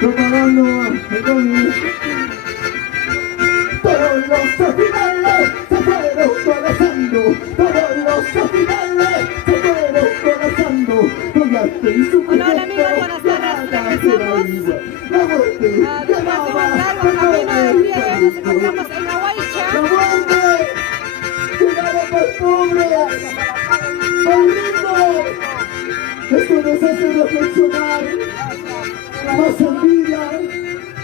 propagando el cómic. Todos los hospitales se fueron colapsando, todos los hospitales se fueron colapsando. Hola, hola amigos, buenas tardes, regresamos. Después de un largo camino del día de hoy nos encontramos en Aguaicha. ¡La muerte! ¡Llegada por pobre! ¡Maldito! Esto nos hace reflexionar. Más envidia,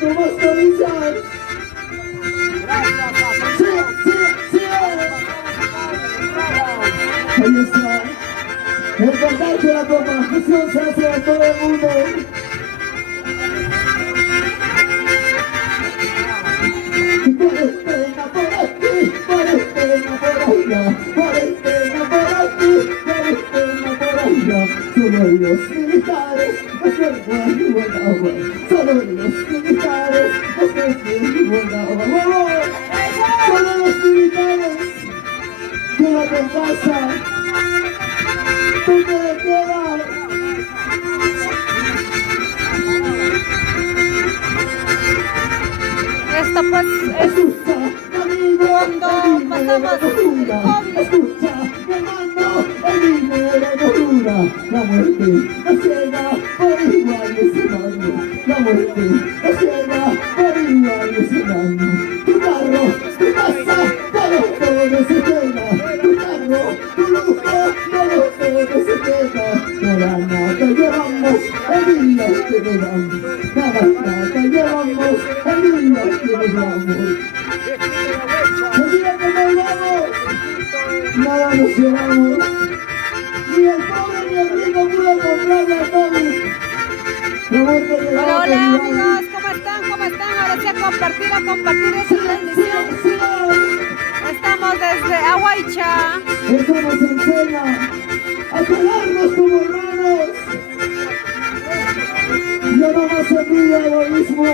no más camisas. ¡Sí, sí, sí! Ahí está. Es verdad que la compasión se hace a todo el mundo. Cuarentena por aquí, cuarentena por allá, cuarentena por aquí, cuarentena por allá. Solo los militares nos cuentan buen agua, solo los militares nos cuentan buen agua. Solo los militares, quédate en casa. ¿Dónde te quedas? Esto pues es cuando pasamos COVID. Escucha, mi hermano, el dinero no dura. La muerte nos llega por igual ese año. La muerte nos llega por igual ese año. Tu carro, tu casa, todo se queda. Tu carro, tu lujo, todo se queda. Nada, nada llevamos el día que nos vamos. Nada, nada llevamos el día que nos vamos. El día que nos vamos, nada nos llevamos. Ni el pobre ni el rico pudo comprar la COVID. Hola, hola amigos, ¿cómo están? ¿Cómo están? Ahora sí a compartir esta transmisión. Estamos desde Aguaicha. Eso nos enseña a quedarnos como hermanos. Ya no más envidia, egoísmo.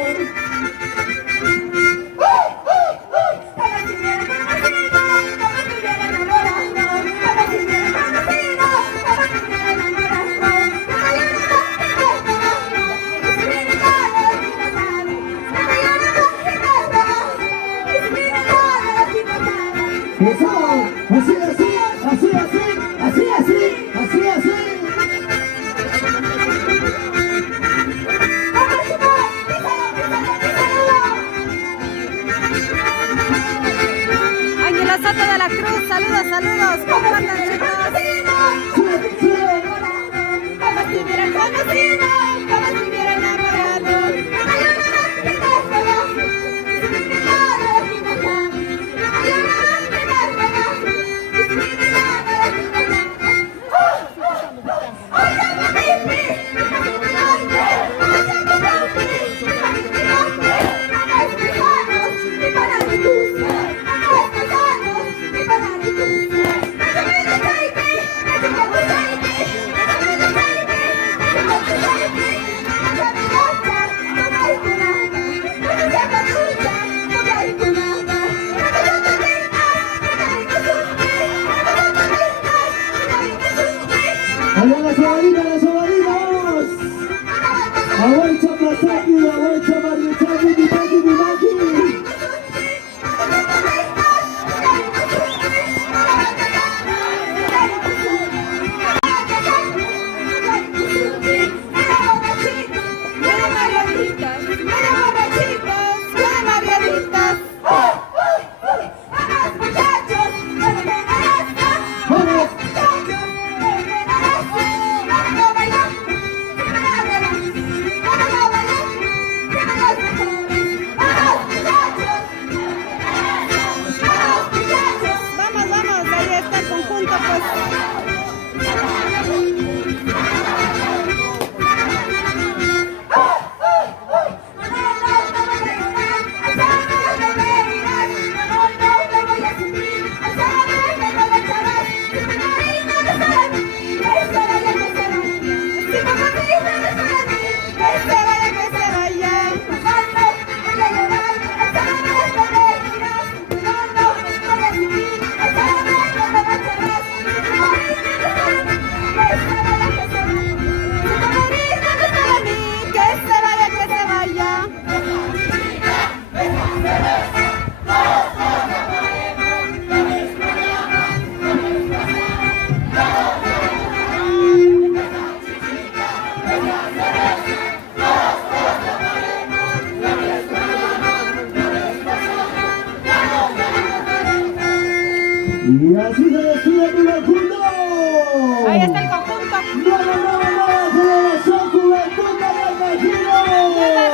Ángela Soto de la Cruz, saludos, compartan chicos. Como si hubieran conocido, como si hubieran enamorado. Allá la sobadita, vamos. Aguaicha Plasaki, aguaicha Marichaki, Tipaki, Tipaki.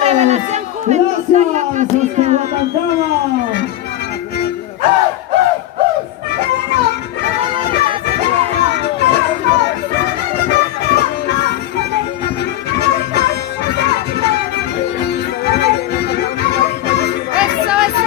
Revelación Juventud Talla Hasta Casina. Guatancama. Eso, eso.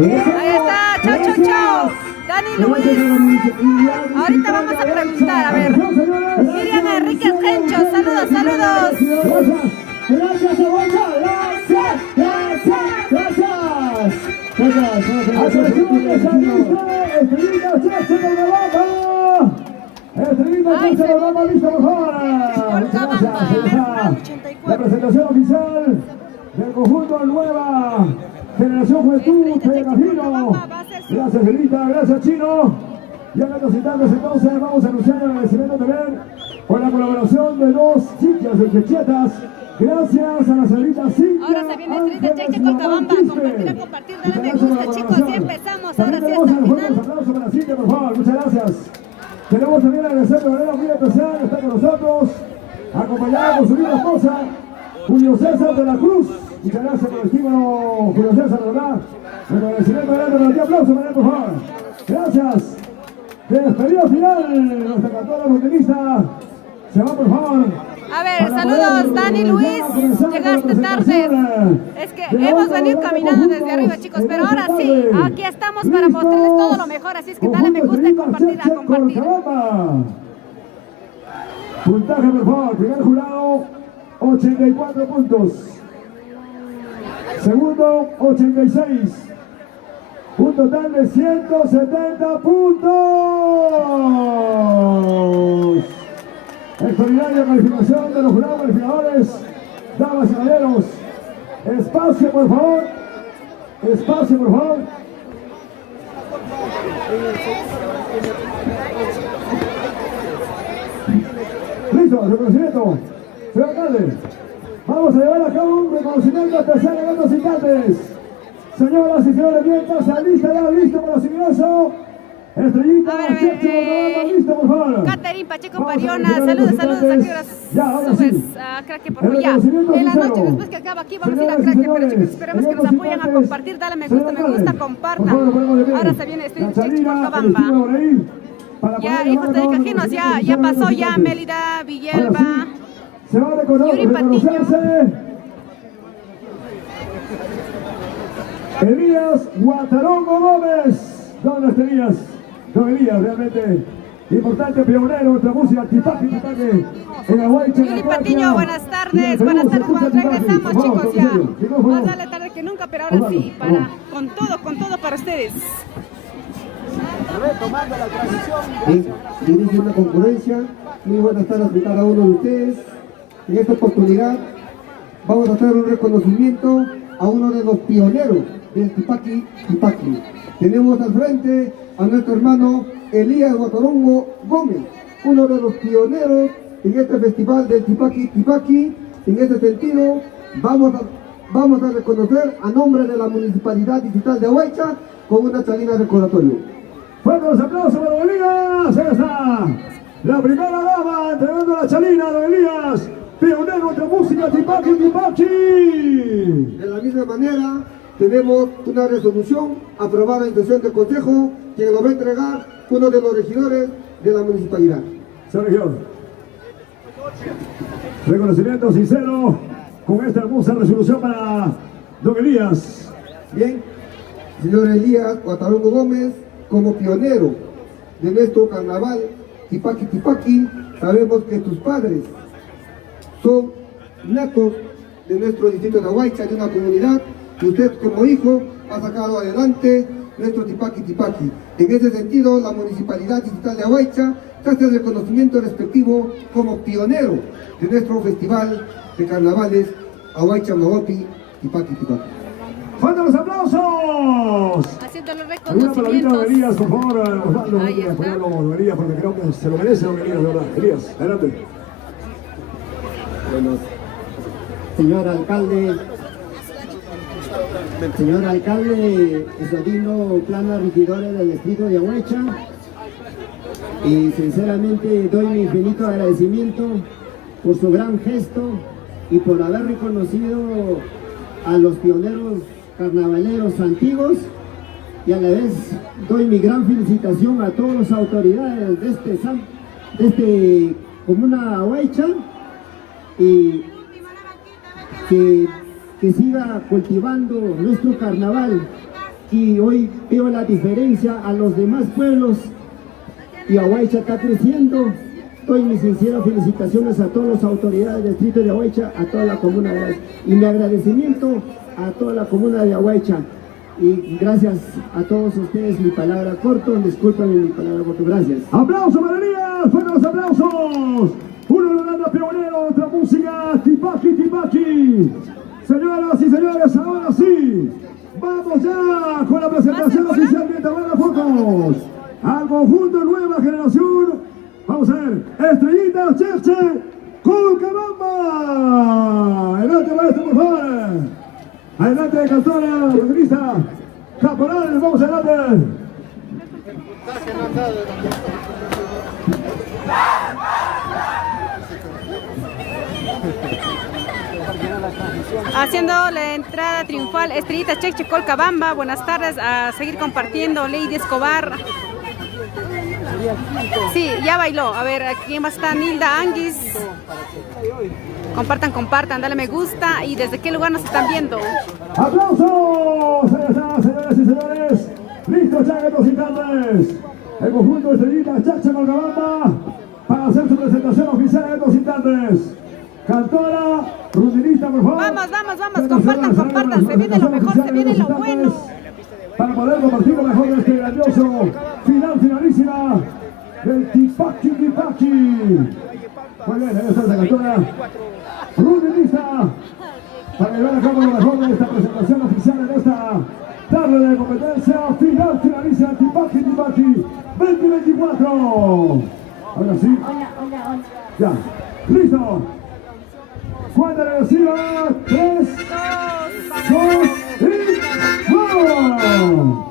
Ahí está, chao, chao, chao. Dani Luis. Ahorita vamos a preguntar, a ver. Miriam Enríquez Gencho, saludos, saludos. Gracias, Aguacha. Atención que saliste. Estrellita Chacha de Guabamba. Estrellita Chacha de Guabamba, listo, por favor. La presentación oficial del conjunto Nueva Generación Juventud de Cajino. Gracias, Elita, gracias, Chino. Y en estos instantes entonces vamos a anunciar el agradecimiento también por la colaboración de dos chicas de Chechetas. Gracias a la señorita Cintia. Ahora se viene Estrella Cheche Cochabamba. Compartir, dale me gusta, chicos. Ya empezamos. Ahora sí hasta el final. Aplausos para Cintia, por favor. Muchas gracias. Queremos también agradecer de manera muy especial. Está con nosotros, acompañada por su linda esposa, Julio César de la Cruz. Muchas gracias por el estímulo, Julio César, ¿verdad? El agradecimiento grande para ti. Aplausos, por favor. Gracias. De despedida final, nuestra cantora montenista. Se va, por favor. A ver, saludos, Dani Luis. Llegaste tarde. Es que hemos venido caminando desde arriba, chicos. Pero ahora sí, aquí estamos para mostrarles todo lo mejor. Así es que dale me gusta y compartir, a compartir. Puntaje, por favor. Primer jurado, 84 puntos. Segundo, 86. Un total de 170 puntos. Extraordinaria calificación de los jurados calificadores. Damas y caballeros, espacio, por favor. Espacio, por favor. Listo, reconocimiento. Señor alcalde, vamos a llevar a cabo un reconocimiento especial en estos instantes. Señoras y señores, mientras se alista ya, listo para su ingreso. Estrellita, listo, por favor. Caterín Pacheco Pariona, saludos, saludos. ¿A qué horas subes a Craque? Por ya, en la noche, después que acaba aquí, vamos a ir a Craque. Pero chicos, esperemos que nos apoyen a compartir. Dale me gusta, compartan. Ahora se viene Estrella Cheche Cochabamba. Ya, hijos de Cajinos, ya pasó ya Mélida, Villalba, Yuri Patiño. Elías Guatarongo Gómez. ¿Dónde está Elías? Don Elías, realmente importante pionero de nuestra música, Tipaqui, en Aguaycha. Yuri Patiño, buenas tardes. Buenas tardes, cuando regresamos, chicos, ya. Más vale tarde que nunca, pero ahora sí, con todo para ustedes. Retomando la transición. Inicia una concurrencia. Muy buenas tardes a cada uno de ustedes. En esta oportunidad vamos a hacer un reconocimiento a uno de los pioneros del Tipaqui. Tenemos al frente a nuestro hermano Elías Guatarongo Gómez, uno de los pioneros en este festival del Tipaqui. En este sentido, vamos a reconocer a nombre de la Municipalidad Distrital de Aguaycha con una chalina recordatorio. Fuertes aplausos para Don Elías. Ahí está la primera dama entregando la chalina, Don Elías, pionero de nuestra música, Tipaqui. De la misma manera, tenemos una resolución aprobada en sesión del Consejo que lo va a entregar uno de los regidores de la municipalidad. Señor regidor, reconocimiento sincero con esta hermosa resolución para Don Elías. Bien, señor Elías Guatarongo Gómez, como pionero de nuestro carnaval Tipaqui, sabemos que tus padres son natos de nuestro distrito de Aguaycha, de una comunidad que usted como hijo ha sacado adelante nuestro Tipaqui. En ese sentido, la Municipalidad Distrital de Aguaycha tras el reconocimiento respectivo como pionero de nuestro festival de carnavales Ahuaycha Magopi Tipaqui Tipaqui. ¡Fuerte los aplausos! Haciendo los ¿Alguna palabrita de reconocimientos. Elías, por favor? Osvaldo, Ahí está. apoyarlo, Elías, porque creo que se lo merece, don Elías, de verdad. Elías, adelante. Bueno, señor alcalde, Esodino Plana, regidores del distrito de Ahuaycha, y sinceramente doy mi infinito agradecimiento por su gran gesto y por haber reconocido a los pioneros carnavaleros antiguos, y a la vez doy mi gran felicitación a todas las autoridades de este comuna Ahuaycha, y que siga cultivando nuestro carnaval. Y hoy veo la diferencia a los demás pueblos y Ahuaycha está creciendo. Doy mis sinceras felicitaciones a todas las autoridades del distrito de Ahuaycha, a toda la comuna de Ahuaycha, y mi agradecimiento a toda la comuna de Ahuaycha. Y gracias a todos ustedes, mi palabra corto, discúlpenme mi palabra corto, gracias. ¡Aplausos para Elías! ¡Fuerte los aplausos! Uno de los grandes pioneros de la música Tipaqui Tipaqui. Señoras y señores, ahora sí, vamos ya con la presentación oficial de Tabarra Focos al conjunto Nueva Generación. Vamos a ver, Estrellitas Cheche Colcabamba. Adelante, maestro, por favor. Adelante, cantora, organista, caporal, vamos adelante. Haciendo la entrada triunfal, Estrellita Cheche Colcabamba. Buenas tardes, a seguir compartiendo. Lady Escobar. Sí, ya bailó. A ver, aquí más está Nilda Anguis. Compartan, dale me gusta. ¿Y desde qué lugar nos están viendo? ¡Aplausos! Ahí está, señoras y señores. Listo, chaguetos y tardes. El conjunto de Estrellitas Cheche Colcabamba para hacer su presentación oficial en estos instantes. Cantora, rutinista, por favor. Vamos, compartan. Se viene lo mejor, se viene lo bueno. Para poder compartir lo mejor de este grandioso finalísima del Tipaqui Tipaqui. Muy bien, ahí está esa cantora, rutinista, para llevar a cabo lo mejor de esta presentación oficial en esta tarde de competencia finalísima Tipaqui Tipaqui 2024. Ahora sí. Hola. Ya, listo. Cuando le reciba, 3, 2 y ¡vamos!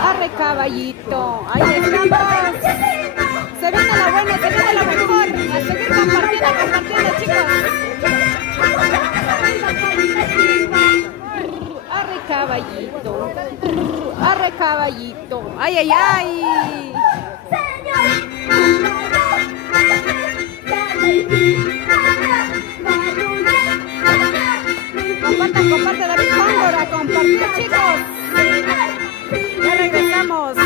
Arre caballito, ahí estamos. Se viene lo bueno, se viene lo mejor. A seguir compartiendo, chicos. Arre caballito, ay. Compartan David Cóngora, compartir, chicos. Ya regresamos.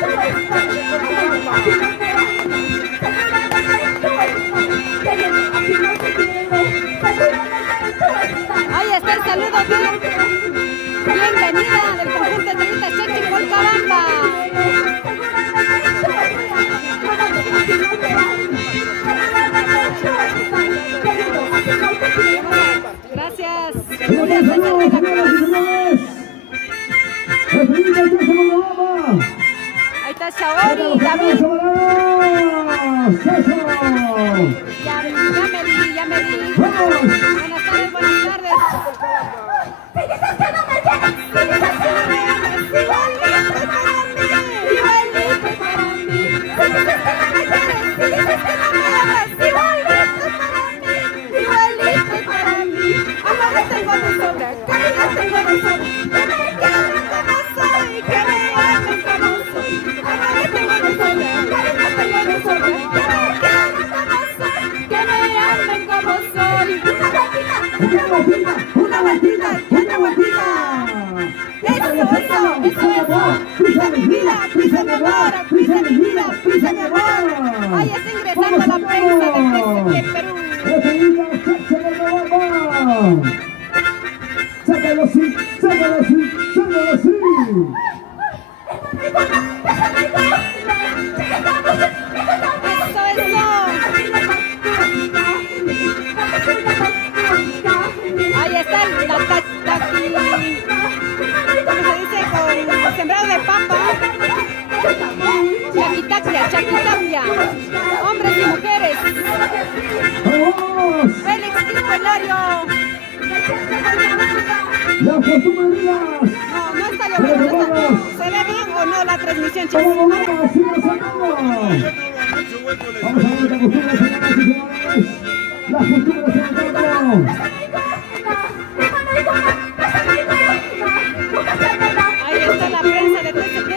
Eso. días, Shaori, David. Yameli. Buenas tardes, buenas tardes. Una vueltita, pisa mi vida, pisa mi amor, pisa mi vida, pisa mi amor. Ahí está ingresando la prensa de Perú. Sácalo así, sácalo así, sácalo así. Ahí está la taqui, ¿cómo se dice? Con sembrado de papa. Chaquitapia. Hombres y mujeres. ¡Vamos! Félix Hilario. ¡La fortuna de No, no está lloviendo. ¿Se ve bien o no la transmisión, chicos? ¡Vamos, vamos! ¡Sigue sacando! Vamos a ver la costumbre, señoras y señores. La costumbre, señor. Ahí está la prensa de TCT.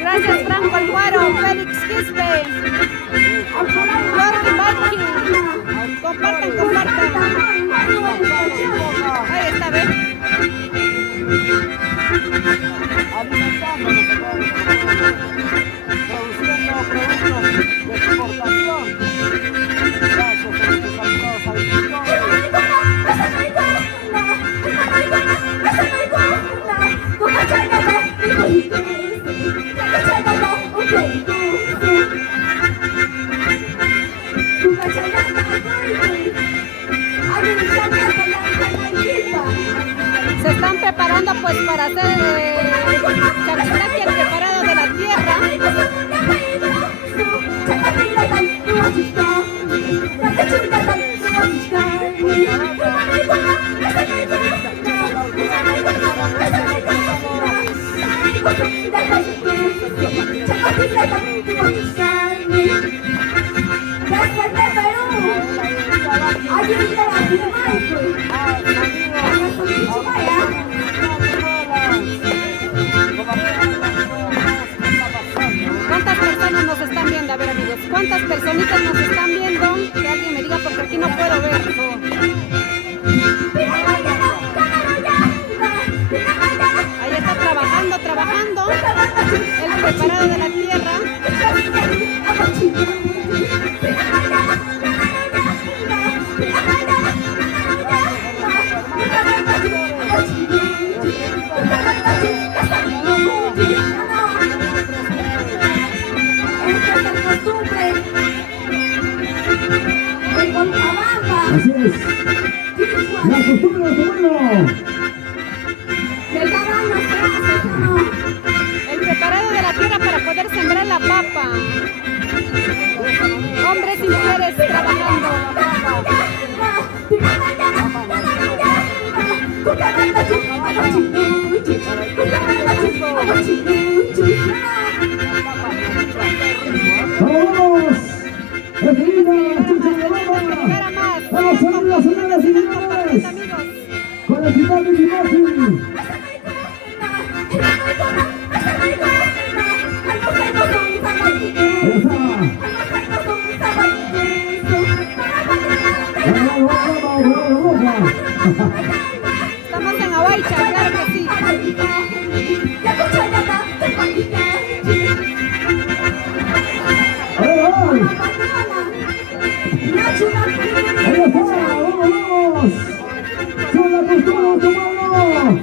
Gracias, Franco Alfaro, Félix Quispe, Jorge Vázquez. Compartan. Ahí está, ¿ven? Produciendo productos de exportación. Gracias por sus saludos agricultores. Se están preparando pues para hacer chaquitaqui, el preparado de la tierra. ¿Cuántas personas nos están viendo? A ver, amigos, ¿cuántas personitas nos están viendo? Que alguien me diga porque aquí no puedo ver. Ahí está trabajando el preparado de la tierra. Así es. La costumbre de tu mano. El preparado de la tierra para poder sembrar la papa. Hombres y mujeres trabajando. ¡Vamos! ¡Definitiva! ¡Chucha de Espera más. ¡Vamos arriba, señoras y señores! Amigos. ¡Con el Titanic! Estamos en Awaicha, claro que sí. ¡Ahí está! ¡Vamos! ¡Con la costumbre de tu mano!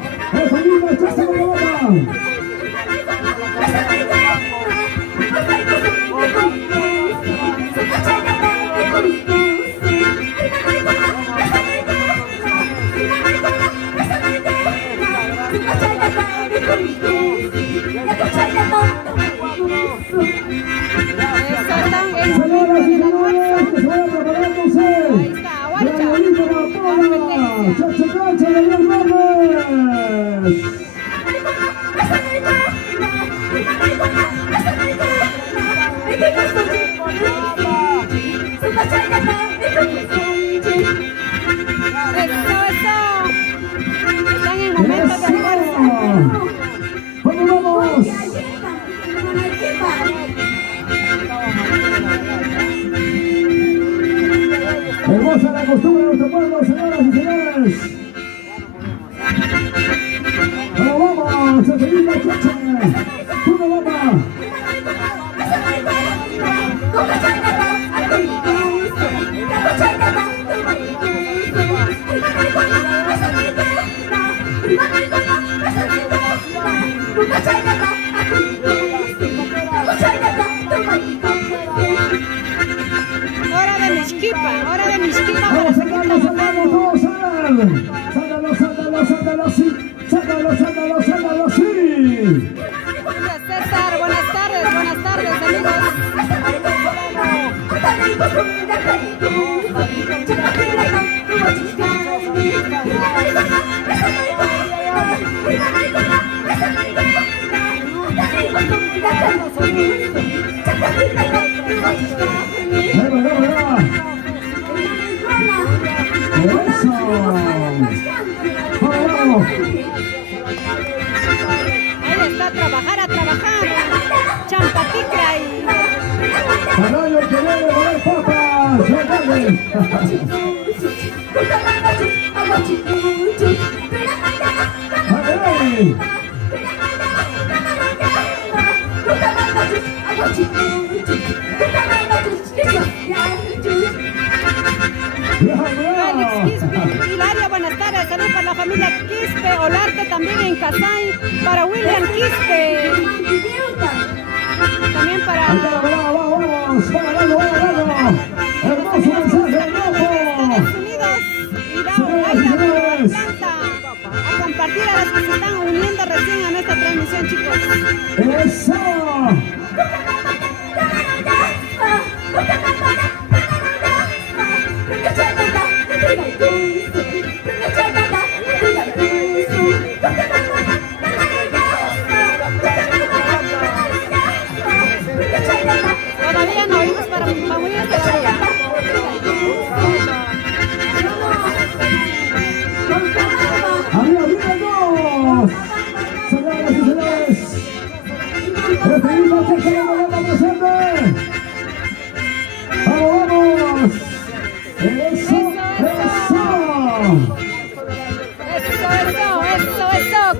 Chacho Cancha, Daniel Gómez. Están en momentos de fuerza. ¡Vamos, vamos! Hermosa la costumbre de nuestro pueblo, señoras y señores. ¡Vamos, vamos! ¡Se seguimos, Chacho! ¡Una bomba! Hora de Mixquipa para ¡Vamos, seguir sácalo, trabajando. todos, sácalo! ¡Sácalo, sí! ¡Sácalo, sí! César, buenas tardes, amigos. ¡Vamos! Ahí está, a trabajar. Champatica y... ¡Caballo que viene con el papas! ¡Dale! Félix Quispe, Hilaria, buenas tardes. Saludos para la familia Quispe, Olarte también en Casay, para William Quispe, también para ¡Vamos! ¡Hermoso mensaje, Estados Unidos, Idaho, Idaho, Atlanta. A compartir a las que se están uniendo recién a nuestra transmisión, chicos. ¡Eso! Todavía no oímos para morir todavía. ¡Arriba, dos! Señoras y señores, recibimos que se nos va presente. ¡Vamos! ¡Eso!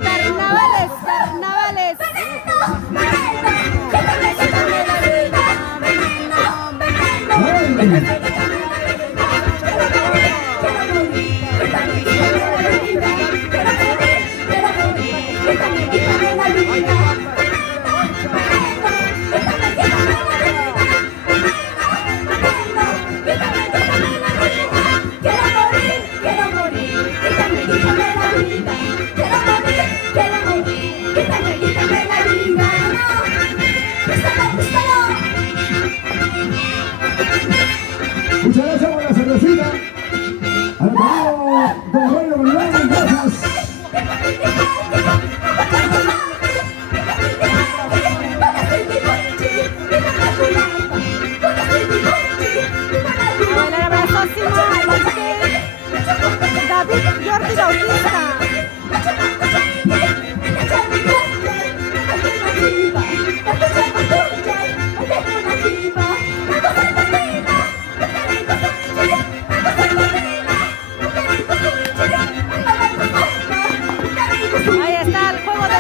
Carnavales. Muchas gracias por la cervecita. Al amigo Don Rollo Bernal, gracias. El abrazósimo David Jordi Bautista. Ahí está el juego de...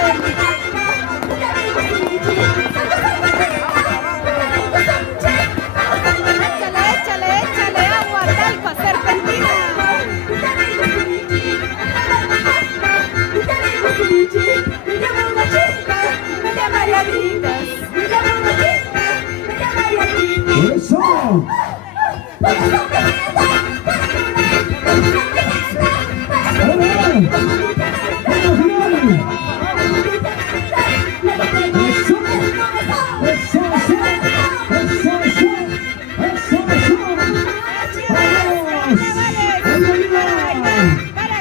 Échale agua, talco, serpentina. ¡Eso! Para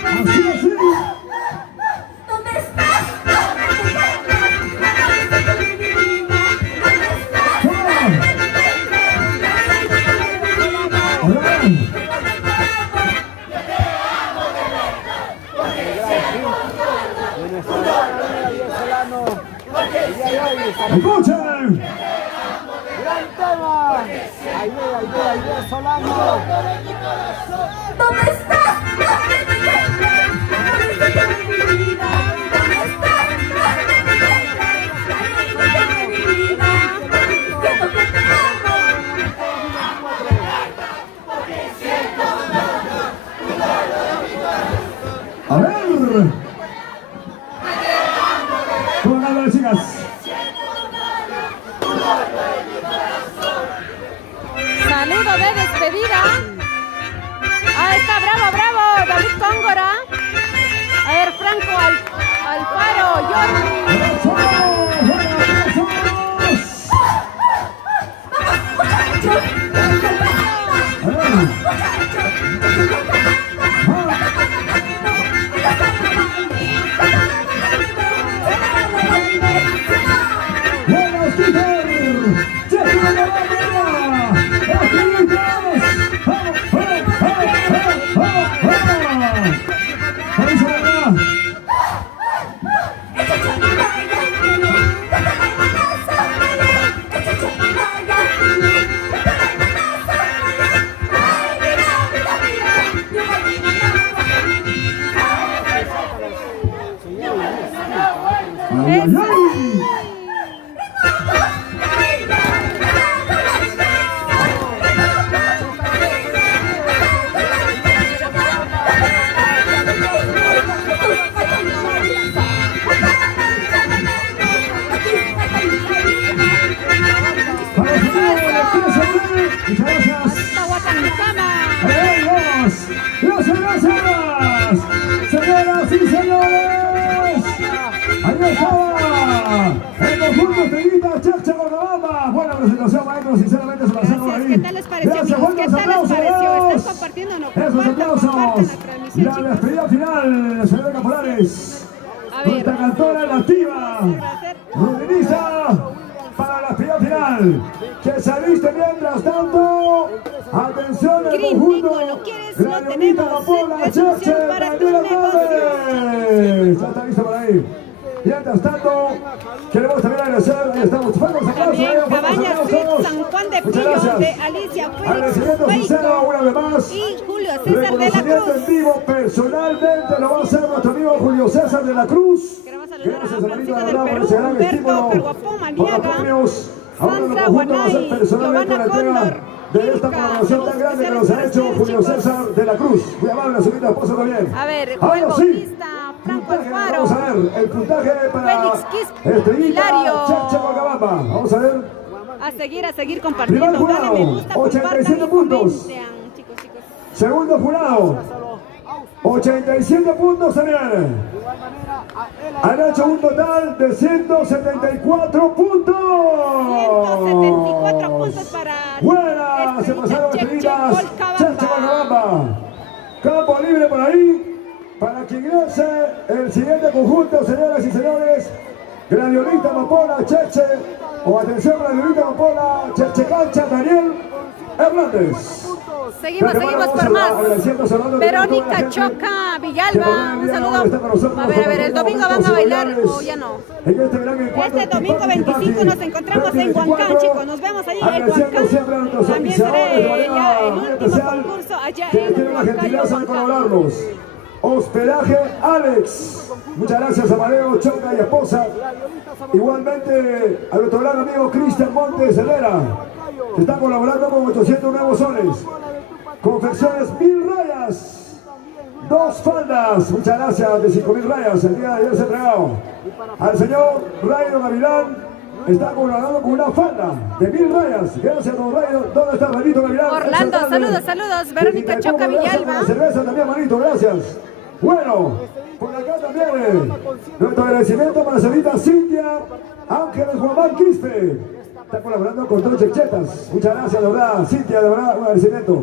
De nuestra gran Ariel Solano. El día de hoy estamos... Escuchen. ¡Gran tema! Aide Solano. ¿Dónde estás? A ver. ¿Cómo andan las chicas? Saludo de despedida. Ahí está, bravo, David Cóngora. A ver, Franco Alfaro, Jordi. Señoras y señores, ahí estaba el conjunto Estrellita Chacha Guacabamba. Buena presentación, maestro, sinceramente se pasaron ahí. ¿Qué tal les pareció, Gracias, amigos? ¿Qué fuertes tal les aplausos, pareció? ¿Están vamos. compartiendo o no? Esos Compartan aplausos. la transmisión, La chicos. despedida final, señora Caporales. A ver, Nuestra cantora nativa, rutinista, para la despedida final. Que saliste mientras tanto. Atención al Green conjunto. Bingo, ¿lo quieres? Lo Granolita, tenemos. Amapola, Resolución Cheche, para tu Daniela negocio. Hernández. Ya está listo por ahí. Mientras tanto, queremos también agradecer, ahí estamos, fuertes aplausos, También fuertes Cabañas aplausos. Suite San Juan de Muchas Pillo gracias. de Alicia Félix Agradecimiento sincero una vez más. y Julio César de la Reconocimiento en Cruz. vivo personalmente lo va a hacer nuestro amigo Julio César de la Cruz. Queremos saludar a Gracias, Francisco hermanito, del de verdad, por Perú, ese gran Humberto estímulo Perguapó por los Maliaga, premios. Ahora Sandra los conjuntos va a ser Guanay, personalmente la Giovanna entrega Cóndor, de esta Ilka, colaboración tan grande que nos ha hecho Marcel, Julio chicos. César de la Cruz. Muy amable, su linda esposa también. A ver, Ahora Joel sí. Bautista, Franco Puntaje, Alfaro, vamos a ver el puntaje para Félix Quispe, Estrellita Hilario. Chacha Guacabamba. Vamos a ver. a seguir compartiendo. Primer jurado, Dale me gusta, compartan 87 y puntos. comenten, chicos. Segundo jurado, 87 puntos también. De igual manera, Han hecho un total de 174 puntos. 174 puntos para Buena, se pasaron Cheche estrellitas. Cheche Volcabamba. Guacabamba. Campo libre por ahí. Para que ingrese el siguiente conjunto, señoras y señores. Gladiolita Amapola, Cheche. O atención, Gladiolita Amapola, Cheche Cancha, Daniel Hernández. Seguimos por más. Verónica Choca Villalba, un saludo. A ver, el domingo van a bailar o ya no. Este domingo 25 nos encontramos en Huancán, chicos. Nos vemos allí en Huancán. También seré ya el último concurso allá en Huancán. Hospedaje Alex. Muchas gracias a Amadeo Choca y esposa. Igualmente a nuestro gran amigo Cristian Montes Herrera, que está colaborando con 800 nuevos soles. Confecciones 1000 rayas. 2 faldas. Muchas gracias, de 5000 rayas. El día de ayer se ha entregado. Al señor Rayo Gavilán. Está colaborando con una falda de 1000 rayas. Gracias, don Rayo. ¿Dónde está Rayito Gavilán? Orlando, saludos. Verónica Choca Villalba. Cerveza también, manito, gracias. Bueno, por acá también nuestro agradecimiento para la señorita Cintia Ángeles Juan Quispe. Está colaborando con Troche Chetas. Muchas gracias, de verdad, Cintia, de verdad, un agradecimiento.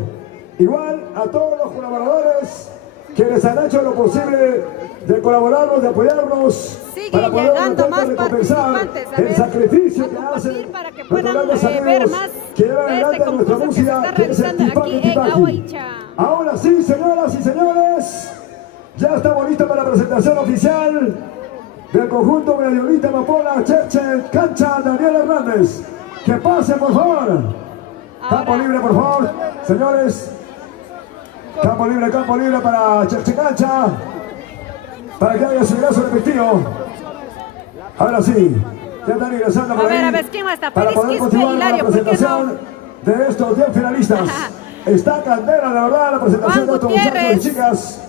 Igual a todos los colaboradores que les han hecho lo posible de colaborarnos, de apoyarnos. siguen llegando más participantes. A ver, el sacrificio a que compartir hacen para que los puedan grandes ver amigos más que llevan de adelante este nuestra concurso que se música, está que es el realizando aquí en Tipaqui. Ahuaycha. Ahora sí, señoras y señores, ya estamos listos para la presentación oficial del conjunto Gladiolista Amapola, Cheche Cancha, Daniel Hernández. Que pase, por favor. Campo libre, por favor, señores. Campo libre para Cheche Cancha, para que haya su ingreso respectivo. Ahora sí, ya están ingresando por ahí. A ver, ¿quién más está? Para Félix poder Quispe, continuar con la Hilario, ¿por qué presentación de estos 10 finalistas. Está candela, la verdad, la presentación Juan de estos muchachos y Gutiérrez. chicas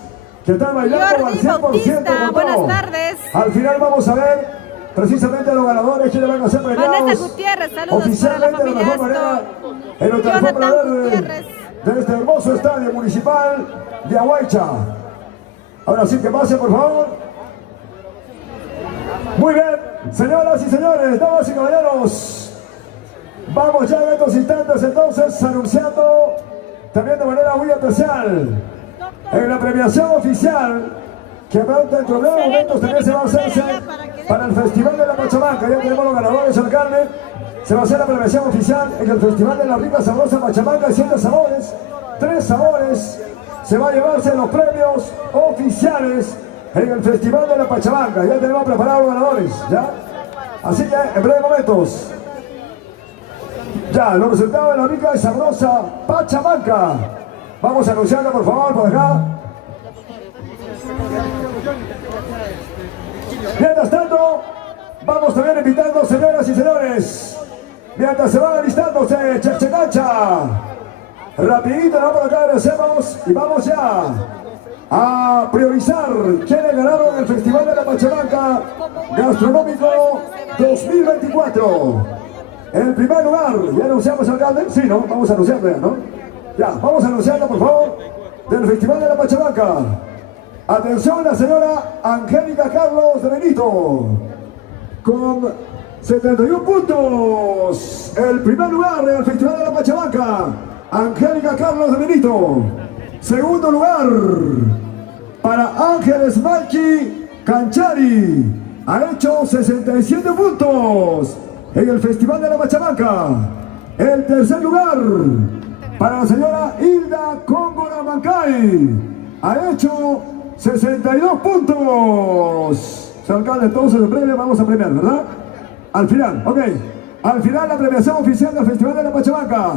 que están bailando al Jordi 100% Bautista, con todo. buenas tardes. Al final vamos a ver precisamente los ganadores que le van a ser premiados. Vanessa Gutiérrez, saludos para la oficialmente de la familia mejor manera Astor. en nuestra Jonathan forma de ver Gutiérrez. de este hermoso estadio municipal de Ahuaycha. Ahora sí que pase, por favor. Muy bien, señoras y señores, damas y caballeros. Vamos ya en estos instantes entonces anunciando también de manera muy especial en la premiación oficial que pronto dentro de unos momentos también se va a hacerse para el Festival de la Pachamanca. Ya tenemos los ganadores, alcalde. Se va a hacer la premiación oficial en el Festival de la Rica Sabrosa Pachamanca, 7 sabores, 3 sabores. Se va a llevarse los premios oficiales en el Festival de la Pachamanca. Ya tenemos preparados los ganadores, ¿ya? Así que en breves momentos, ya los resultados de la Rica y Sabrosa Pachamanca. Vamos a anunciarlo, por favor, por acá. Mientras tanto, vamos también invitando, señoras y señores, mientras se van alistándose, Cheche Cancha. Rapidito, vamos acá, agradecemos y vamos ya a priorizar quienes ganaron el Festival de la Pachamanca Gastronómico 2024. En primer lugar, ¿ya anunciamos, alcalde? Sí, ¿no? Vamos a anunciarlo ya, ¿no? Ya, vamos a anunciarlo, por favor, del Festival de la Pachamanca. Atención, la señora Angélica Carlos de Benito, con 71 puntos. El primer lugar en el Festival de la Pachamanca, Angélica Carlos de Benito. Segundo lugar, para Ángeles Malki Canchari. Ha hecho 67 puntos en el Festival de la Pachamanca. El tercer lugar, para la señora Hilda Cóngora Mancay. Ha hecho 62 puntos. Señor alcalde, entonces en breve vamos a premiar, ¿verdad? Al final, ok. Al final la premiación oficial del Festival de la Pachamanca.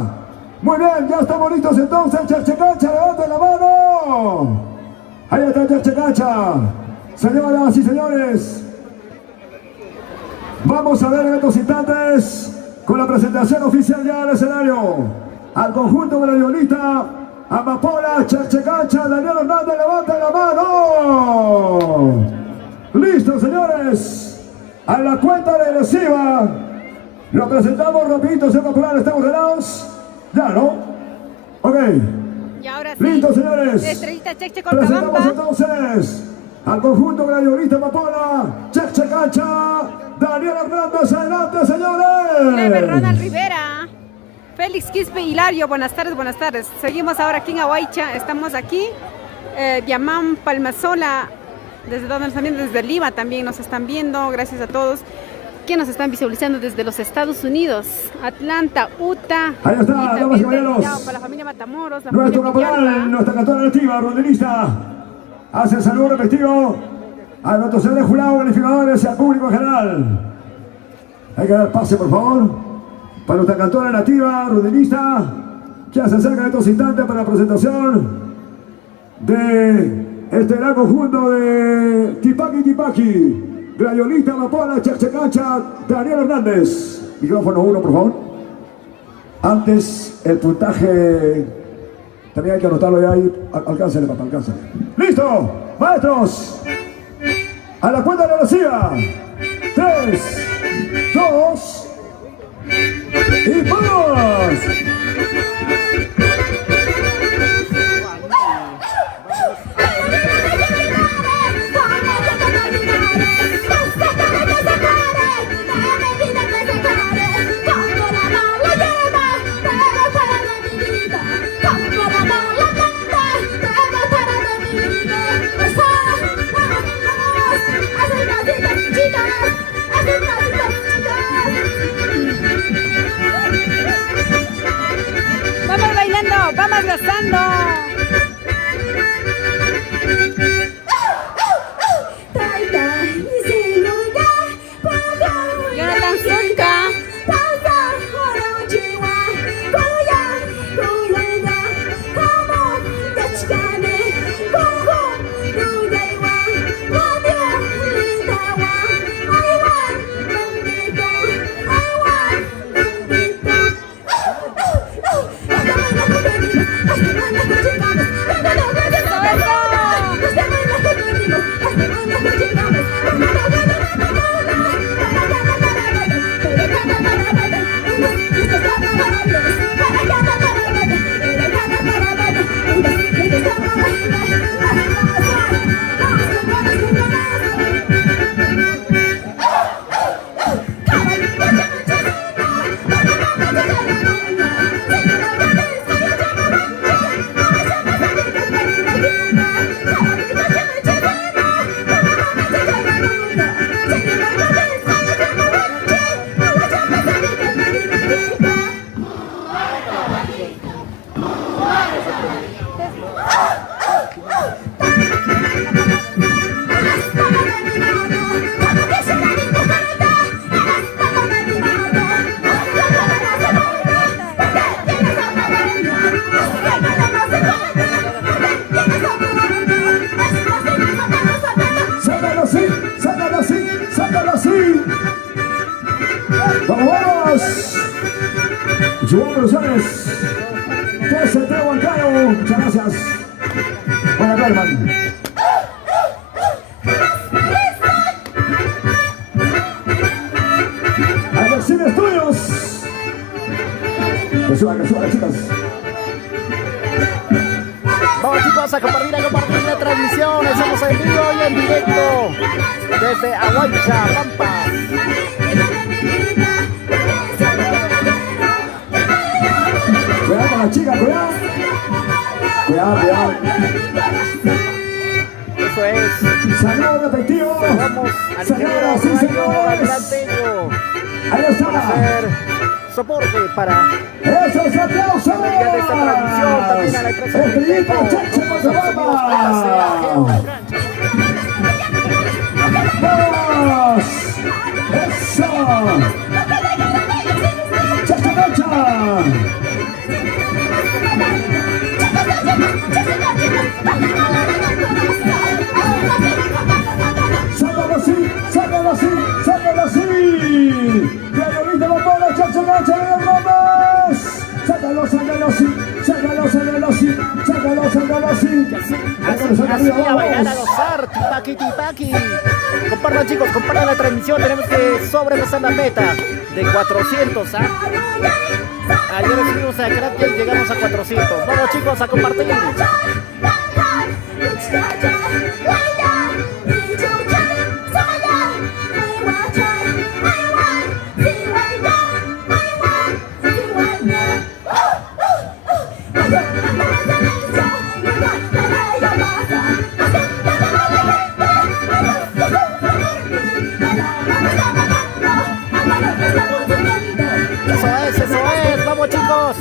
Muy bien, ya estamos listos entonces. Cheche Cancha, levanten la mano. Ahí está Cheche Cancha. Señoras y señores, vamos a ver en estos instantes con la presentación oficial ya del escenario al conjunto gladiolista Amapola, Cheche Cancha, Daniel Hernández, levanta la mano. Listo, señores. A la cuenta regresiva lo presentamos rapidito, señor Popular, estamos ganados. Ya, ¿no? Ok. Y ahora sí, Listo, señores. Estrellita Cheche Presentamos Corcabamba. entonces al conjunto gladiolista Amapola, Cheche Cancha, Daniel Hernández, adelante, señores. Clever Ronald Rivera. Félix Quispe, Hilario, buenas tardes, buenas tardes. Seguimos ahora aquí en Ahuaycha, estamos aquí. Diamán Palmasola, desde donde nos están viendo, desde Lima también nos están viendo. Gracias a todos que nos están visualizando desde los Estados Unidos, Atlanta, Utah. Ahí está, y damas y también caballeros. para la familia Matamoros, la Nuestro familia caporal, Villalba. nuestra cantora nativa, rondinista, hace el saludo respectivo a nuestros señores jurados, verificadores y al público en general. Hay que dar pase, por favor, para nuestra cantora nativa, rondinista, que se acerca en estos instantes para la presentación de este gran conjunto de Tipaqui. Gladiolista Amapola, Cheche Cancha, Daniel Hernández. Micrófono 1, por favor. Antes, el puntaje también hay que anotarlo ya ahí. Alcáncele, papá, alcáncele. ¡Listo! ¡Maestros! A la cuenta regresiva. 3, 2 y ¡vamos! Chica, abrazando. Jonathan Zunca. Joan Rosales, TCT Huancayo, muchas gracias. Buena Berman. Alexis Estudios. Que suban, chicas. Vamos chicos a compartir la transmisión. Estamos en vivo y en directo desde Aguancha, Pampa. Cuidado con la chica, cuidado. Cuidado. Eso es. Saludos efectivo. Vamos al Señoras y señores. Ahí está. Hacer soporte para Eso es aplausos. esta transmisión. También a la empresa Estrellita Chacho Mazabamba. Vamos. Eso. Chacho Chacho. Sácalo así. Bien, ahorita lo pone Chacho Chacho Gómez. Sácalo así. Así a bailar, a gozar, tipaki. Compartan chicos, compartan la transmisión. Tenemos que sobrepasar la meta de 400. Ayer estuvimos a Crack y llegamos a 400. Vamos chicos a compartir. Eso es, vamos chicos.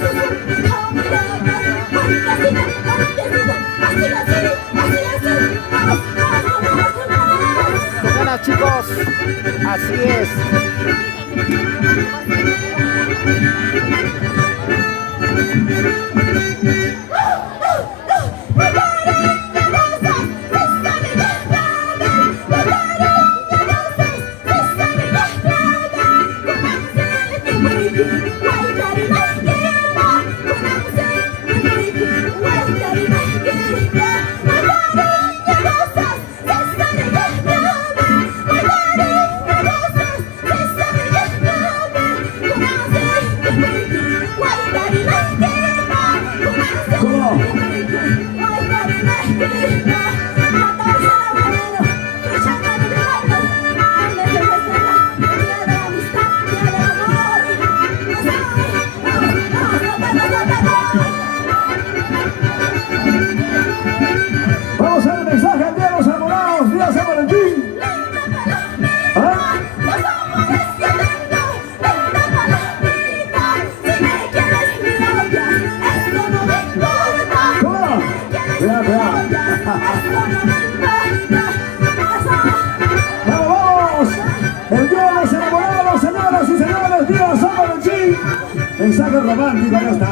Con ganas chicos, así es. romántico, ya está.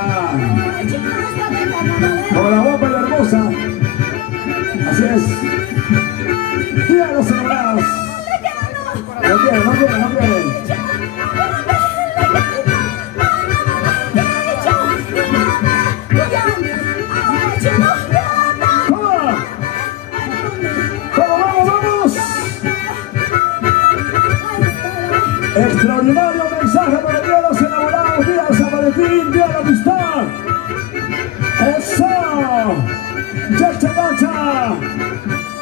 Con la guapa y la hermosa. Así es. Día de los enamorados. No quieren, no quieren, no quieren. Extraordinario mensaje para el Día de los Enamorados, Día de San Valentín, Día de la Amistad. ¡Eso! ¡Chacha!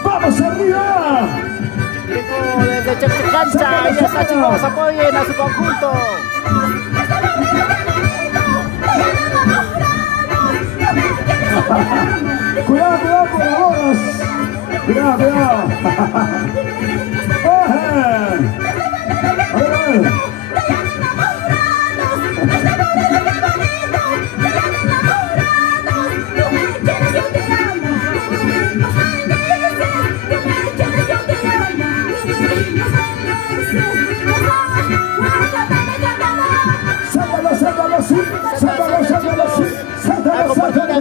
¡Vamos arriba! Desde Chacha, ahí está, chicos, apoyen a su conjunto. Cuidado, cuidado con las bolas. Cuidado, cuidado. A ver.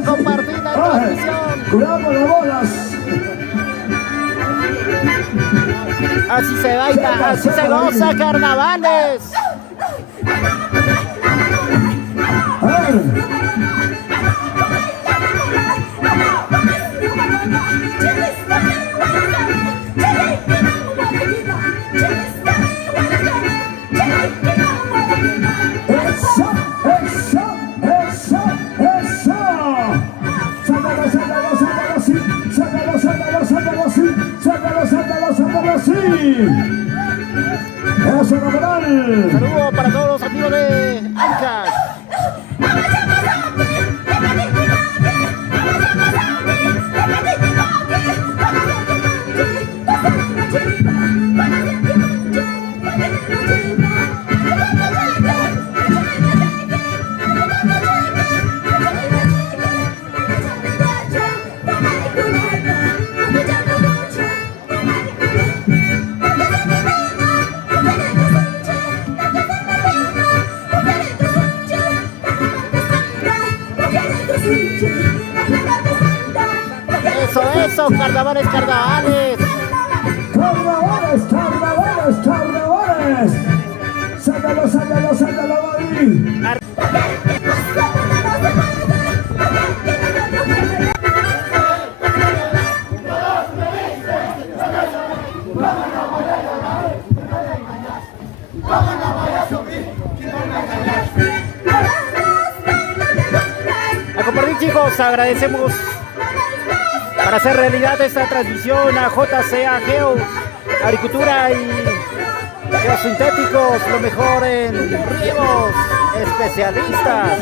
Compartir la transmisión. Cuidado con las bolas. Así se baila, así se goza, carnavales. A ver. Eso, Nacional. Saludos para todos los amigos de Ancas. Eso, carnavales, carnavales. Carnavales, carnavales, carnavales. Sácalo, sácalo, sácalo, David. A compartir, chicos, agradecemos para hacer realidad esta transmisión a JCA Geo, Agricultura y Geosintéticos, lo mejor en riegos, especialistas.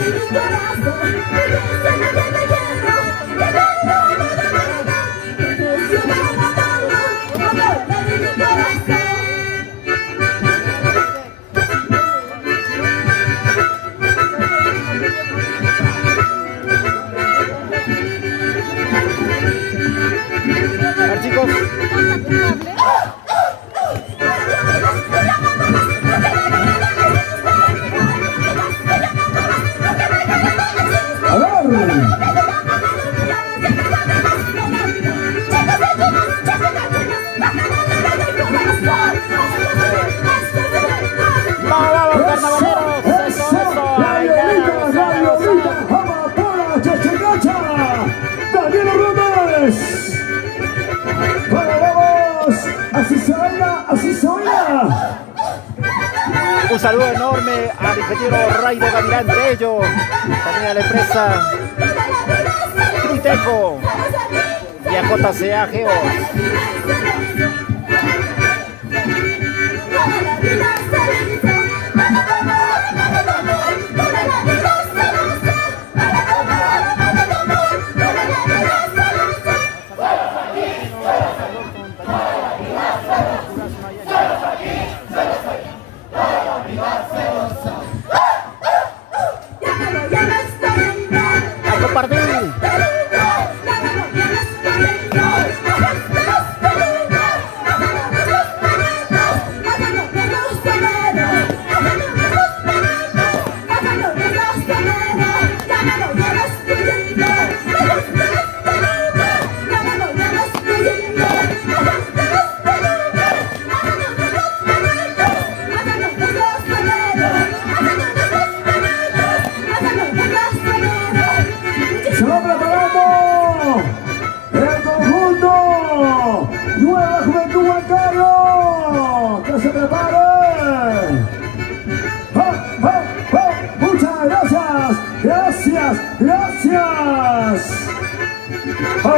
Chicos, vamos, carnavaleros, eso, Daniel Hernández. Vamos, así se baila, así se baila. un saludo enorme al ingeniero Raido Gavilán Tello, también a la empresa Criteco y a JCA Geo. A compartir.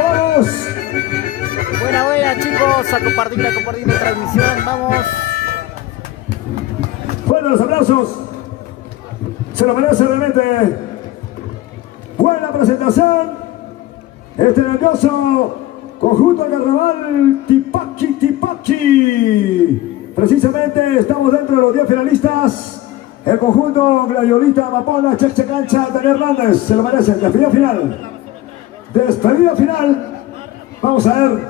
vamos. Buena, chicos, a compartir la transmisión, vamos. Buenos aplausos. Se lo merece realmente. Buena presentación. Este nervioso conjunto carnaval Tipaqui. Precisamente estamos dentro de los 10 finalistas. El conjunto Gladiolita, Amapola, Cheche Cancha, Daniel Hernández. Se lo merecen. Despedida final. Despedida final. Vamos a ver.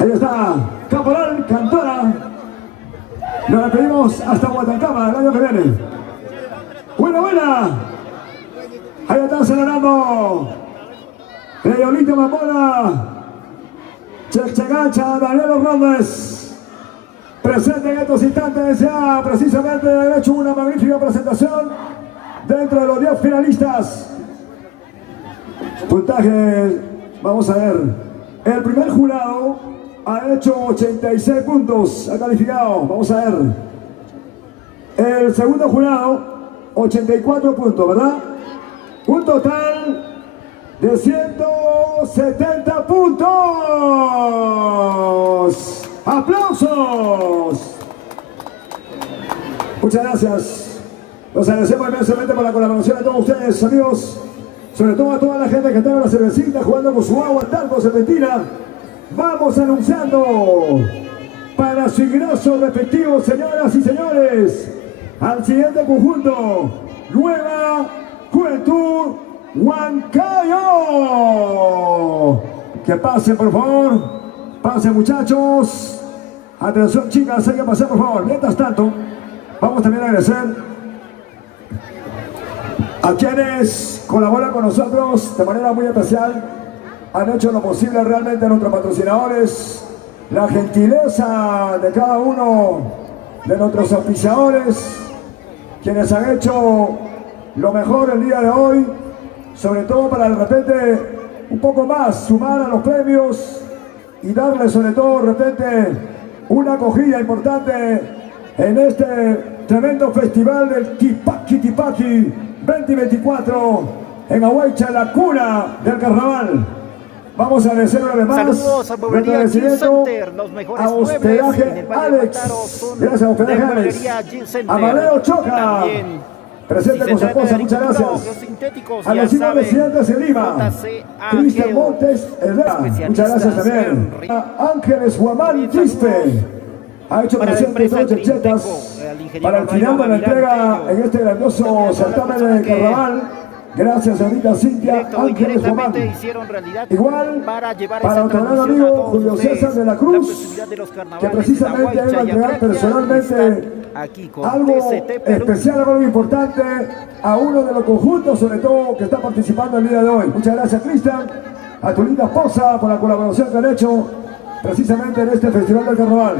Ahí está. Caporal, Cantora. Nos despedimos hasta Guatancama el año que viene. Buena. Ahí está celebrando. Gladiolita, Amapola, Cheche Cancha, Daniel Hernández. Presente en estos instantes, ya precisamente han hecho una magnífica presentación dentro de los 10 finalistas. Puntaje, vamos a ver. El primer jurado ha hecho 86 puntos, ha calificado, vamos a ver. El segundo jurado, 84 puntos, ¿verdad? Un total de 170 puntos. ¡Aplausos! Muchas gracias. Los agradecemos inmensamente por la colaboración a todos ustedes, amigos. Sobre todo a toda la gente que está en la cervecita, jugando con su agua, talco, serpentina. Vamos anunciando para su ingreso respectivo, señoras y señores, al siguiente conjunto. Nueva Juventud Huancayo. Que pasen, por favor. Pasen, muchachos. Atención, chicas, hay que pasar, por favor. Mientras tanto, vamos también a agradecer a quienes colaboran con nosotros de manera muy especial. Han hecho lo posible realmente nuestros patrocinadores, la gentileza de cada uno de nuestros auspiciadores, quienes han hecho lo mejor el día de hoy, sobre todo para de repente un poco más sumar a los premios y darle sobre todo de repente una acogida importante en este tremendo festival del Tipaqui 2024 en Ahuaycha, la cuna del carnaval. Vamos a agradecer una vez más. Saludos a Bobería Gym Center, los mejores muebles en el Valle de Mataro son gracias a Hospedaje de Alex. Bobería Gym Center. Amadeo Choca. También, presente si con se su trata esposa, de muchas artículos, gracias. los sintéticos, A ya los cinco saben, residentes en Lima, JCA Cristian Geo, Montes Herrera, muchas gracias especialistas también. en A Ángeles Guamán Quispe, ha hecho para la presente empresa dos chechetas Trinteco, al ingeniero para el final de la Raimundo entrega Gavilán en este grandioso certamen de carnaval. Gracias, señorita Cintia directo o Ángeles Guamán. indirectamente hicieron realidad Igual para llevar para esa nuestro gran transmisión a amigo todos Julio ustedes, César de la la Cruz, proximidad de los que carnavales precisamente en él va a Ahuaycha y entregar Acacia, personalmente están aquí con algo TCT Perú. especial, algo importante a uno de los conjuntos, sobre todo, que está participando el día de hoy. Muchas gracias, Cristian, a tu linda esposa por la colaboración que han hecho precisamente en este Festival del Carnaval.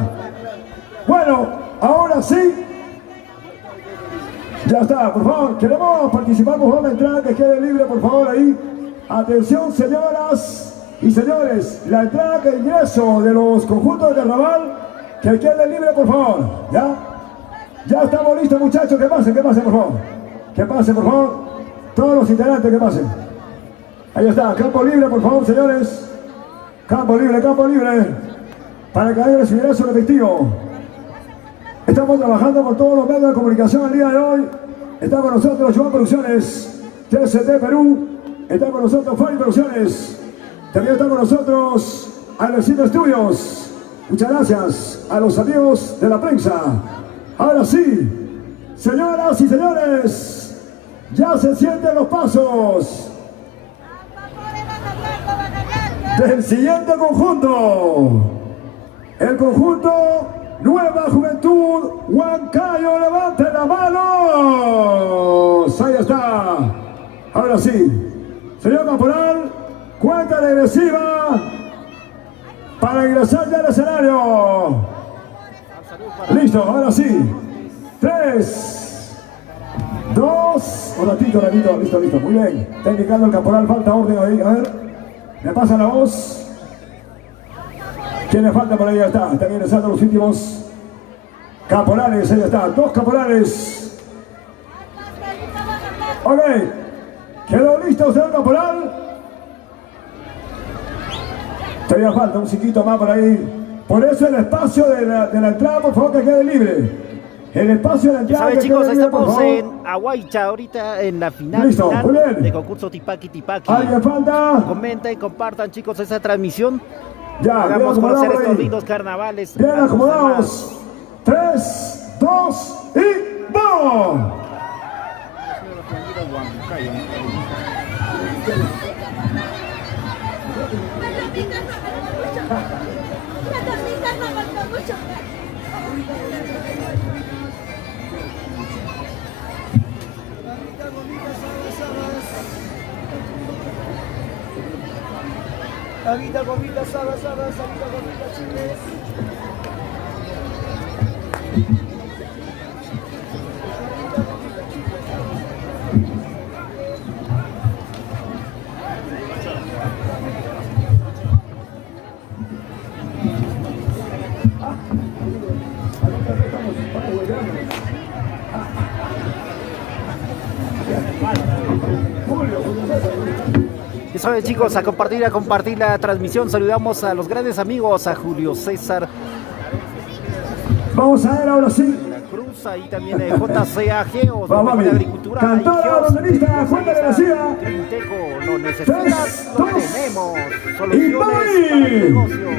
Bueno, ahora sí. Ya está, por favor, queremos participar, por favor, la entrada que quede libre, por favor, ahí. Atención, señoras y señores, la entrada de ingreso de los conjuntos de carnaval, que quede libre, por favor, ¿ya? Ya estamos listos, muchachos, que pasen, por favor. Que pasen, por favor, todos los integrantes que pasen. Ahí está, campo libre, por favor, señores. Campo libre, para que haya su ingreso efectivo. Estamos trabajando con todos los medios de comunicación el día de hoy. Está con nosotros Joan Producciones, TCT Perú. Está con nosotros Fari Producciones. También está con nosotros Alexito Estudios. Muchas gracias a los amigos de la prensa. Ahora sí, señoras y señores, ya se sienten los pasos del siguiente conjunto. El conjunto Nueva Juventud Huancayo, levanten las manos. Ahí está. Ahora sí, señor Caporal, cuenta regresiva para ingresar ya al escenario. Listo, ahora sí. 3, 2, un ratito, listo. Muy bien. Está indicando el Caporal, falta orden ahí. A ver, me pasa la voz. ¿Quién le falta por ahí? Ya está. Están ingresando los últimos caporales. Ahí está. 2 caporales. Ok. ¿Quedó listo, señor caporal? Todavía falta un chiquito más por ahí. Por eso el espacio de la entrada, por favor, que quede libre. El espacio de la entrada. ¿Saben, que chicos? quede libre, por Estamos favor. en Aguaycha ahorita en la final, Listo, muy bien. de concurso Tipaki Tipaki. ¿Alguien falta? Comenten, compartan, chicos, esa transmisión. Ya, bien Hagamos conocer acomodado estos ahí. lindos carnavales. Bien a los acomodados. 3, 2 y ¡vamos! Agita, gomita, sabas, agita, gomita, chiles. Ya saben, chicos, a compartir la transmisión. Saludamos a los grandes amigos, a Julio César Vamos a ver ahora sí. La Cruz, ahí también JCAG o Vamos, de mami. Agricultura. Cantora, banderista, cuéntale la CIA. Trinteco, lo necesitas, lo 3, 2, tenemos. y Soluciones ¡voy! para tu negocio.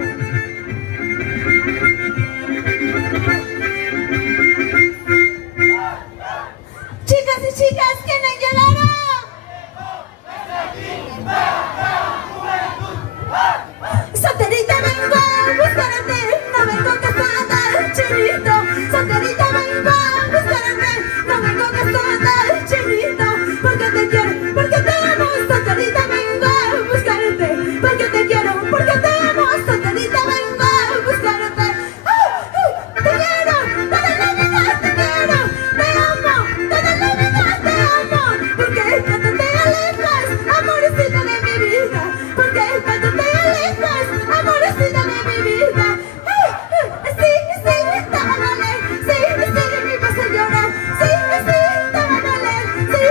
Chicas y chicas, ¿quieren llorar? Solterita vengo a buscarte, no vengo casada, chinito. Solterita vengo a buscarte, no vengo casada, chinito. Porque te quiero, porque te amo. Solterita vengo a buscarte, porque te quiero, porque te amo. Solterita vengo a buscarte. Te quiero, toda la vida te quiero, te amo, toda la vida te amo. Porque cuando te alejas, amorecito de mi vida. Porque cuando te alejas, amorecito de mi vida. Sí, te va a doler. Sí, me vas a llorar. Sí, te va a doler. Sí,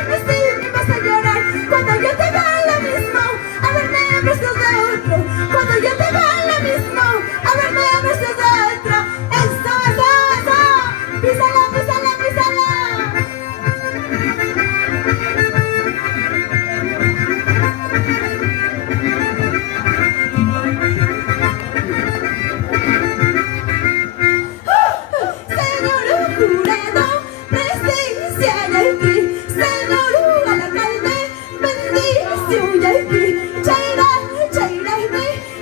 me vas a llorar. Cuando yo te vea lo mismo, a verme en brazos de otro. Cuando yo te vea lo mismo, a verme en brazos de otro. Eso. Písala, písala, písala. Señor jurado, presencia de ti. Señor alcalde, bendición de ti. Chaira,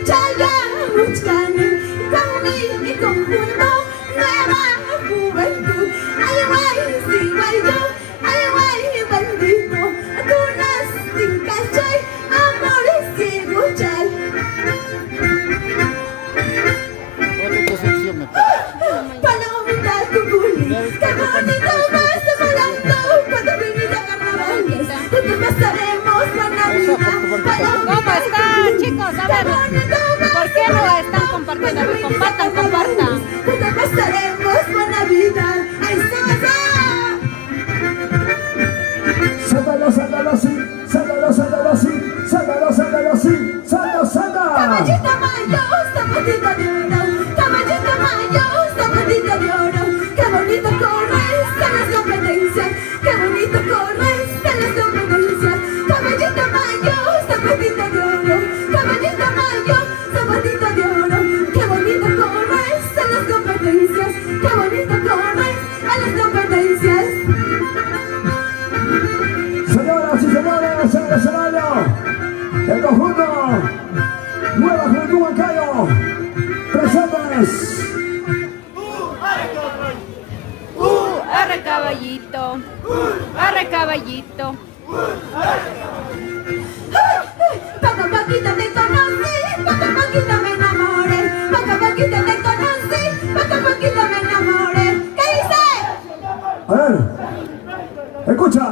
chaya, muchani. Con mi conjunto, nueva juventud. Ay, guay, sí, guay, yo. Ay, guay, bendito. Tunas sin cachay, amores sin chay. Palomita cuculi, qué bonito vas volando cuando viniste a carnavales. Juntos pasaremos buena vida. ¿Cómo están, chicos? A ver, ¿por qué no están compartiendo? A ver, compartan. Juntos pasaremos buena vida. ¡Eso! Sácalo así. Caballito mayo, zapatito de oro. Caballito mayo, zapatito de oro. Qué bonito corres en las competencias. Qué bonito corres en las competencias. Caballito mayo, zapatito de oro. Caballito mayo, zapatito de oro. Qué bonito corres en las competencias. Qué bonito corres en las competencias. Señoras y señores, en el escenario, el conjunto Nueva Juventud Huancayo, presentes. Arre caballito. Poco a poquito te conocí, poco a poquito me enamoré. Poco a poquito te conocí, poco a poquito me enamoré. ¿Qué dice? A ver, escucha.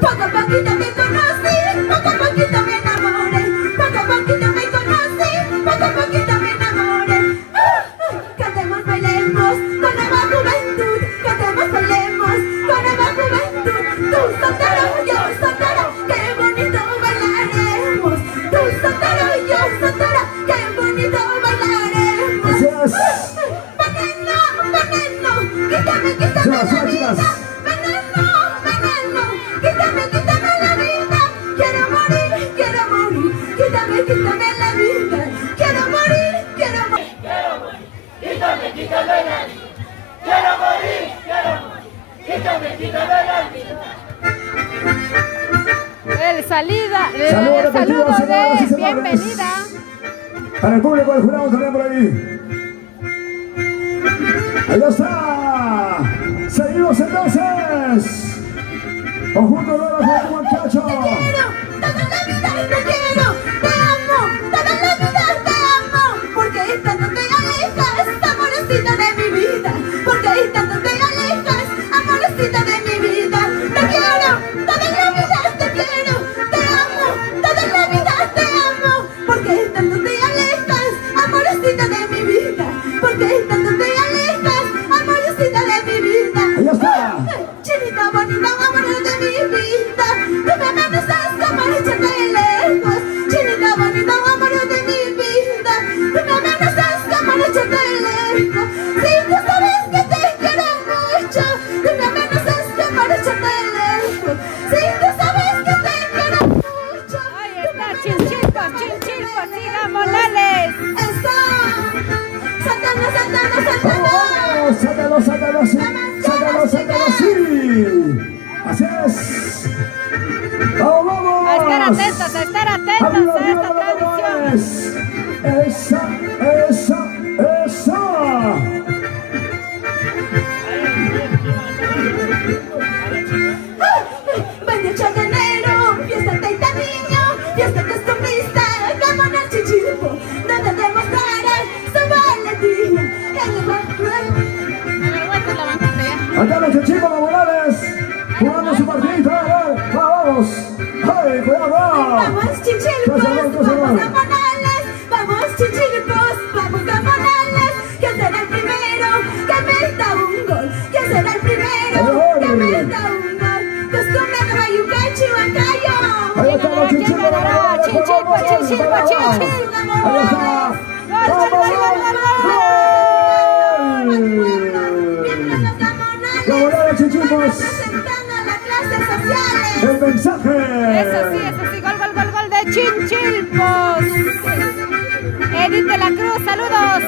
Poco a poquito te conocí, poco a poquito me enamoré. Poco a poquito me conocí, poco a poquito me enamoré. Cantemos, bailemos con nueva juventud. Cantemos, bailemos con el saludo señoras y de señores. bienvenida. Para el público del jurado también por ahí. Ahí está. Seguimos entonces. Conjunto de los muchachos. Toda la vida te quiero, te amo, toda la vida te amo, porque tanto te alejas, amorecita de mi vida, porque tanto te alejas, amorecita de mi vida, te quiero, toda la vida te quiero, te amo, toda la vida te amo, porque tanto te alejas, amorecita de mi vida, porque tanto te alejas, amorecita de mi vida. Ahí está. Chinita bonita, amor de mi vida, tú me amenazas como echarte lejos. Chinita bonita, amor de mi vida, tú me amenazas como echarte lejos. Si tú sabes que te quiero mucho, tú me amenazas como echarte lejos. Si tú sabes que te quiero mucho, Ahí está, chinchilpos, sigamos, dale. está. Sácalo, sácalo, sácalo. ¡Vamos! ¡Sácalo, sácalo así! ¡Sácalo, sácalo así! ¡Así es! ¡Vamos, vamos! A estar atentos a esta transmisión. ¡Esa! Veintiocho de enero, fiesta taita niño, fiesta costumbrista, como en el Chichilpo, donde demostrarán su valentía. Acá los chicos laborales jugando su partidito. ¡Vamos! ¡Ay, cuidado! Vamos Chichilpos, Cosa vamos gamonales, vamos Chichilpos, vamos gamonales. ¿Quién será el primero que meta un gol? ¿Quién será el primero que meta un gol? Costumbre de Bayuca, Chihuancayo. Ahí está los ¿Quién chicos ganará? laborales. Chinchilpo. Ahí está. Laborales, chichipos. Representando a las clases sociales. El mensaje. Eso sí, gol de Chinchilpos. Edith de la Cruz, saludos.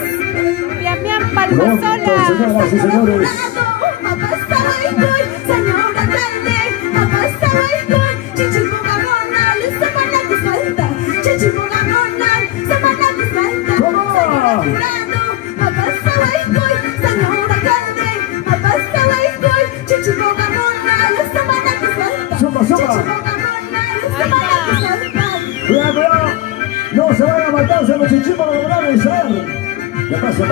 Damián Pronto, Palmasola. señoras y señores. Papá estaba ahí con señor alcalde. Papá estaba ahí con Chichilpo Gamonal. Semana que falta. Chichilpo Gamonal. Semana que falta. ¿Cómo? Señor jurado. Papá estaba ahí con señor alcalde. Papá estaba ahí con Chichilpo Gamonal. Semana que falta. Sopa, sopa. Chichilpo Gamonal. Semana que falta. Cuidado, cuidado. No se vayan a matarse los chichipos laborales, ¿eh? Ya pasa.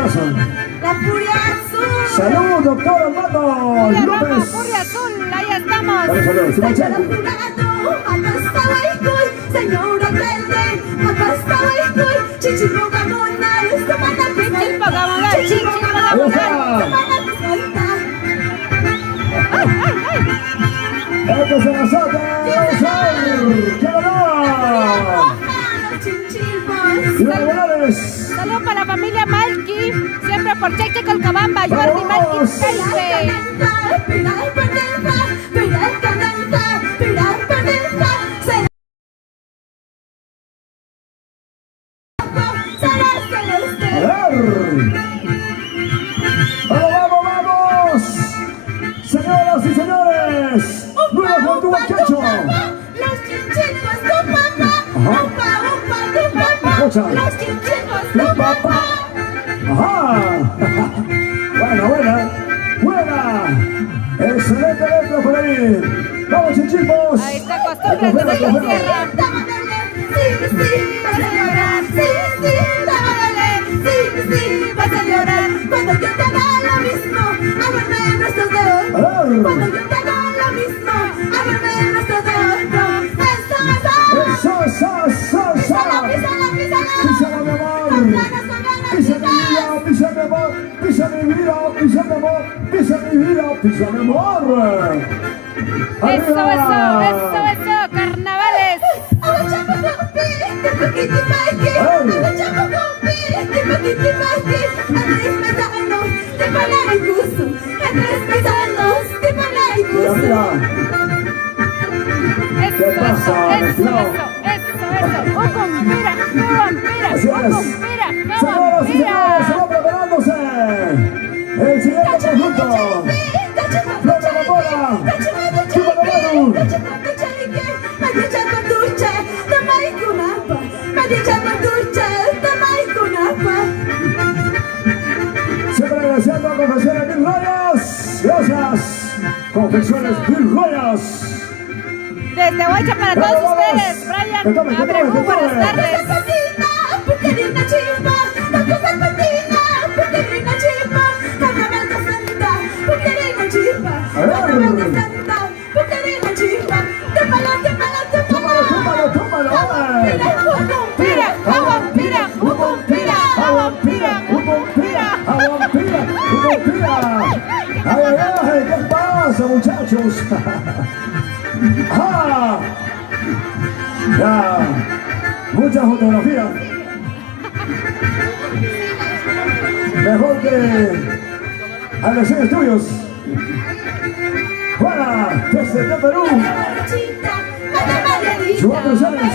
La furia azul. Salud, doctor Armando Furia roja, López. furia azul, ahí estamos. Vamos, salud. Señor jurado, papá estaba ahí con señor alcalde, papá estaba ahí con Chichilpo Gamonal, semana que Chichilpo falta, Gamonal, Chichilpo Ahí está. semana que falta. Esto se nos saca. ¡Qué honor! Los chinchilpos. Y laborales. Saludos para la familia Malki, siempre por Cheque Colcabamba, Jordi Malki, Pepe. Pilar Pendeja, Pilar Pendeja, Pilar Pendeja, será celeste. A ver. ¡Vamos! Señoras y señores. Nueva Juventud Quecho. Los chinchilpos, tu papá. Ajá. Upa, tu papá. Escucha. Los chinchilpos, Tu tu papá. papá. Ajá. Buena. Excelente letra por ahí. Vamos, chichipos. Ahí está Costumbres de la Tierra. Sí, vas a llorar. Sí, vas a llorar. Cuando yo te haga lo mismo, háblame en nuestros dedos. Cuando yo te haga lo mismo, háblame en nuestros dedos. Eso. Písala, mi amor. Pisa mi amor. Eso, carnavales. Señoras y señores, se va preparándose el siguiente conjunto. Flor de la Mora, Chupa de Manu. Confecciones Mil Joyas. Desde Huacha para todos ustedes, Brian Abreu, buenas tardes. Ay, ¿qué pasa, muchachos? ¡Ah! Ya, muchas fotografías. Mejor que Alexis Estudios. Juana, desde Perú. Joan González.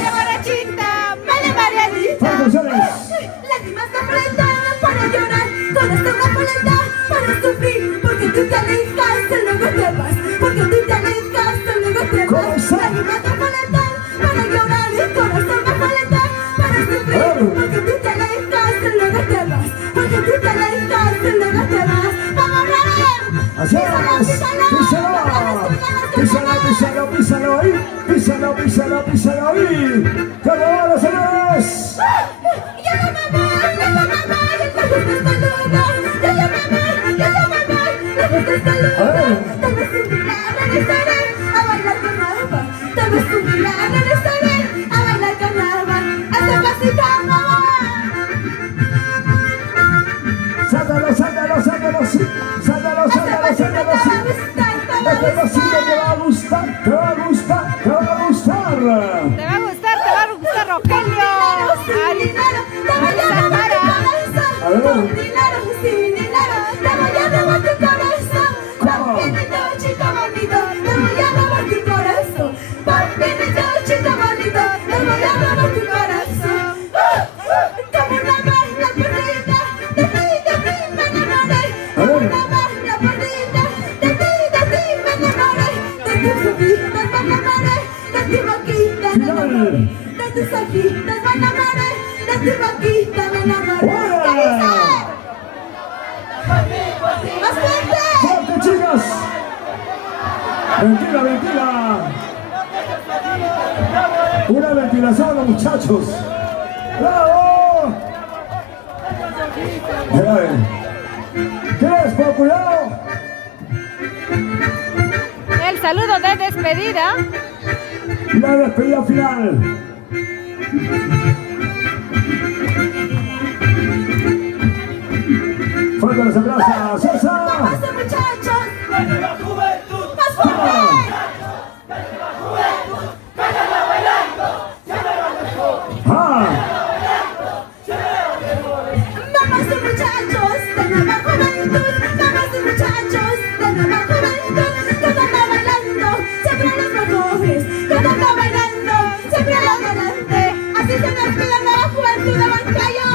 Juan González. Lágrimas de frente para llorar, corazón de polenta para sufrir, porque tú te alejaste, luego te vas, porque tú te alejaste, luego te vas. Lágrimas de polenta para llorar, corazón de polenta para sufrir, porque tú te alejaste, luego te vas, porque tú te alejaste, luego te vas. Vamos a ver. Así es. Písalo ahí. Písalo ahí. ¡Carnaval, señores! Ya no me voy, te gusta esta luna. Ya me voy, te gusta esta luna. Tal vez un día regresaré a bailar carnaval. Tal vez un día regresaré a bailar carnaval. Hasta pasita, mamá. Sácalo. Este pasito te va a gustar. Te va a gustar, Rogelio. Con dinero, sin dinero, te voy a robar tu corazón. Pampinito, chico bonito, te voy a robar tu corazón. Pampinito, chico bonito, te voy a robar tu corazón. Como una bala perdida, de ti me enamoré. Como una bala perdida, de ti me enamoré. De tus ojitos me enamoré, de tu boquita me enamoré. De tus ojitos me enamoré, de tu boquita me enamoré. ¡Más fuerte! ¡Fuerte, chicas! Ventila. Una ventilación a los muchachos. ¡Bravo! Crespo, cuidado. El saludo de despedida. La despedida final. Fuerte las abrazas, César. ¡Más muchachos! ¡Más fuerte! ¡Ah! Vamos muchachos de nueva juventud, vamos muchachos de nueva juventud, todo está bailando, siempre los mejores, todo está bailando, siempre los delante, así se despide la juventud de Huancayo.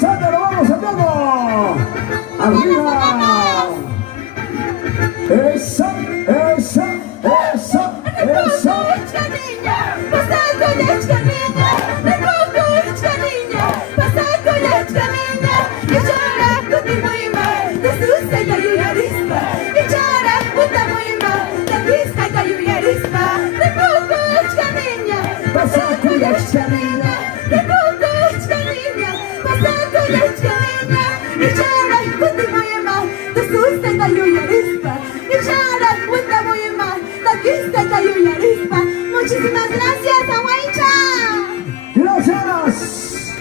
¡Sácalo! ¡Vamos, Santiago! ¡Arriba! ¡Esa! Muchísimas gracias, Aguaycha. ¡Gracias!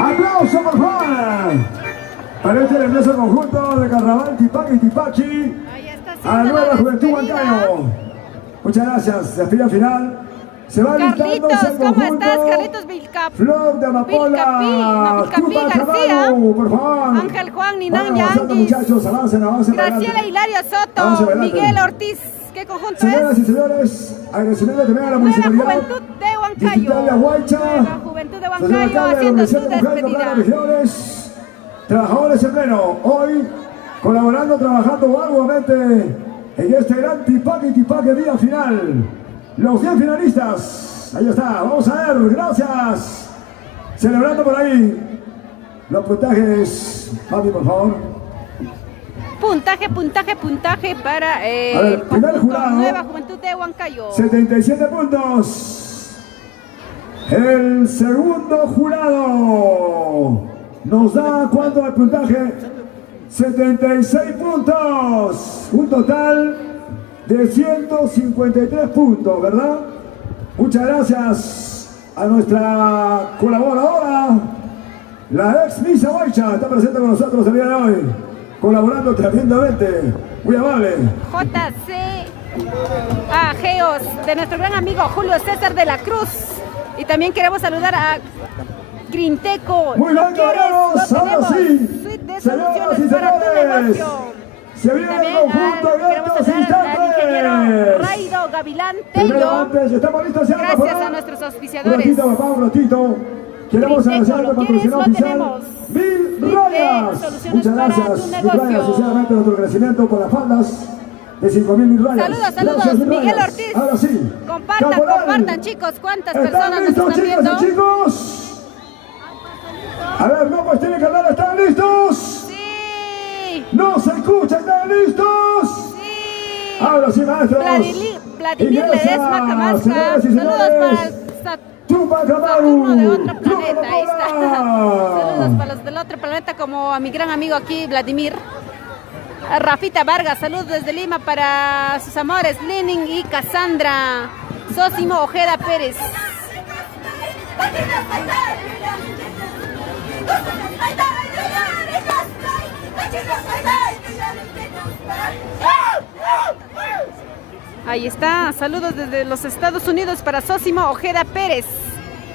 ¡Aplauso, por favor! Para este hermoso conjunto de Carnaval Tipachi Ahí está a la nueva Juventud despedida. Huancayo. Muchas gracias. Despedida final. Se va Carlitos, listándose el ¿cómo conjunto. estás? Carlitos Vilcap. Flor de Amapola. Vilcapí García. Por favor. Ángel Juan, Ninán Vamos avanzando, Yangis. muchachos, avancen. Graciela Hilario Avance Soto. adelante. Miguel Ortiz. ¿Qué conjunto Señoras es? y señores, agradecimiento también a la Nueva municipalidad. Juventud de Huancayo. Digital de Huaycha. Nueva Juventud de Señor Huancayo alcalde de la haciendo su Universidad de Mujer, despedida. Local, Regiones, trabajadores en pleno, hoy trabajando arduamente en este gran Tipaque día final. Los 10 finalistas, ahí está, vamos a ver, gracias. Celebrando por ahí los puntajes, Fabi, por favor. Puntaje para A ver, primer jurado. Nueva Juventud de Huancayo. 77 puntos. El segundo jurado nos da ¿cuánto de puntaje? 76 puntos. Un total de 153 puntos, ¿verdad? Muchas gracias a nuestra colaboradora, la ex Misa Boicha, está presente con nosotros el día de hoy, colaborando tremendamente. Muy amable. JC Ageos, de nuestro gran amigo Julio César de la Cruz. Y también queremos saludar a Grinteco. Muy bien, caballeros, ahora sí. Suite de Señoras soluciones y para tu señores, negocio. se viene También el conjunto de queremos estos saludar al ingeniero instantes. Raido Gavilán Primero, Tello. antes, estamos listos ya. Gracias por a favor. nuestros Un auspiciadores. ratito, papá, un ratito. Queremos Grinteco, agradecer a ¿lo nuestro quieres? patrocinador Lo oficial, tenemos. Mil Suite Rayas. soluciones Muchas para gracias. tu Mil Rayas, negocio. sinceramente, nuestro crecimiento con las faldas de 5.000 rayas. Saludos, Gracias, Mil Miguel Rayas. Ortiz. Ahora sí. Compartan, compartan, chicos. ¿Cuántas personas nos listos, están chicas viendo? y chicos? A ver, no, pues tienen que hablar. ¿Están listos? Sí. ¡No se escucha! ¿Están listos? Sí. Ahora sí, maestros. Vladimir Ledesma Camasca. Señoras y Saludos para señores. el Tupac Amaru. Saturno de otro Tupac planeta. Ahí está. Amaru. Saludos para los del otro planeta, como a mi gran amigo aquí, Vladimir. A Rafita Vargas, saludos desde Lima para sus amores, Lenin y Cassandra. Sosimo Ojeda Pérez. Ahí está, saludos desde los Estados Unidos para Sosimo Ojeda Pérez.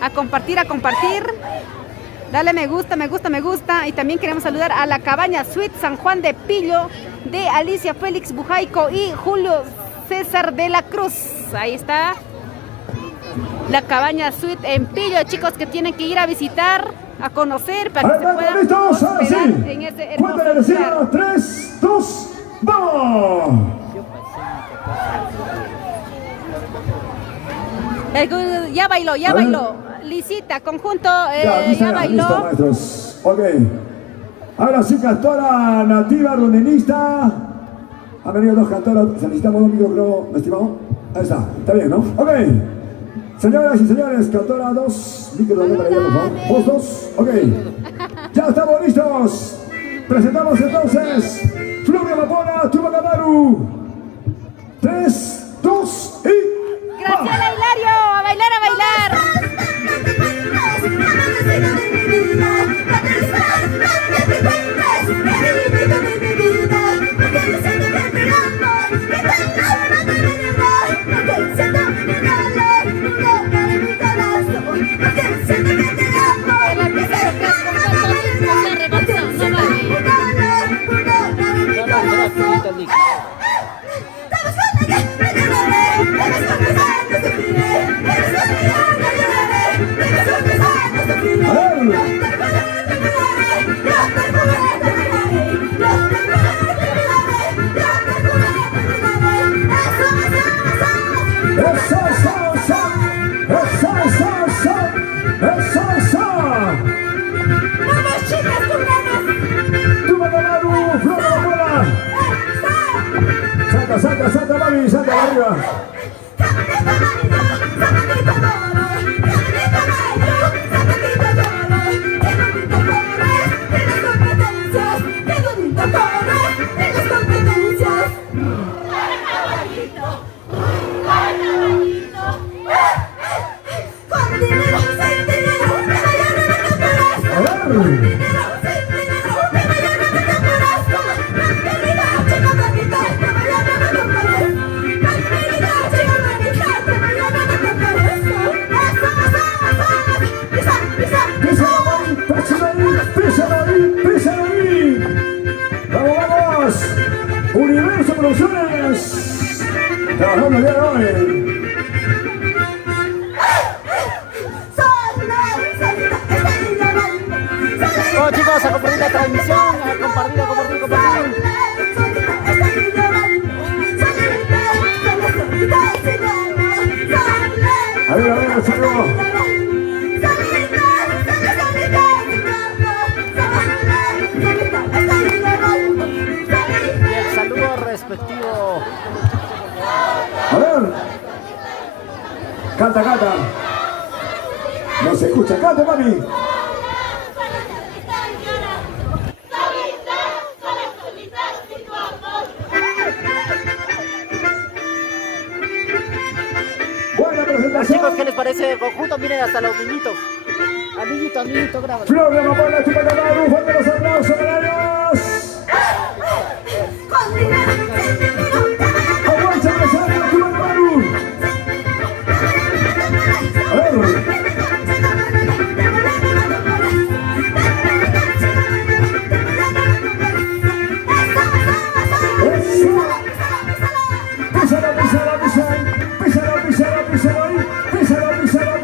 A compartir, a compartir. Dale me gusta, me gusta, me gusta. Y también queremos saludar a la Cabaña Suite San Juan de Pillo de Alicia Félix Bujaico y Julio César de la Cruz. Ahí está la Cabaña Suite en Pillo, chicos, que tienen que ir a visitar, a conocer para que se puedan listos, ahora hospedar sí. en ese hermoso Cuéntale, lugar. 3, 2, ¡vamos! Ya bailó, ya A ver. bailó. Lisita, conjunto, Listo, ya bailó. listo, maestros. Ok. Ahora sí, cantora nativa rondinista. Han venido dos cantoras. Necesitamos un micrófono, ¿me estimado? Ahí está bien, ¿no? Ok. Señoras y señores, cantora 2. Micrófono para allá, por favor. Vos dos. Ok. Ya estamos listos. Presentamos entonces Fluvio Mapona, Tupac Amaru. 3, 2 y... Graciela Hilario, a bailar, a bailar. Salta, mami, salta para arriba. Universo Producciones, trabajando el día de hoy. Bueno, chicos, a compartir la transmisión, a compartir. A ver, chicos. Canta, canta. No se escucha, canta, mami. Buena presentación. Chicos, ¿qué les parece el conjunto? Miren hasta los niñitos. Amiguito, graba. Flor de Amapola, Chupacabal, un fuerte los aplausos, canarios. Aguanta, empresario, Chupacabal. A ver.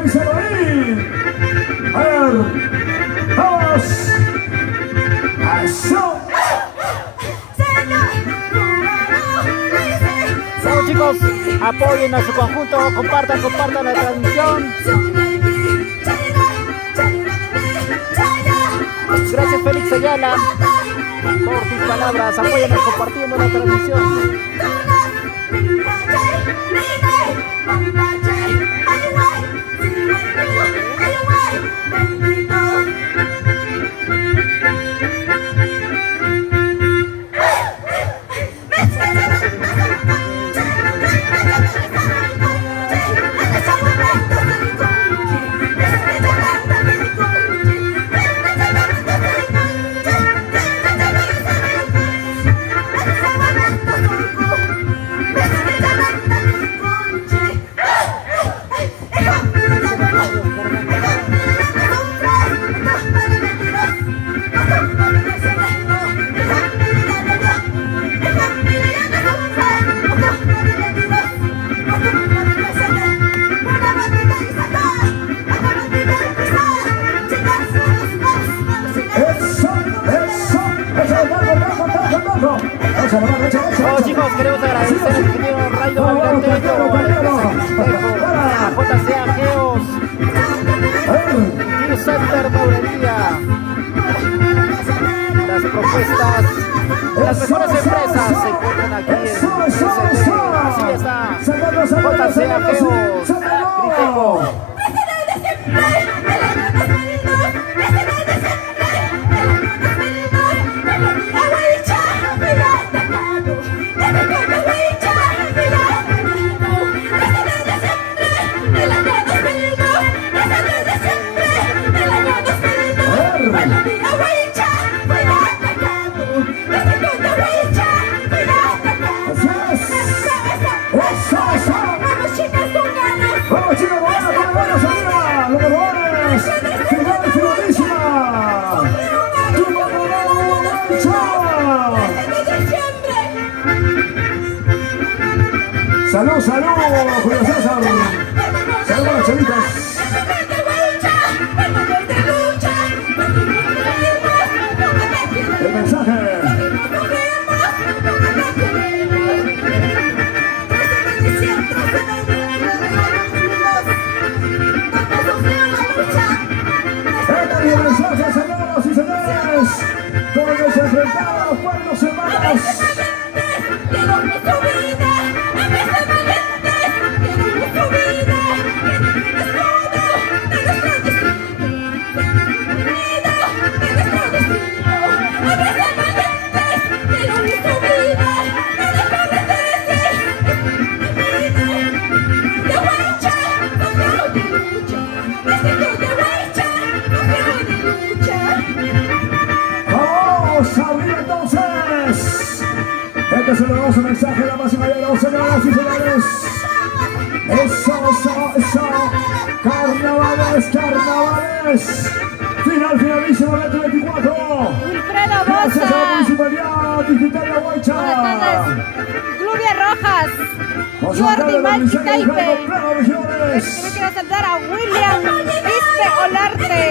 Písalo ahí. A ver, vamos. Eso. Bueno, chicos, apoyen a su conjunto, compartan la transmisión. Gracias, Félix Ayala, por tus palabras. Apóyanos compartiendo la transmisión. Bueno, chicos, queremos agradecer al ingeniero Raido Valdantello, a JCA Geos, New Center Maurería. Las propuestas, las mejores empresas se encuentran aquí en CCT. Así está, JCA Geos, Griteco. Salud, Julio César. Salud a las chavitas. El mensaje. El mensaje, señoras y señores. Donde se enfrentaron cuatro semanas. Este es el hermoso mensaje de la máxima de los señoras y señores. Eso. Carnavales. Finalísimo del 24. Wilfredo Gracias a la Bosa. Municipalidad Digital de Huaycha. Buenas tardes. Gluvia Rojas. Con su Jordi alcalde, Malqui Luis Ángel Taipe. Plano Regiones. También quiero saludar a William Viste Olarte.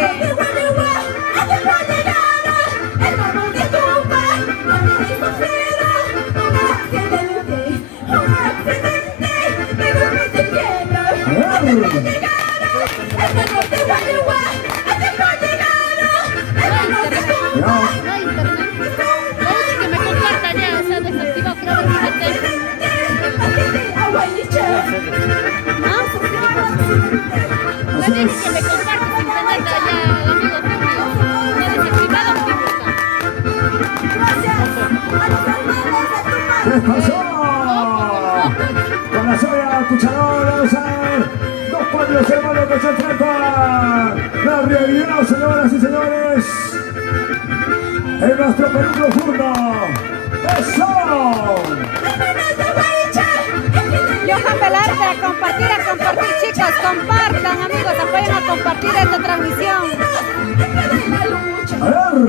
No hay internet. La única que me comparta ya, o sea, desactivado, creo que ¿Ah? No dije que me compartas internet allá, amigo Julio. No desactivado mi música. ¿Qué pasó? Con la soya cucharadora, vamos a ver. Dos patios hermanos que se enfrentan. La realidad, señoras y señores. En nuestro Perú profundo. ¡Eso! Johan Velarde, a compartir, chicos, compartan, amigos, apoyen a compartir esta transmisión. A ver.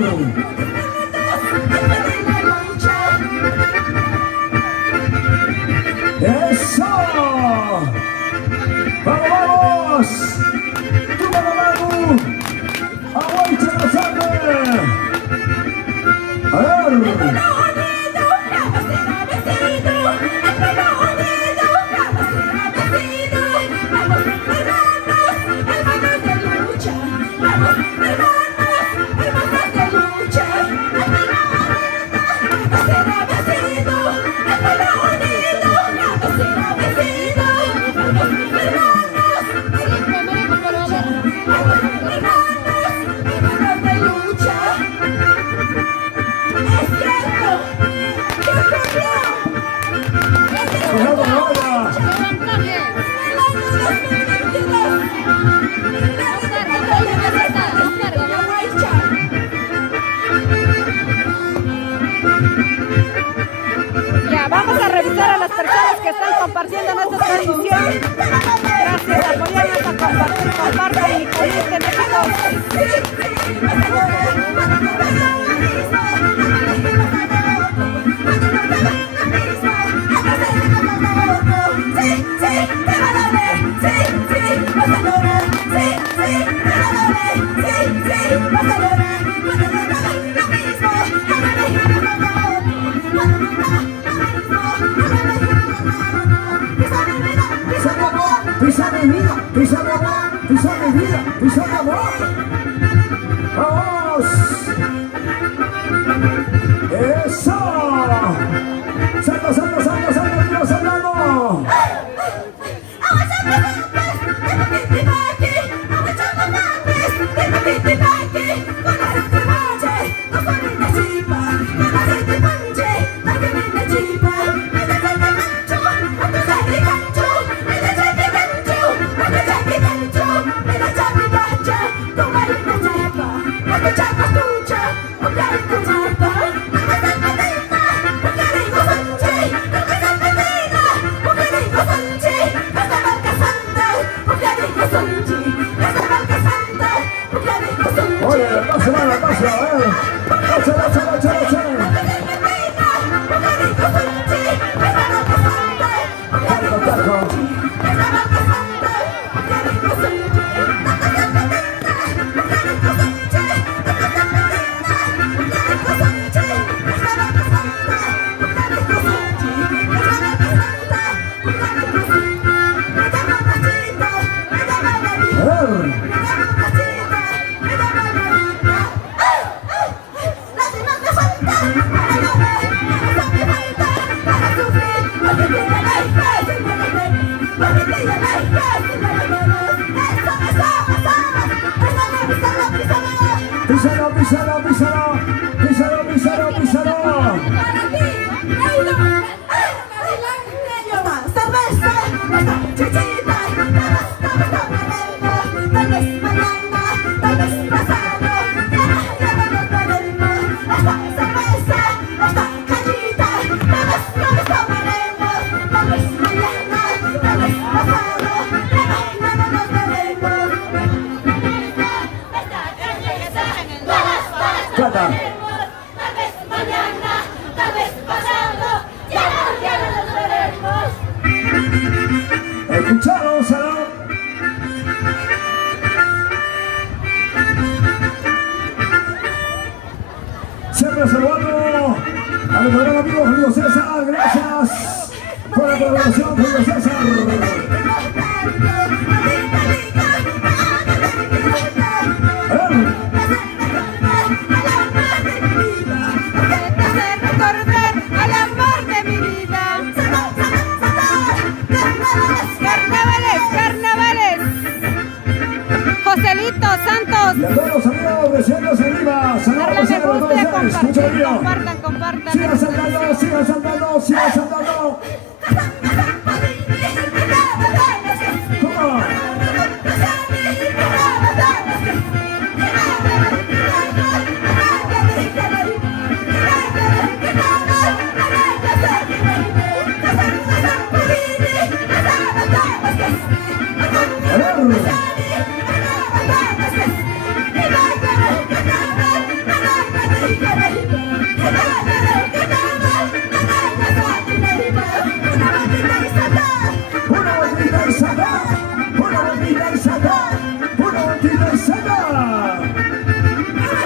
¡Eso! ¡Vamos, vamos! ¡Tú, Manu! ¡Aguache la sangre! A ver. Ya, vamos a revisar a las personas que están compartiendo nuestra transmisión. Gracias, apoyarnos a compartir, compartan y comenten, chicos. Pisa mi vida, pisa mi amor, pisa mi vida, pisa mi amor. ¡Vamos! ¡Eso! ¡Salta, salta, salta, salta, tío, saltando! Oye, pase, a ver. Pase. Escucharon, salón. Siempre saludando a nuestro gran amigo Julio César. Gracias por la colaboración, Julio César. Carnavales. compartir, compartan. Sigan saltando, sigan saltando, sigan saltando. ¿Cómo?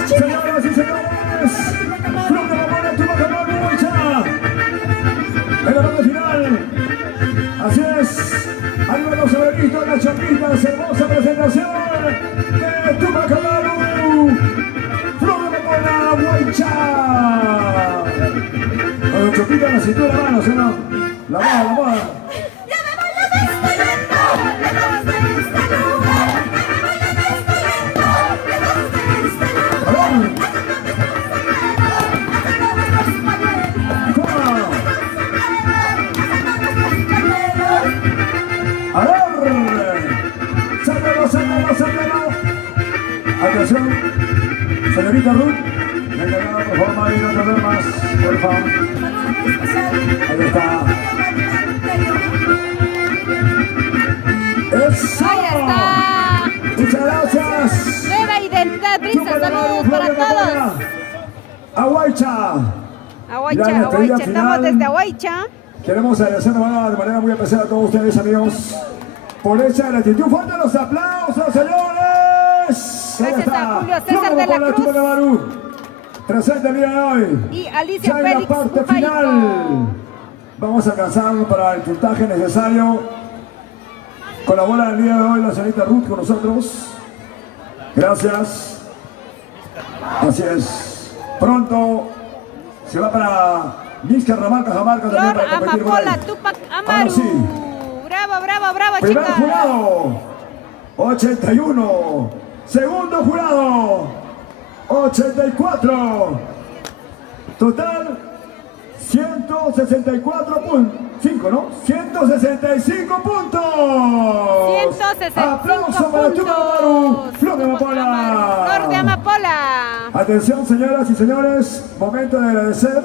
Señoras y señores, Club de Mamona, Tupac Amaru, Huaycha. En la ronda final. Así es. Arriba los severitos, las chapitas, hermosa presentación de Tupac Amaru, Club de Mamona, Huaycha. Con los chapitas en la cintura, manos, ¿no? La moda, la moda. A ver, sácalo. Atención, señorita Ruth. Venga, por favor, Mari, no te más, por favor. Ahí está. ¡Eso! Ahí está. Muchas gracias. Nueva identidad, Brisa. Saludos para todos. Ahuaycha. Ahuaycha, estamos desde Ahuaycha. Queremos agradecer de manera muy especial a todos ustedes, amigos, por esa gratitud. ¡Fuerte los aplausos, señores! Gracias a Julio César de la Cruz. Presente el día de hoy. Y Alicia Ya en la Félix parte Bujaico. final. Vamos a alcanzar para el puntaje necesario. Colabora el día de hoy la señorita Ruth con nosotros. Gracias. Así es. Pronto se va para Misca, Ramal, Cajamarca también Flor para competir por ahí. Amapola, Tupac Ahora Amaru. sí. Bravo, Primer chicas. jurado, 81. Segundo jurado, 84. Total, 164.5, ¿no? 165 puntos. 165 Aplauso para Tupac Amaru, Flor de Amapola. Flor de Amapola. Atención, señoras y señores, momento de agradecer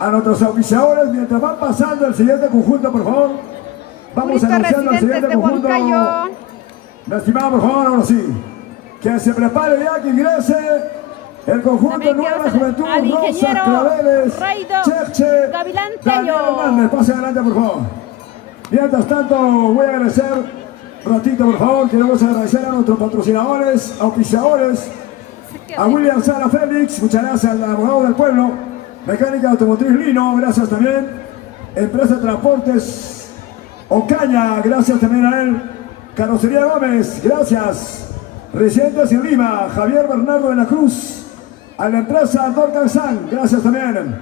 a nuestros auspiciadores mientras van pasando el siguiente conjunto, por favor. Vamos Purito anunciando el Residentes siguiente de conjunto. Huancayo. Mi estimado, por favor, ahora sí. Que se prepare ya, que ingrese el conjunto También Nueva queremos Juventud, al Rosa, ingeniero Claveles, Raido Cheche, Gavilán Daniel Tello. Hernández. Pase adelante, por favor. Mientras tanto, voy a agradecer un ratito, por favor. Queremos agradecer a nuestros patrocinadores, auspiciadores, a William Sara Félix, muchas gracias al abogado del pueblo, Mecánica Automotriz Lino, gracias también, Empresa de Transportes Ocaña, gracias también a él, Carrocería Gómez, gracias, Residentes en Lima, Javier Bernardo de la Cruz, a la empresa Dorcan San, gracias también,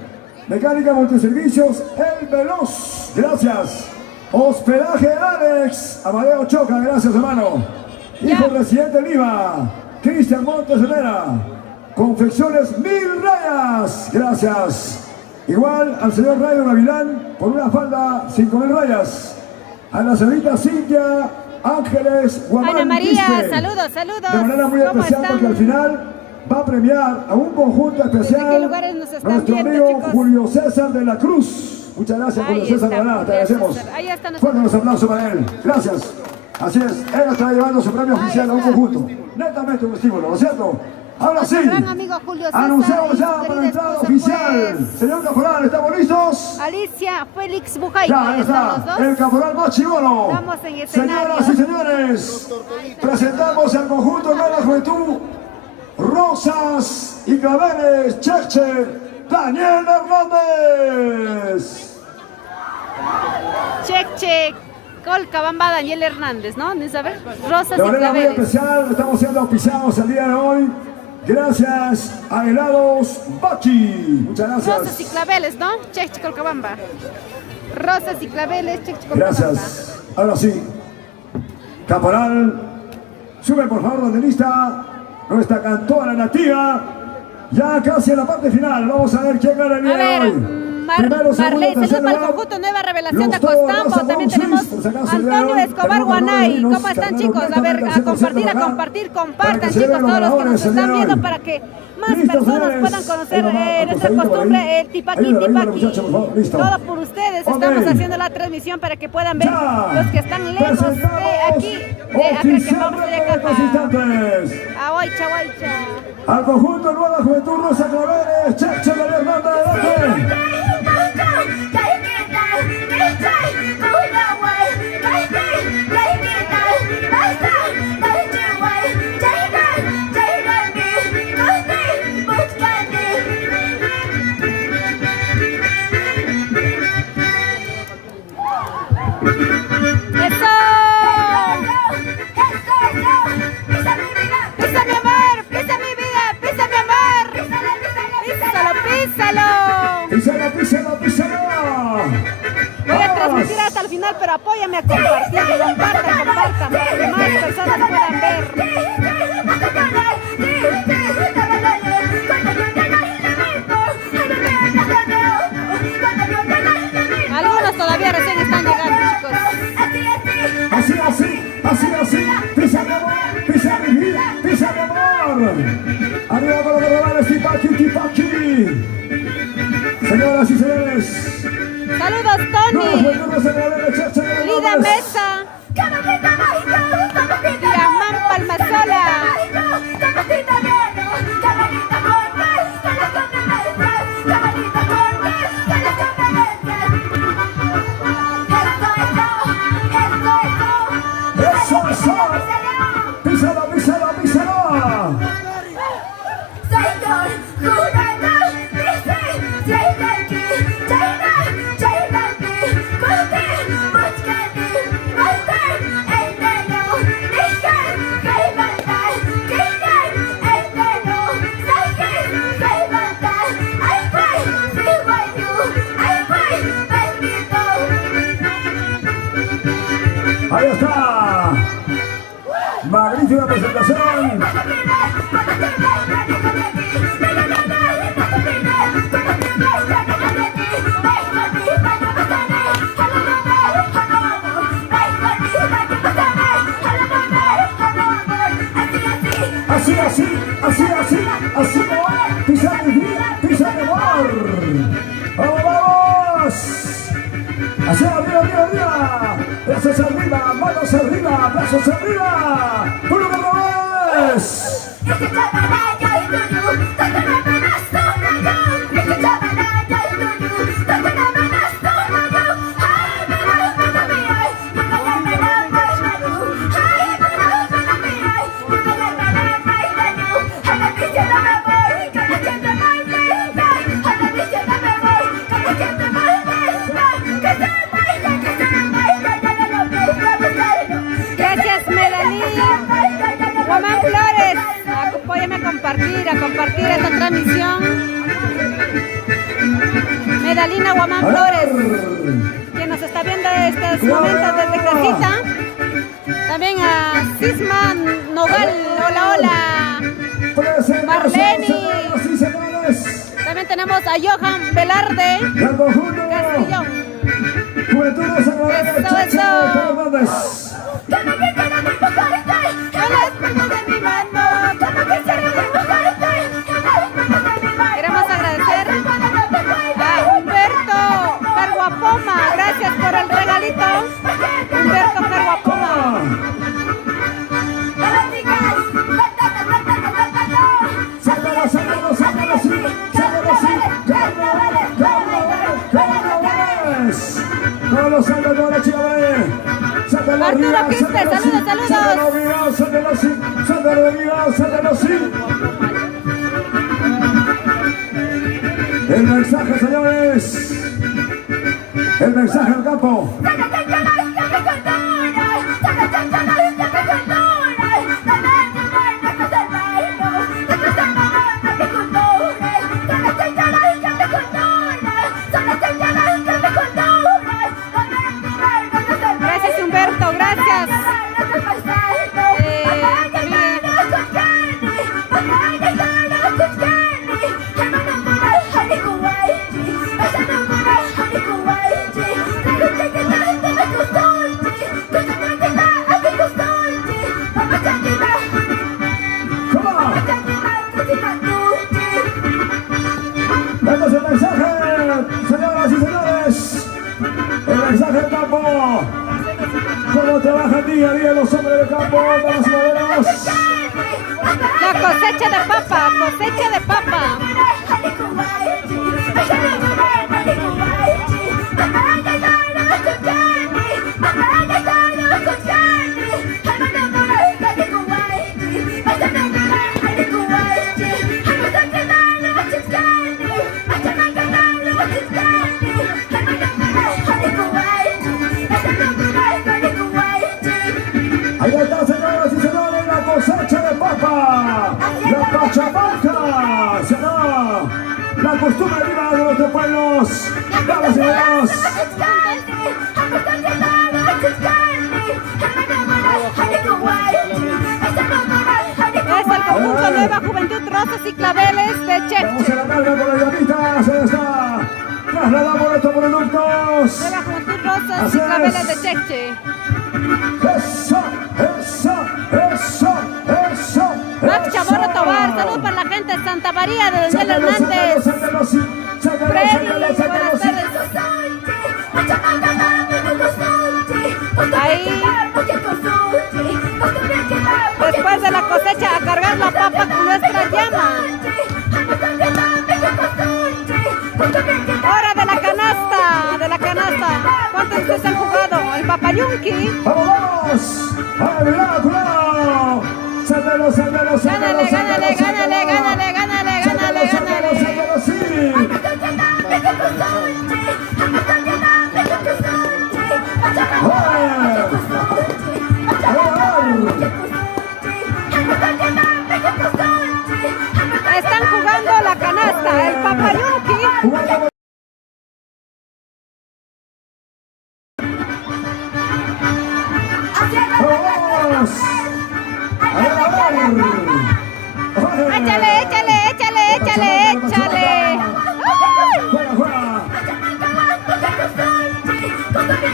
Mecánica Multiservicios El Veloz, gracias, Hospedaje Alex, Amadeo Choca, gracias hermano, Hijo Residente Lima, Cristian Montes Herrera, Confecciones Mil Rayas, gracias. Igual al señor Rayo Gavilán por una falda 5.000 rayas. A la señorita Cintia Ángeles Guamán Ana María, Quispe. saludos. De manera muy ¿Cómo especial están? porque al final va a premiar a un conjunto especial qué lugares nos están nuestro viendo, amigo chicos? Julio César de la Cruz. Muchas gracias, Julio Ahí César, está, de verdad, te Julio agradecemos. César. Ahí está nuestro- Fuertes los aplausos para él. Gracias. Así es, él está llevando su premio oficial a un está. conjunto. Netamente un estímulo, ¿no es cierto? Ahora sí, Nuestro gran amigo Julio César anunciamos y ya su para la querida entrada esposa, oficial. pues. Señor Caporal, ¿estamos listos? Alicia Félix Bujaico. Ya, ahí ¿Están está, los el dos? caporal más chivolo. Estamos en escenario. Señoras y señores, presentamos al conjunto Nueva Juventud, Rosas y Claveles, Cheche, Daniel Hernández. Cheche, Colcabamba, Daniel Hernández, ¿no? ¿No sabes? Rosas De y manera muy claveles. especial, estamos siendo auspiciados el día de hoy. Gracias a Helados Bachi. Muchas Rosas y gracias. claveles, ¿no? Cheche, Colcabamba. Rosas y claveles, Cheche, Colcabamba. Gracias. Ahora sí. Caporal, sube por favor, banderista, nuestra cantora nativa, Ya casi en la parte final. Vamos a ver quién gana el día A de ver, hoy. Primero, segundo, Marley, saludos tercer para el lugar. conjunto Nueva Revelación de Los toros, Costambo. Raza También Bon tenemos Suisse, por si acaso, el día de Antonio hoy. Escobar Tenemos Guanay. Carlos ¿Cómo están, Carlos chicos? A Blanca, ver, a tercero, compartir, tercero, a acá. compartir, Para compartan, que se chicos, vean todos los que ganadores nos el día están de viendo hoy. para que más Listo, personas señores. puedan conocer Ahí va, nuestra acostadito por costumbre, ahí. el tipaqui, Ayúdale, ayúdale, tipaqui. muchachos, por favor. Listo. Todo por ustedes. Ok. Estamos haciendo la transmisión para que puedan ver Ya. los que están lejos de aquí, de Acraquemón, de estos instantes. Aguaycha, Aguaycha. Al conjunto Nueva Juventud Rosa Claveres, Chacha de la Hermana, adelante. ¡Eso! ¡Pisa mi amor! ¡Pisa mi vida! ¡Pisa mi amor! ¡Písalo, písalo! Písalo, písalo, písalo. Voy a transmitir hasta el final, pero apóyame a compartir, compartan, compartan, para que más personas puedan ver. Algunos todavía recién están llegando, chicos. Así, pisa mi amor, pisa mi vida, pisa mi amor. Arriba con los carnavales, tipaqui, tipaqui. Señoras y señores, Saludos, Nueva Tony, Juventud Rosa Claveres, Chacha de la Lida Hermana. Mesa, Yamán Palmasola. Eso. Písalo, písalo, písalo. Ahí está. Magnífica presentación. Así no va. Pisa mi vida, pisa mi amor. Vamos. Hacia arriba. Brazos arriba, manos arriba, brazos arriba. ¡Puro carnavales! Gracias, Melanie. Guamán Flores, apóyame a compartir esta transmisión. Medalina Guamán Flores, que nos está viendo estos momentos desde casita. También a Sisma Nogal, hola. Marleni. También tenemos a Johan Velarde Castillón. Eso. Queremos agradecer a Humberto Carguapoma. Gracias por el regalito, Humberto Carguapoma. Arturo Quispe, saludos. El mensaje, señores. El mensaje al campo. Gracias, Humberto, gracias. Come on. Este es el mensaje, señoras y señores. El mensaje del campo. Cómo trabajan día a día los hombres del campo, damas y caballeros. La cosecha de papa, cosecha de papa. Ahí está, señoras y señores, la cosecha de papa. La pachamanca será la costumbre viva de nuestros pueblos. Damas y caballeros. Es el conjunto Nueva Juventud Rosas y Claveles de Vamos Chepche. a la carga con las llamitas. Ahí está. Trasladamos estos productos. Nueva Juventud Rosas y Claveles de Chepche. Eso, eso, eso, eso. Max Chamorro Tobar, saludos para la gente de Santa María de Daniel Hernández. Freddy, buenas tardes. Ahí, después de la cosecha, a cargar la papa con nuestra llama. Hora de la canasta, de la canasta. ¿Cuántos de ustedes han jugado? El papayunqui. ¡Vamos! ¡Cuidado, cuidado! ¡Sácalo, sácalo, sácalo! Gánale, gánale, gánale, gánale, gánale, gánale, gánale. ¡Sácalo, sí! Están jugando la canasta, el papayunqui. ¡Vamos! ¡A ver, a ver! Échale, échale, échale, échale, échale. ¡Ay! ¡Fuera, fuera!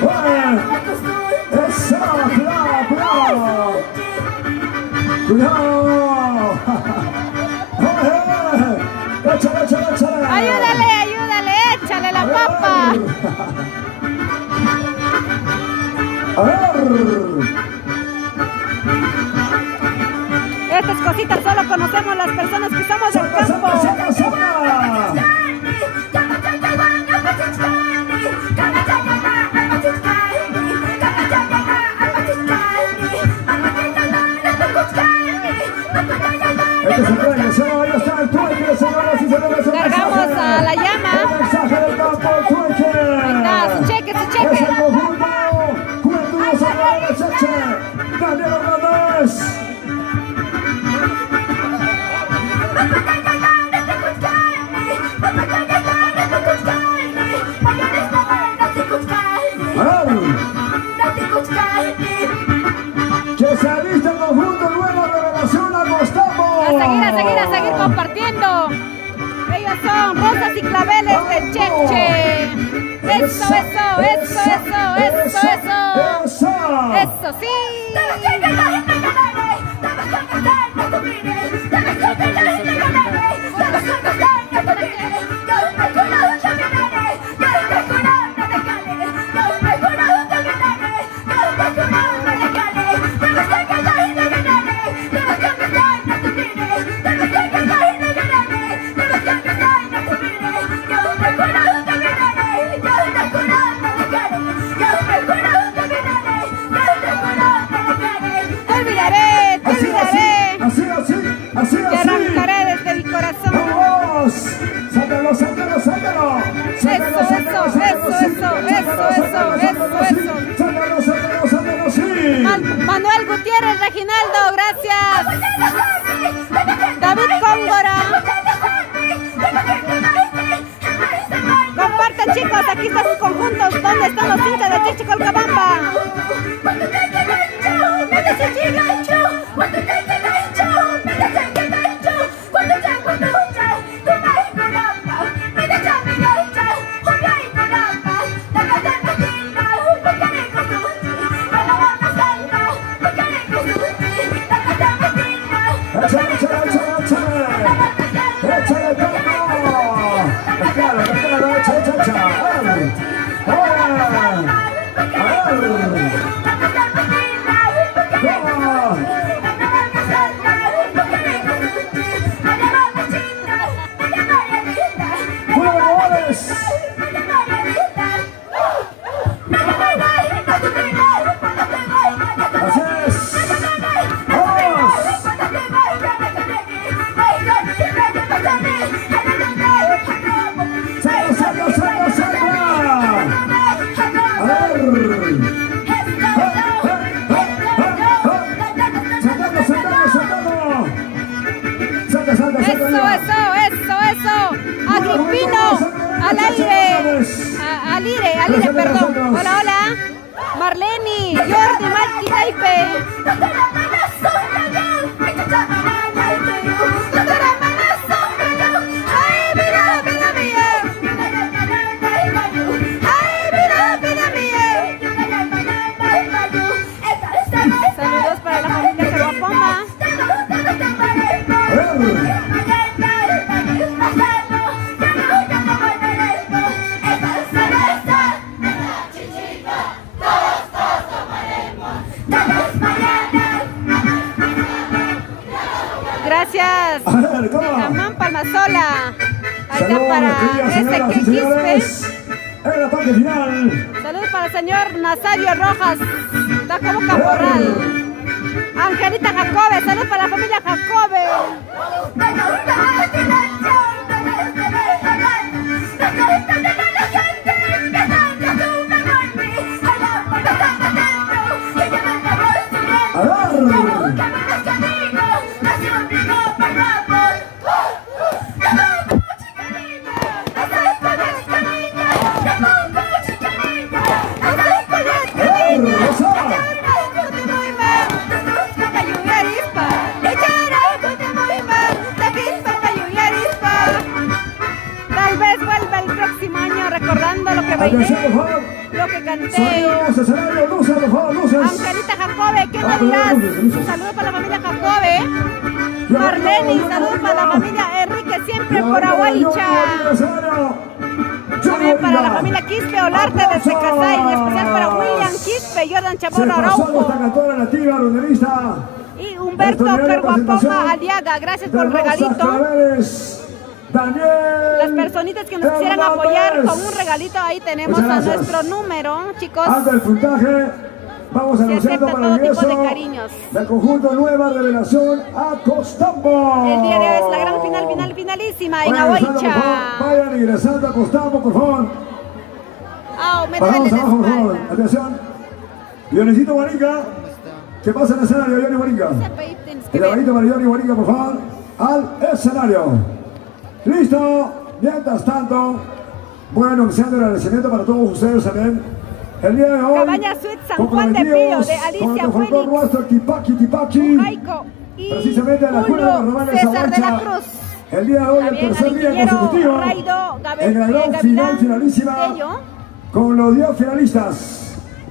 ¡Fuera! ¡Eso! ¡Cuidado, cuidado! ¡Cuidado! ¡Échale, échale, échale! Ayúdale, ayúdale, échale la papa. ¡A ver! Estas cositas solo conocemos las personas que somos del ¡Saca, campo. saca, saca, saca! Este es el premio, ahí está el tuerque, señoras y señores. Cargamos a la llama. El mensaje del campo, el tuerque. Ahí está, su cheque, su Es cheque. el conjunto Juventud de San Gabriel de Cheche. Daniel Hernández. Que se alista el conjunto Nueva Revelación Agostamos. A seguir compartiendo. Ellos son Rosas y Claveles de Cheche. Eso, eso, eso, eso, eso, eso. Eso. Eso, sí. Te olvidaré, te olvidaré. Así. Te arrancaré desde mi corazón. ¡Vamos! ¡Sácalo, sácalo, sácalo! ¡Sácalo, Eso, sácalo, eso, sácalo, eso, sí! eso, ¡Sácalo, eso, sácalo, eso, sácalo, sí! eso. ¡Sácalo, sácalo, sácalo, sí! Manuel Gutiérrez, Reginaldo, gracias. David Cóngora. Compartan, chicos, aquí están sus conjuntos. ¿Dónde están los hinchas de Chichicolcabamba? Échale, échale, échale, échale. Échale todo. Pescado, pescado, echa, echa, echa. A ver. Eso. Agripino, al aire, perdón. Hola. Marleni, Jordi, Marti, Taipe. Saludos para la familia Caguapoma. Gracias. Amán Palmasola. Acá para ese que Quispe. En la parte final. Saludos para el señor Nazario Rojas. Está como caporal. Angelita Jacobe. Saludos para la familia Jacobe. Tal vez vuelva el próximo año recordando lo que bailé, lo que canté. Angelita Jacobe, ¿qué me dirás? Un saludo para la familia Jacobe. Marleni, saludos para la familia Enrique, siempre por Aguaicha. También para la familia Quispe Olarte desde Casay, en especial para William Quispe, Jordan Chamorro Araujo. Y Humberto Caguapoma Aliaga, gracias por el regalito. Las personitas que nos quisieran apoyar con un regalito, ahí tenemos a nuestro número, chicos. Antes del puntaje, vamos anunciando para el ingreso del conjunto Nueva Revelación a Costambo. El día de hoy es la gran finalísima en Aguaicha. Vayan ingresando a Costambo, por favor. Me duele la abajo, por favor. espalda. Atención. Dionisito Guarica, que pasa al escenario, Johnny Guarica. El abadito para Johnny Guarica, por favor, al escenario. Listo, mientras tanto, bueno, iniciando el agradecimiento para todos ustedes también. El día de hoy, Cabaña Suite San Juan de Pío, de Alicia Félix, nuestro Tipaqui, Jaico y precisamente en la Julio Escuela de Romana César de la Zahuancha. Cruz. El día de hoy, el También tercer al día ingeniero consecutivo, Raido en la gran final finalísima, Tello. con los 10 finalistas.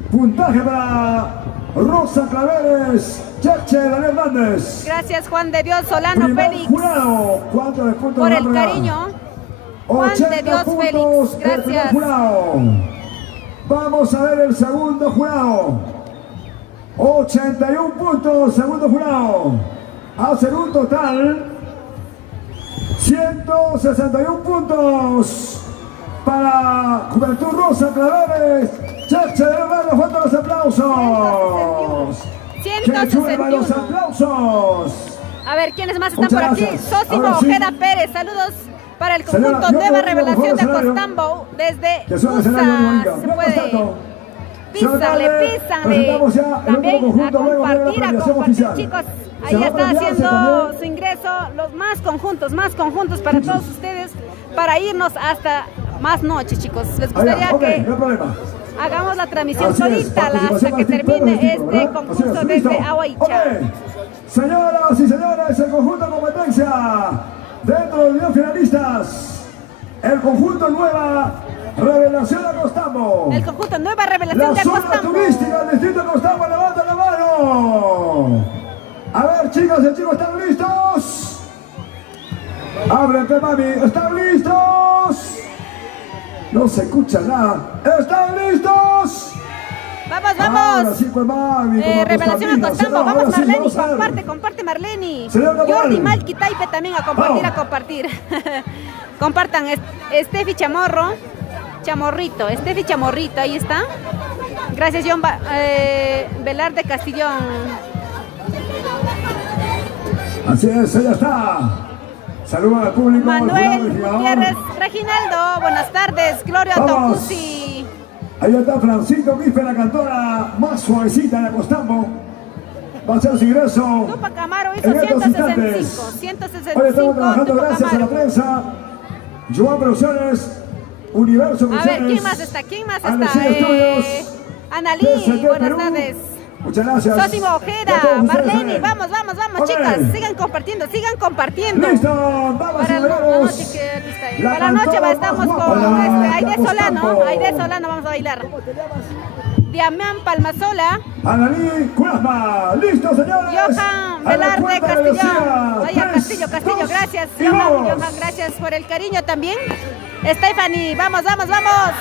Puntaje para Rosa Claveres, Cheche Daniel Hernández. Gracias Juan de Dios Solano Primer Félix jurado, ¿cuánto de puntos por le el van a dar? cariño. Juan de 80 Dios puntos Félix, el primer gracias. jurado. Vamos a ver el segundo jurado. 81 puntos, segundo jurado. Hacen un total 161 puntos para Juventud Rosa Claveres. Cheche de Hernández, fuerte los aplausos. 161. Los aplausos. A ver, ¿quiénes más están Muchas por aquí? gracias. Sósimo Ahora sí. Ojeda Pérez, saludos para el Señora, conjunto yo Nueva me digo, Revelación por de favor, Costambo, desde Que suena el escenario, USA. Mónica. Se Mientras tanto, puede. Písale. presentamos ya el También otro conjunto, a luego viene la compartir, premiación oficial. chicos. Se Ahí va a está premiarse haciendo también. su ingreso, los más conjuntos para todos ustedes, para irnos hasta más noche, chicos. Les Allá, gustaría ok, que no hay problema. hagamos la transmisión Así es, solita participación hasta que activa, termine distinto, este ¿verdad? concurso Así es, desde listo. Aguaicha. Ok. Señoras y señores, el conjunto competencia dentro de los 10 finalistas, el conjunto Nueva Revelación de Costambo. El conjunto Nueva Revelación La de zona Costambo. turística del distrito de Costambo, levanta la mano. A ver, chicas y chicos, ¿están listos? Abren, mami, ¿están listos? No se escucha nada. ¿Están listos? Vamos, Ahora vamos. sí, pues, mami, como Revelación a Costambo. Costambo. Vamos, Ahora sí, Marleni. vamos a ver. Comparte, comparte, Marleni. Señor Naval. Jordi, Malki, Taipe también a compartir, Vamos. a compartir. Compartan. Estefi Chamorro. Chamorrito. Estefi Chamorrito, ahí está. Gracias, John Velarde Castillón. Así es, ella está. Saludos al público. Manuel Gutiérrez Reginaldo. Buenas tardes. Gloria Vamos. Tocusi. Ahí está Francisco Bife, la cantora más suavecita de Acostambo. Va a hacer su ingreso. Tupac Amaro hizo en estos 165. instantes. 165. Hoy estamos trabajando Tupac gracias a la Amaro. prensa. Joan Producciones, Universo A Producciones. ver, ¿quién más está? ¿Quién más está? Anderson Studios, Analí, TCT buenas Perú. tardes. Muchas gracias. Sosimo Y a Ojeda, todos Marleni, ustedes, vamos, vamos, vamos, Ok. chicas, sigan compartiendo, sigan compartiendo. Listo, vamos Para la caballeros. noche que aquí está ahí. La Para la noche cantora estamos más con guapa Aide de Solano, Acostambo. Aide Solano vamos a bailar. Diamán Palmasola, Analí Cuasma. Listo, señores. Johan A la Velarde cuenta de Castillón. decía, Vaya, 3, Castillo, 2, gracias. y Johan, vamos. Johan, gracias por el cariño también. Stephanie, vamos, vamos, vamos.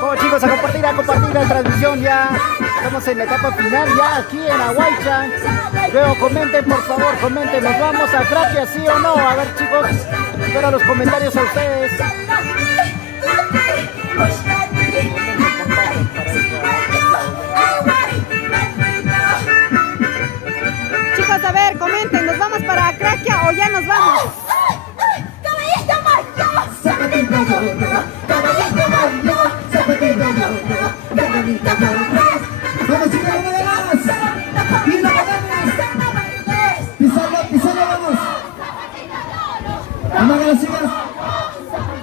Bueno, chicos, a compartir la transmisión ya. Estamos en la etapa final ya aquí en Aguaycha. Luego comenten, por favor, comenten. ¿Nos vamos a Craquia, sí o no? A ver, chicos, espero los comentarios a ustedes. Chicos, a ver, comenten, ¿nos vamos para Craquia o ya nos vamos? Vamos, chicas, vamos. Pila, pisarla, pisarla, vamos. Vamos a las chicas.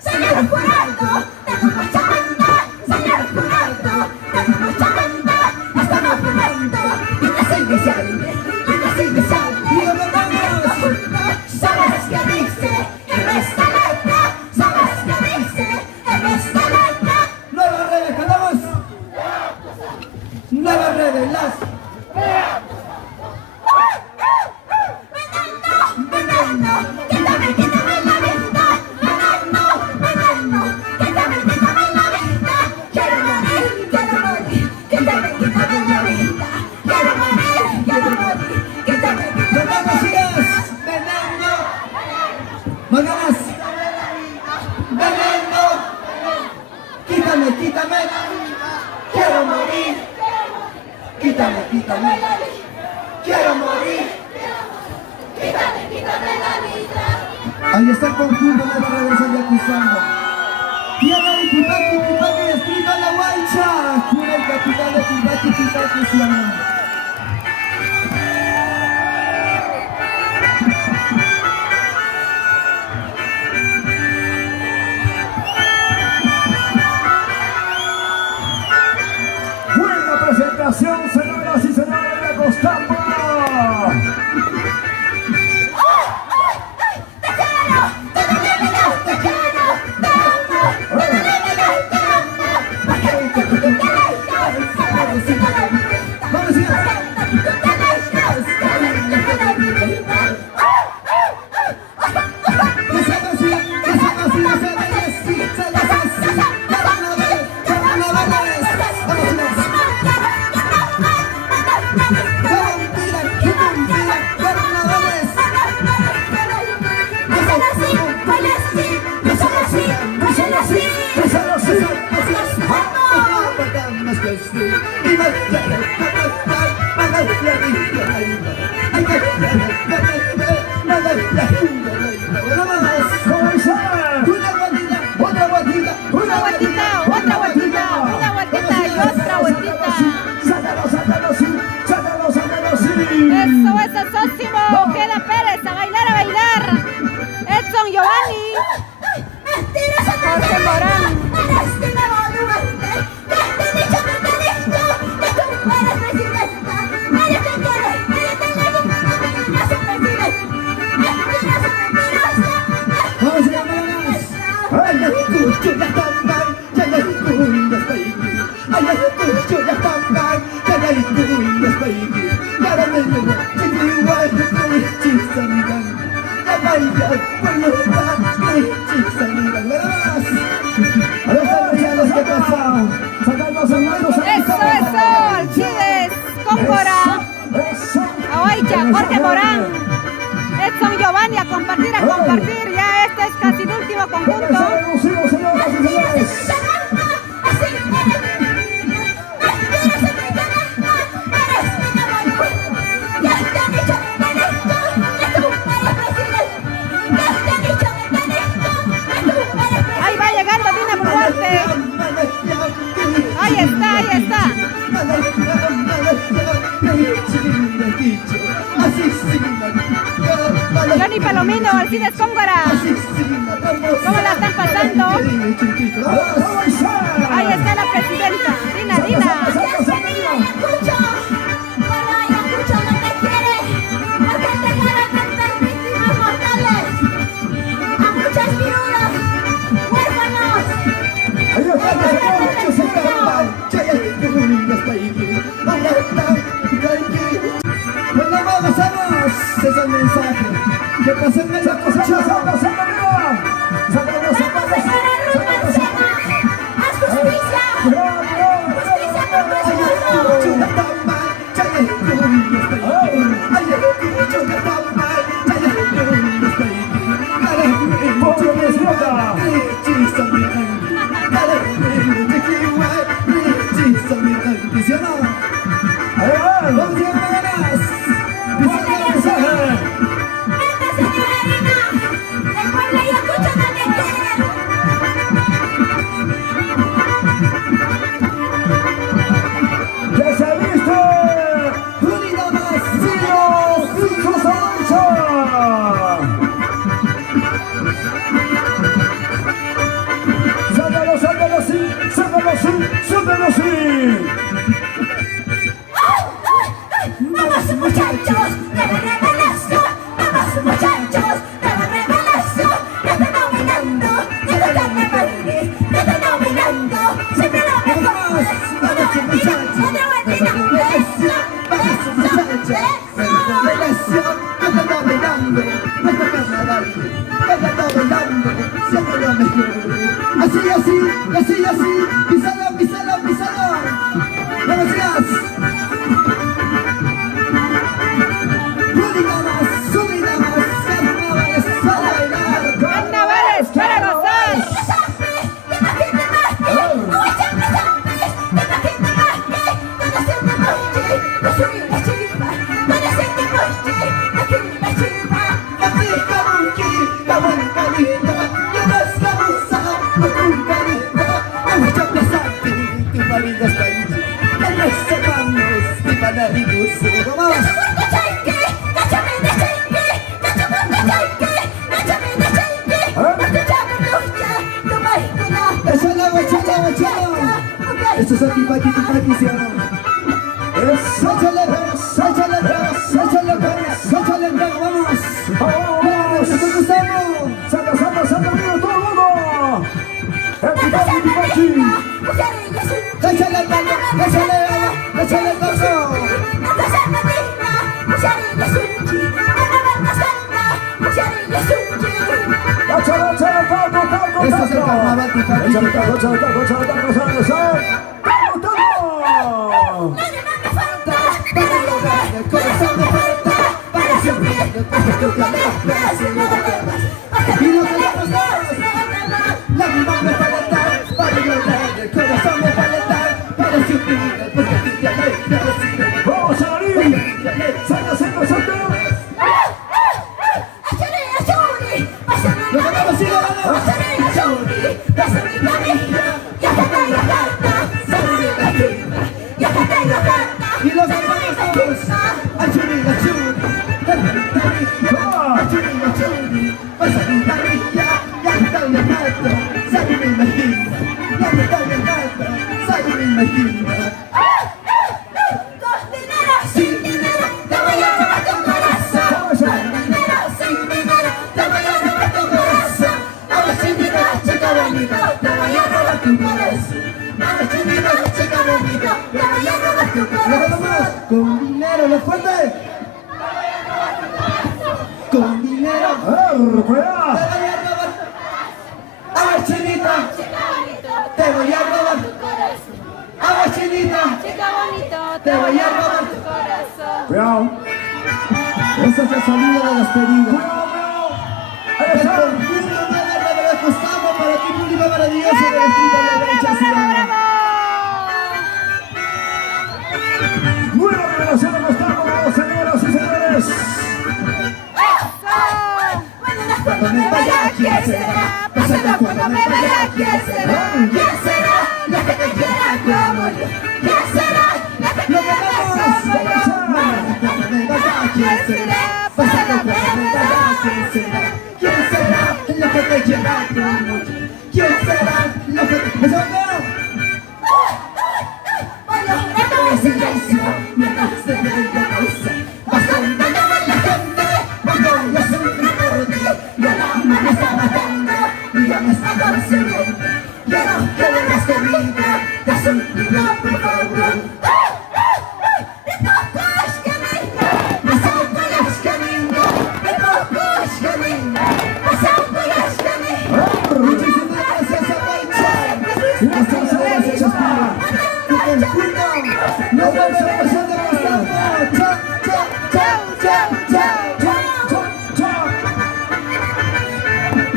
Señor jurado, tenemos chamanda. Señor jurado, tenemos chamanda. Estamos jurando y no sigue saliendo, y no sigue saliendo. ¿Sabes qué dice en esta letra? ¿Sabes qué dice en esta letra? Nuevas redes, cantamos. Nuevas redes, las. Veneno, quítame, quítame la vida. Veneno, quítame, quítame la vida. Quiero morir, quítame, quítame la vida. Quiero morir, quítame, Vamos, chicas. Veneno. Más ganas. Veneno. Quítame, quítame. Quiero morir. Quítame, quítame. Quiero morir. quítame la vida. Ahí está el conjunto de la reversa de Acusando. Tiene el Tipaqui escrito en la guaycha. Tiene el capitán de Tipaqui se llama. Buena presentación, señoras y señores de Acostampa. Eso, Sósimo, Ojeda Pérez, a bailar. Edson Giovanni, Jorge Morán. Eso, Alcides, Cóncora, Aoicha, Jorge Morán, Edson Giovanni, a compartir, ya este es casi el último conjunto. Ahí va llegando Dina Boluarte. Ahí está. Johnny Palomino, Alcides Cóngora. ¿Cómo la están pasando? Ahí está la presidenta, Dina. Ese es el mensaje. Que pasen de la Así, písalo. Gracias. Carnavales para gozar. Come on. Esto es el tipaqui, ¿sí o no? Échale ganas, échale ganas, échale ganas, échale ganas, vamos. Vamos, nosotros estamos. Saca, amigo, todo el mundo. El tipaqui. Échale ganas, échale ganas, échale ganas. Esto es el carnaval tipaqui. Échale taco. El corazón me falta para siempre. Después de tu planeta, y no te la pasas. La misma me falta para llorar. El corazón me falta para siempre. Después de tu planeta. Vamos a salir. Salta. Lo ganamos, sí, lo ganamos. Y los hermanos todos. Achuri, pasa mi carrilla, ya está bien alto, sale mi mejilla, ya está bien alto, sale mi mejilla. Sin dinero, te voy a robar tu corazón. Sin dinero, te voy a robar tu corazón. Ahora sin dinero, chica bonita, te voy a robar tu corazón. Ahora sin dinero, chica bonita, te voy a robar tu corazón. Con dinero, lo fuerte. Con dinero. A ver, chinita, te voy a robar. A ver, chinita, Chica bonito, te voy a robar. tu corazón. Cuidado. Ese es el sonido de despedida. Ahí El está. conjunto de la Gustavo para ti, público maravilloso de la esquina de la derecha ciudad. Nueva revelación de Gustavo, señoras y señores. Cuando me vaya, ¿quién será? Pasando cuando me vaya, ¿quién será? ¿Quién será la que te quiera como yo? ¿Quién será la que te quiera como yo? Cuando me vaya, ¿quién será? Pasando cuando me vaya, ¿quién será? ¿Quién será la que te quiera como yo? ¿Quién será la que te quiera como yo? En silencio, mientras se me conoce, bastante llama la gente, cuando yo sufro por ti, y el alma me está matando, y ya me está consumiendo. Quiero que vuelvas conmigo, te suplico por favor. Muchísimas gracias a Rachel. Muchas gracias a nos vemos en la versión de Gustavo. Chao.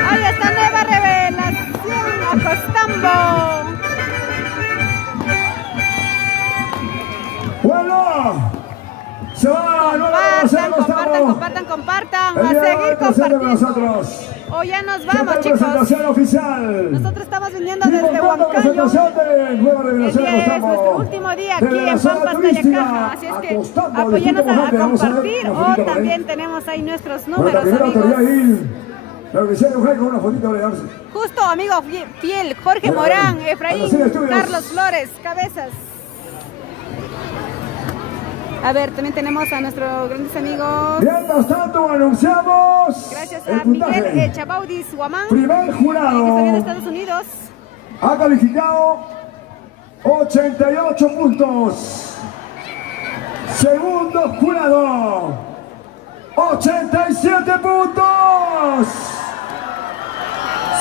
Ahí está nueva revelación a Costambo. Bueno, se va nueva revelación de Gustavo. Compartan. El A día de hoy seguir presente con compartiendo. nosotros. O ya nos vamos, Siempre chicos. presentación oficial. Nosotros estamos viniendo Y desde contando Huancayo. presentación de nueva El revelación de día es Gustavo. nuestro último día aquí Desde la en zona Pampas turística, Tayacaja. Así es que acostando, apóyanos disfruten a con gente. Vamos a ver compartir una o fotito por ahí. también tenemos ahí nuestros Nuestra números, primera autoridad amigos. ahí. La Universidad de Mujer con una fotito de darse. Justo, amigo fiel, Jorge Bueno, Morán, bueno. Efraín, Así estudios. Carlos Flores, Cabezas. A ver, también tenemos a nuestros grandes amigos. Mientras tanto, anunciamos Gracias el a Miguel puntaje. Chabaudis Guamán, Primer que está jurado bien de Estados Unidos. ha calificado 88 puntos. Segundo jurado, 87 puntos.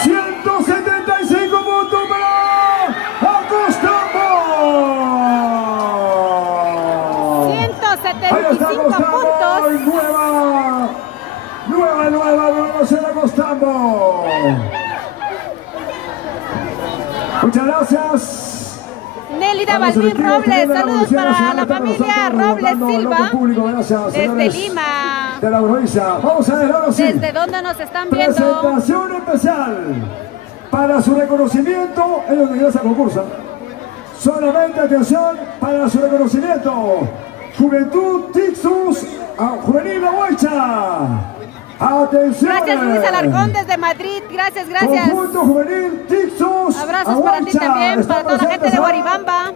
175 puntos para Gustavo. Ahí está 175 Gustavo puntos. y nueva será Gustavo. Muchas gracias. Nélida A los Balbín directivos Robles, también de la saludos Universidad para Nacional la de familia nosotros, Robles votando al Silva, otro público. Gracias, desde señores Lima. de la provincia. Vamos a ver, ahora sí. ¿Desde dónde nos están viendo? Presentación especial para su reconocimiento. Ellos me ingresan a concurso. Solamente atención para su reconocimiento. Juventud Tixus Juvenil Aguaycha. Atención. Gracias Luis Alarcón desde Madrid, gracias, gracias. Conjunto juvenil Tixos. Abrazos para ti también, para toda la gente de Guaribamba.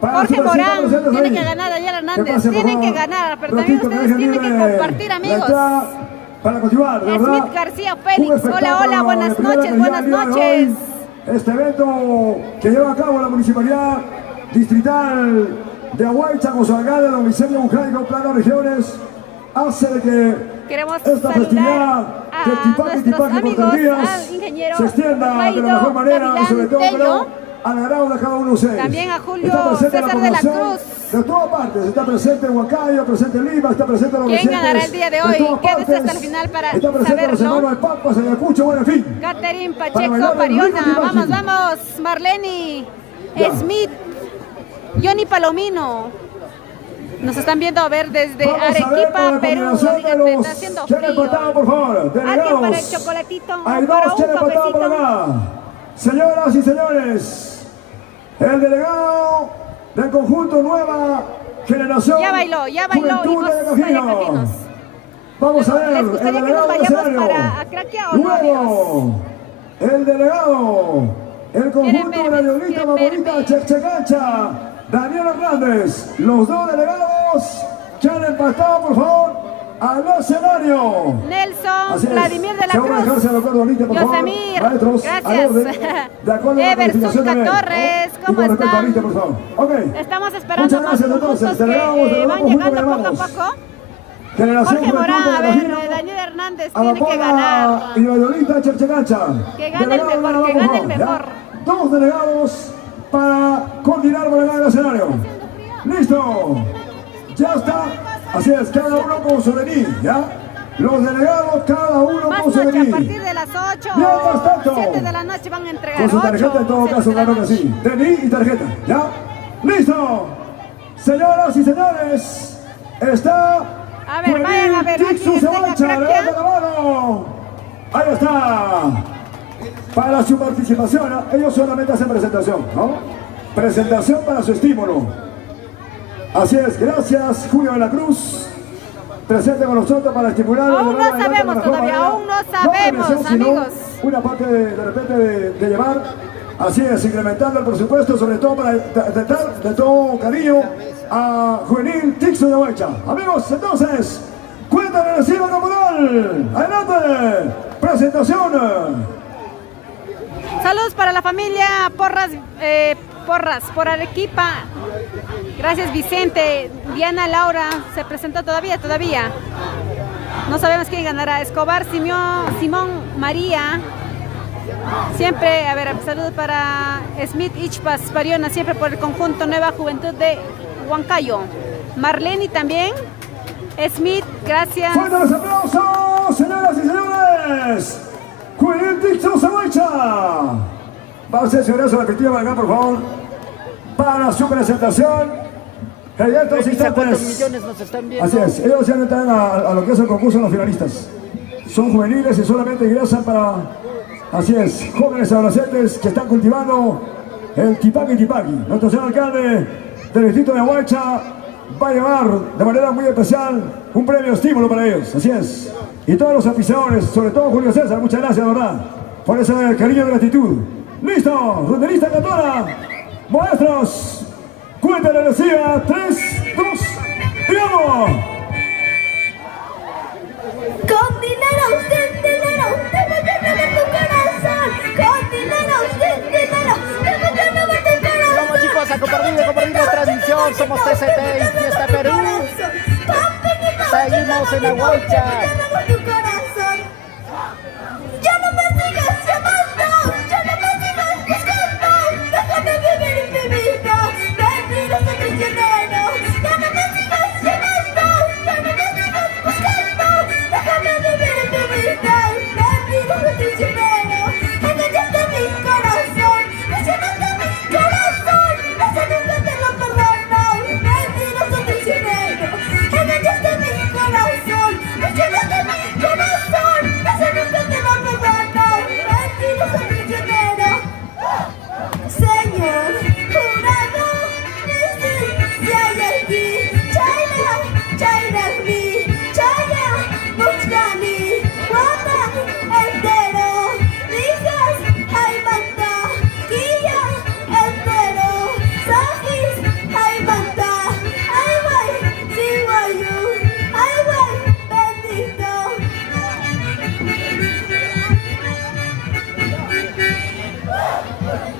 Jorge Morán, tiene que ganar Daniel Hernández, tienen que ganar, pero también ustedes tienen que compartir, amigos. Para continuar, Smith García Félix, hola, hola, buenas noches, buenas noches. Este evento que lleva a cabo la Municipalidad Distrital de Aguaycha con su alcalde, don Vicente Bujánico, Plana Regiones, hace de que queremos esta festividad a nuestros amigos, al ingeniero se extienda de la mejor manera y sobre todo Tello, al agrado de cada uno de ustedes. también a Julio Está presente César de la población Cruz. de todas partes, está presente en Huancayo, presente en Lima, está presente en los ¿Quién ganará el día de hoy? Quédese hasta el final para está presente los hermanos saberlo. de Papas, Ayacucho, bueno, en fin. Catherine Para Pacheco bailar el Pariona, ritmo de vamos, máquina. vamos, Marlene, Ya. Smith, Johnny Palomino. Nos están viendo a ver desde Vamos a ver con Arequipa, la Perú. combinación de Díganme, los está haciendo que han empatado, frío. por favor. Alguien para el Delegados. chocolatito, Hay para dos que un han empatado por cafecito. acá. Señoras y señores, el delegado del conjunto Nueva Generación. Ya bailó, Juventud hijos de Cafinos. cafinos. Vamos a ver ¿Les el gustaría que nos delegado del vayamos escenario. para Acraquia o no, Luego, el delegado, el conjunto de la verme, Diolita quieren Favorita verme. Chechecancha, Daniel Hernández. Los dos delegados que han empatado, por favor, al escenario. Nelson, Así es. Vladimir de la Se van a dejarse Cruz, al acuerdo ahorita, por favor. Yosemir, Maestros, al orden, gracias. de acuerdo a la Everson calificación de ley, Torres, ¿no? ¿cómo Y con respeto están? ahorita, por favor. Ok. Estamos esperando Muchas más gracias, conjuntos entonces. que Delegamos del van conjunto llegando de poco a hermanos. poco. Generación Jorge Juventud Morán, de a ver, Cafinos, Daniel Hernández a la tiene que bola ganar. y la Diolita Chechecancha. Que gane el Delegado, mejor, que por gane el favor, ¿ya? mejor. Dos delegados para coordinar por acá el escenario. ¡Listo! Ya está. Así es, cada uno con su DNI, ¿ya? Los delegados, cada uno Más con su noche, a DNI. partir de las 8 Mientras tanto, o 7 de la noche van a entregar. Con su tarjeta 8, en todo 7 caso, de la claro que noche. sí. DNI y tarjeta, ¿ya? ¡Listo! Señoras y señores, está... A ver, vayan a ver, aquí Tixus está Aguacha, Acraquia. levanta la mano. Ahí está. Para su participación, ellos solamente hacen presentación, ¿no? Presentación para su estímulo. Así es, gracias Julio de la Cruz. Presente con nosotros para estimular. Aún no sabemos todavía, aún no sabemos, amigos. Una parte de repente de llevar, así es, incrementando el presupuesto, sobre todo para intentar de todo cariño a Juvenil Tixo de Huecha. Amigos, entonces, cuenta regresiva temporal. Adelante, presentación. Saludos para la familia Porras, Porras, por Arequipa. Gracias Vicente. Diana Laura se presentó todavía. No sabemos quién ganará. Escobar, Simón María. Siempre, a ver, saludos para Smith Ichpas Pariona, siempre por el conjunto Nueva Juventud de Huancayo. Marlene también. Smith, gracias. ¡Fuertes los aplausos, señoras y señores! Juvenil Tixo de Huecha. Va a ser señorazo efectivo acá, por favor, para su presentación. En estos Revisa cuántos instantes. millones nos están viendo. Así es, ellos ya no entran a lo que es el concurso de los finalistas. Son juveniles y solamente ingresan para, así es, jóvenes adolescentes que están cultivando el tipaqui. Nuestro señor alcalde del distrito de Huacha va a llevar de manera muy especial un premio estímulo para ellos, así es. Y todos los aficionados, sobre todo Julio César, muchas gracias, ¿verdad? Por ese cariño y gratitud. ¡Listo! Rondelista cantora, maestros, cuenta regresiva, 3, 2, y ¡vamos! Con dinero, sin dinero, te emociono de tu corazón. Con dinero, sin dinero, te emociono de tu corazón. Vamos chicos a compartir la transmisión. Somos TCT y Fiesta Perú. Seguimos en Aguaycha. Tu corazón. Ya no me sigas llamando, ya no me sigas buscando. Déjame vivir mi vida, perdido soy prisionero. Ya no me sigas llamando, ya no me sigas buscando. Déjame vivir mi vida, perdido soy prisionero. Engañaste mi corazón, traicionaste mi corazón. Eso nunca te lo perdono, perdido soy prisionero. Engañaste mi corazón, traicionaste mi corazón.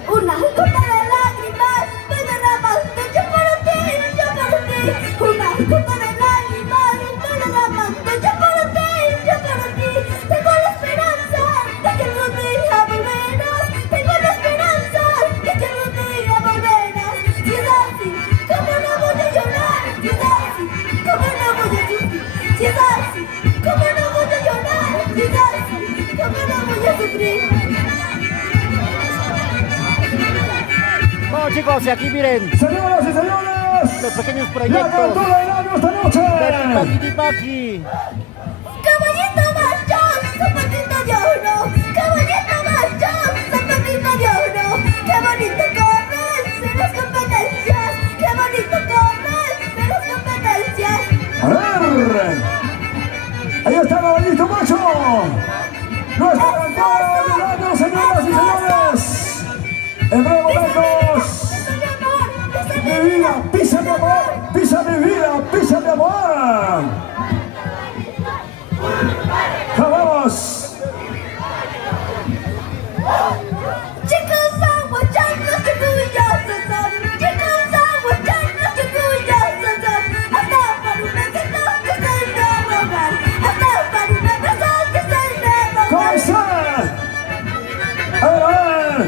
Una gota de lágrimas me derramaste yo por ti, yo por ti. Una gota de lágrimas me derramaste yo por ti, yo por ti. Tengo la esperanza de que algún día volverás. Tengo la esperanza de que algún día volverás. Si es así, ¿cómo no voy a llorar? Si es así, ¿cómo no voy a sufrir? Si es así, ¿cómo no voy a llorar? Si es así, ¿cómo no voy a sufrir? Bueno chicos, y aquí miren Señoras y señores, los pequeños la proyectos cantora del año esta noche. de Tipaki Tipaki. Caballito macho, zapatito de oro. Caballito macho, zapatito de oro. Qué bonito corres en las competencias. Qué bonito corres en las competencias. A ver, ahí está Caballito Macho, nuestra cantora del año, señoras y señores. En breve momentos, mi vida, pisa mi amor, pisa mi vida, pisa mi amor. ¡Vamos! Chicos aguachanos, orgullosos son. Chicos aguachanos, orgullosos son. Hasta para un besito que es el nuevo hogar. Hasta para un abrazo que es el nuevo hogar. ¡Comienza! A ver,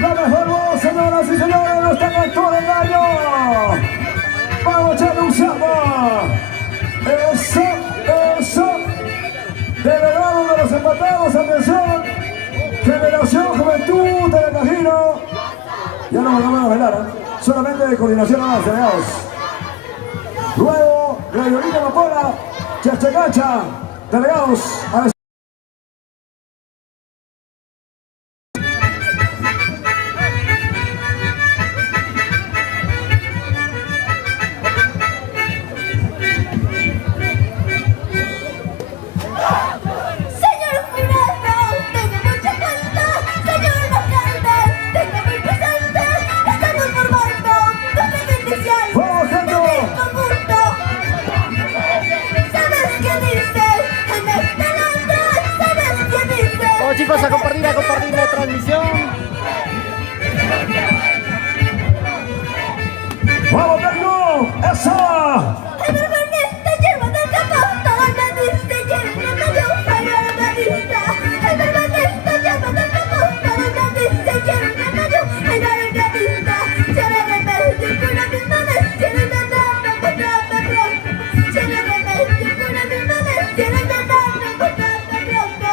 la mejor voz, señoras y señores, nuestra cantora del año. Vamos a echarle un sapo. Eso, eso. Delegado de los empatados, atención. Generación Juventud de la Cajino. Ya no vamos a bailar, ¿eh? Solamente de coordinación a los delegados. Luego, Rayolita Mapola, Chachacacha, delegados a Señor jurado, tengo mucha cuenta. Señor alcalde, tengo muy presente. Estamos formando nuestra bendición. ¡Vamos, Santo! Conjunto. ¿Sabes qué dice? En este lado, ¿sabes qué dice? Bueno chicos, a compartir la transmisión. ¡Vamos, Pedro! ¡Eso! El verbanista hierba del campo, todo el verbanista hierba medio, el verbanista. El verbanista hierba del campo, todo el verbanista hierba medio, el verbanista. Será remedio con una misma vez, será tratando encontrarme pronto. Será remedio con una misma vez, será tratando encontrarme pronto.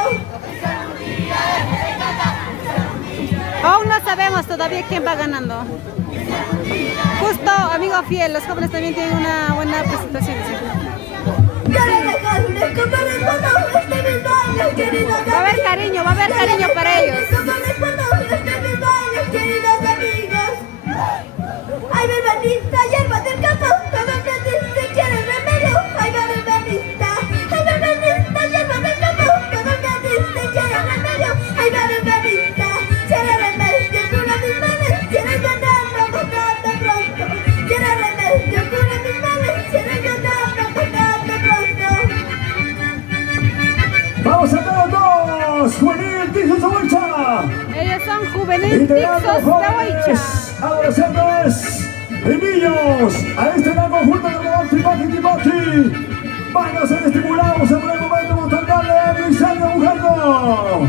Aún no sabemos todavía quién va ganando. Justo, amigo fiel, los jóvenes también tienen una buena presentación. Va a haber cariño para ellos. Ay, verbanista, hierba del campo, todo el que quiere remedio. Ay, verbanista, hierba del campo, todo el que quiere remedio. Ay, verbanista, quiere remedio con una misma vez, quiere ganarlo, encontrarme pronto. Quiere remedio con una misma vez, quiere ganarlo, encontrarme pronto. ¡Vamos a todos! ¡Juvenil Tixos de Huicha! Ellos son Juvenil Tixos de Huicha. Adolescentes y niños a este gran conjunto de los Tipaki Tipaki. Van a ser estimulados en el momento mortal de Luis Mujerno.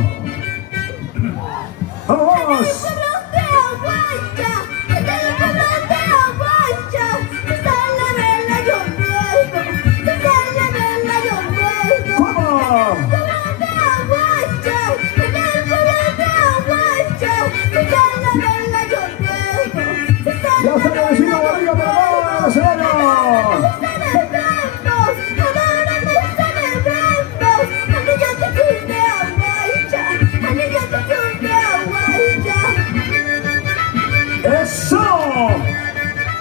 ¡Vamos! ¿Cómo? ¡Ya está el vecino Barriga para abajo, escenario! ¡Eso!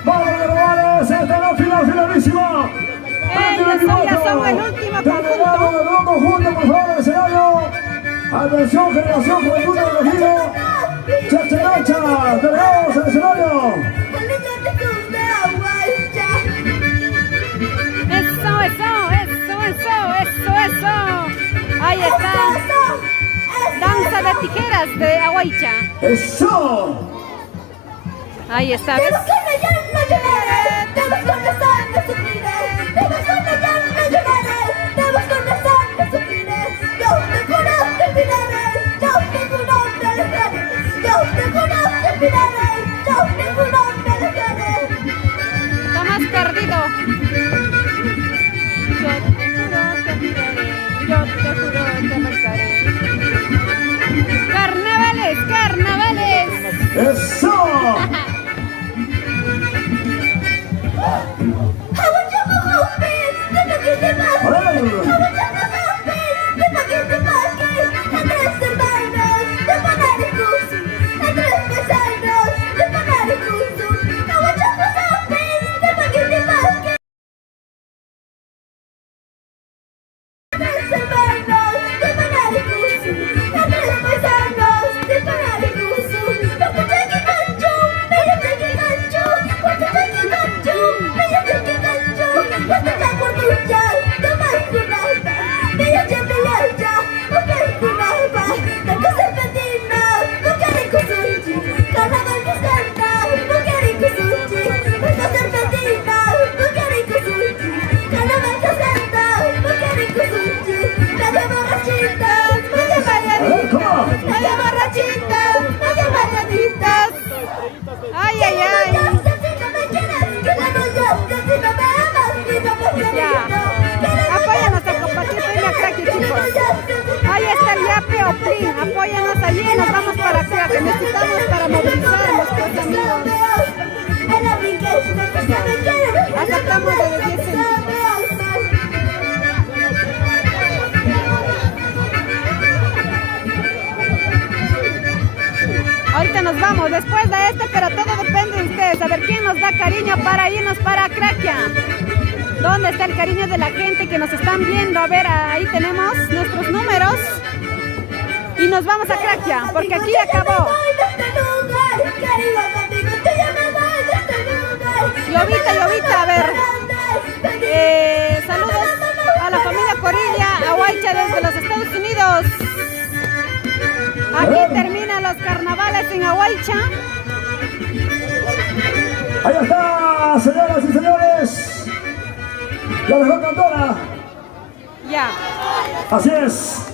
¡Vamos, hermanos! ¡Esta es la final finalísima! Ellos ya son el último Delegado conjunto. del nuevo conjunto, por favor, escenario. Atención, generación, juventud del elegido. Chachacacha, delegados al escenario. Eso. Ahí está. Danza de Tijeras de Aguaycha. ¡Eso! Ahí está, ¿ves? Está más perdido. Yo te juro que marcaré. Carnavales, carnavales. ¡Eso! Ay, ay, ay. Ya. Apóyanos a compartir Peña Cracky, chicos. Ahí está el Yape o Plin. Apóyanos allí y nos vamos para acá, que necesitamos para movilizar a nuestros amigos. Aceptamos de 10 centavos. Ahorita nos vamos, después de este, pero todo depende de ustedes. A ver quién nos da cariño para irnos para Craquia. ¿Dónde está el cariño de la gente que nos están viendo? A ver, ahí tenemos nuestros números. Y nos vamos a Craquia, porque aquí acabó. Llovita, a ver. Saludos a la familia Corilla, a Huaycha desde los Estados Unidos. Aquí terminan los carnavales en Aguaycha. Ahí está, señoras y señores. La mejor cantora. Ya. Así es.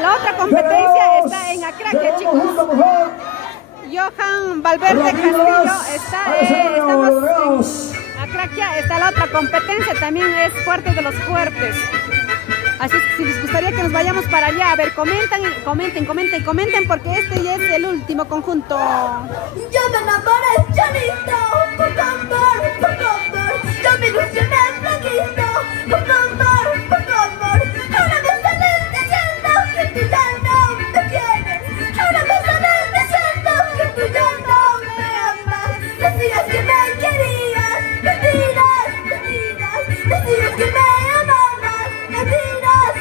La otra competencia está en Acraquia, chicos. Johan Valverde Castillo está. Estamos en Acraquia. Está la otra competencia, también es fuerte de los fuertes. Así es que si les gustaría que nos vayamos para allá, a ver, comenten, porque este ya es el último conjunto. Yo me enamoré de Chanito, por favor, yo me ilusioné flaquito, por favor, ahora me sales diciendo que tú ya no me quieres, ahora me sales diciendo que tú ya no me amas, decías que me querías, mentiras, decías que me amabas, mentiras,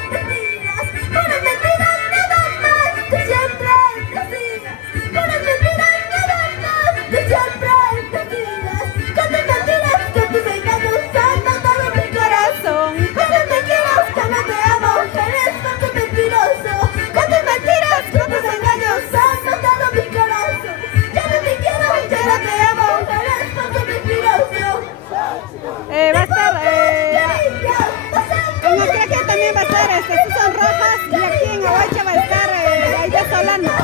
puras mentiras nada más, tú siempre decías, puras mentiras nada más, tú siempre decías, con tus mentiras, con tus engaños han matado mi corazón, cuando me quieras, cuando te amo, eres tanto mentiroso, con tus mentiras, con tus engaños han matado mi corazón, ya no te quiero, ya no te amo, eres tanto mentiroso. Va a estar en Acraquia también va a estar Susan Rojas, y aquí en Aguaycha va a estar Aida Solano.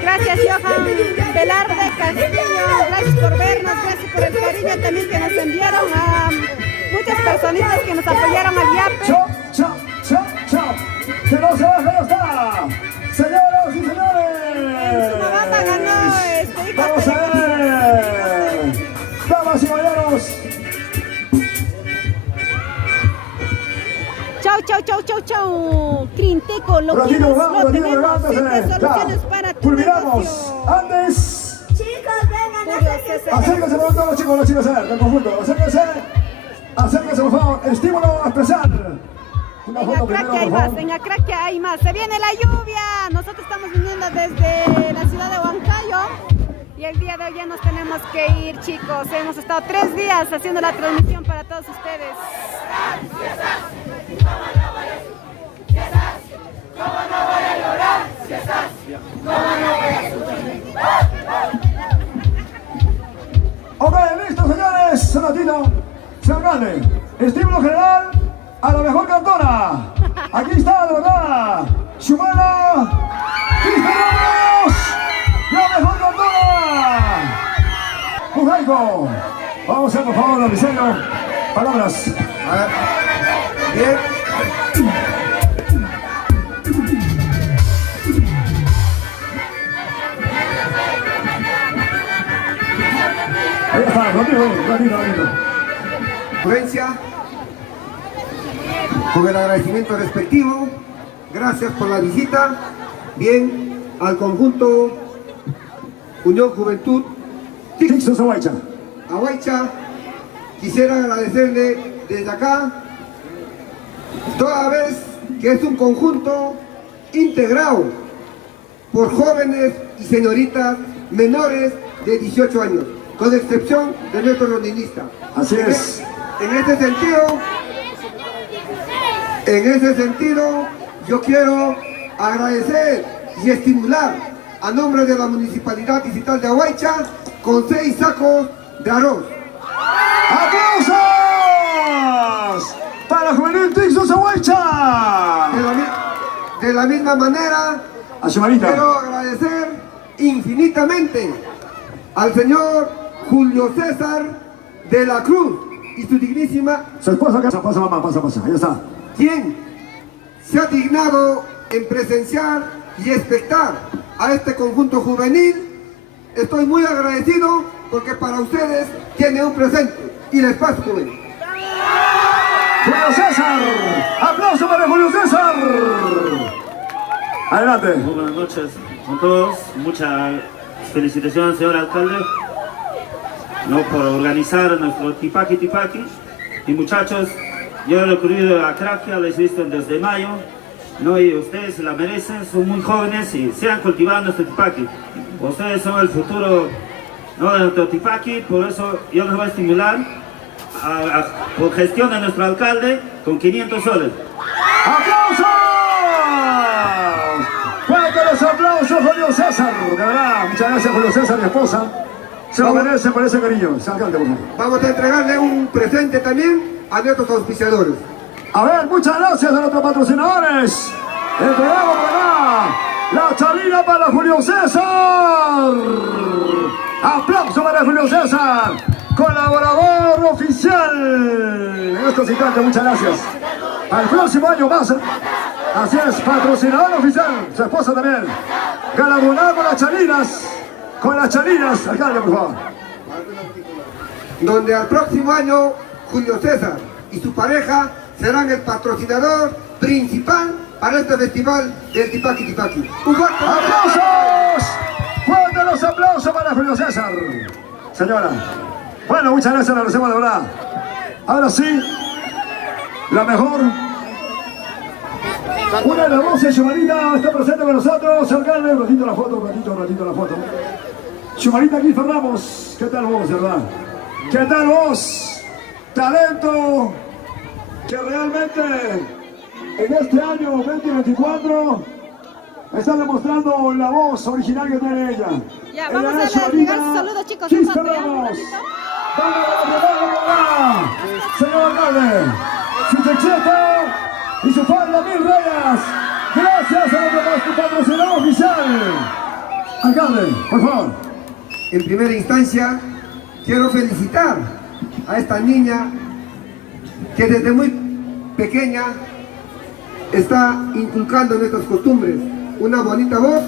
Gracias, Johan Velarde Castillo, gracias por vernos, gracias por el cariño también que nos enviaron a muchas personitas que nos apoyaron al Yape. Chao. Que no se baje, no está. Señoras y señores. En Sumabamba ganó hijo Vamos a ver. Damas y caballeros. Chau. Crinteco, lo tenemos siempre soluciones para tu culminamos. negocio. Antes, Chicos, vengan, acérquense por favor, los chicos, del conjunto. Acérquense, por favor. Estímulo especial. Una En foto Acraquia primero, hay por más, favor. en Acraquia hay más. Se viene la lluvia. Nosotros estamos viniendo desde la ciudad de Huancayo. Y el día de hoy ya nos tenemos que ir, chicos. Hemos estado 3 días haciendo la transmisión para todos ustedes. Ok, listo, señores. Un ratito. Se alcalde. Estímulo general a la mejor cantora. Aquí está, de verdad. Xiomara Cristian Ramos. La mejor cantora. Mujaico. Vamos a hacer, por favor, don Vicente. Palabras. A ver. Bien. Ahí está, ratito. Influencia, con el agradecimiento respectivo, gracias por la visita. Bien, al conjunto Unión Juventud Tixo Zawaicha. Ahuaycha, quisiera agradecerle desde acá, toda vez que es un conjunto integrado por jóvenes y señoritas menores de 18 años, con excepción de nuestro rondinista. Así es. En ese sentido, yo quiero agradecer y estimular a nombre de la Municipalidad Distrital de Ahuaycha con 6 sacos de arroz. ¡Aplausos! Para Juvenil Tixo Zawaicha. De la misma manera, A Ximarita. quiero agradecer infinitamente al señor Julio César de la Cruz y su dignísima, Su esposa acá. Pasa, mamá, pasa. Ahí está. quien se ha dignado en presenciar y expectar a este conjunto juvenil. Estoy muy agradecido porque para ustedes tiene un presente y les paso con él. Julio César. ¡Aplauso para Julio César! Adelante. Muy buenas noches con todos. Muchas felicitaciones, señor alcalde, por organizar nuestro Tipaqui. Y muchachos, yo he recurrido a Craquia, les he visto desde mayo, y ustedes se la merecen, son muy jóvenes y sean cultivando este Tipaqui. Ustedes son el futuro de nuestro Tipaqui, por eso yo les voy a estimular por gestión de nuestro alcalde con 500 soles. ¡Aplausos! ¡Fuerte los aplausos, Julio César! De verdad, muchas gracias, Julio César, mi esposa. Se lo merece por ese cariño. Se alcalde, por favor. Vamos a entregarle un presente también a nuestros auspiciadores. A ver, muchas gracias a nuestros patrocinadores. Entregamos para la chalina para Julio César. ¡Aplauso para Julio César! Colaborador oficial en estos instantes, muchas gracias. Al próximo año más. Así es, patrocinador oficial, su esposa también. Galardonado con las chalinas. Con las chalinas, alcalde, por favor. Donde al próximo año Julio César y su pareja serán el patrocinador principal para este festival del Tipaqui. ¡Un fuerte ¡Aplausos! ¡Fuerte los aplausos para Julio César! Señora. Bueno, muchas gracias, le agradecemos de verdad. Ahora sí, la mejor. Una de las voces, Ximarita, está presente con nosotros. Alcalde, un ratito la foto. Ximarita Cristian Ramos, ¿qué tal vos, verdad? ¿Qué tal vos? Talento que realmente en este año 2024 está demostrando la voz original que tiene ella. Ya, Ella vamos a es entregar Ximarita sus saludos, chicos. Cristian Un rato, ¿ya? Un Ramos. ratito. Vamos a señor alcalde, su checheta y su falda 1000 rayas. Gracias a nuestro patrocinador oficial. Alcalde, por favor. En primera instancia, quiero felicitar a esta niña que desde muy pequeña está inculcando nuestras costumbres. Una bonita voz,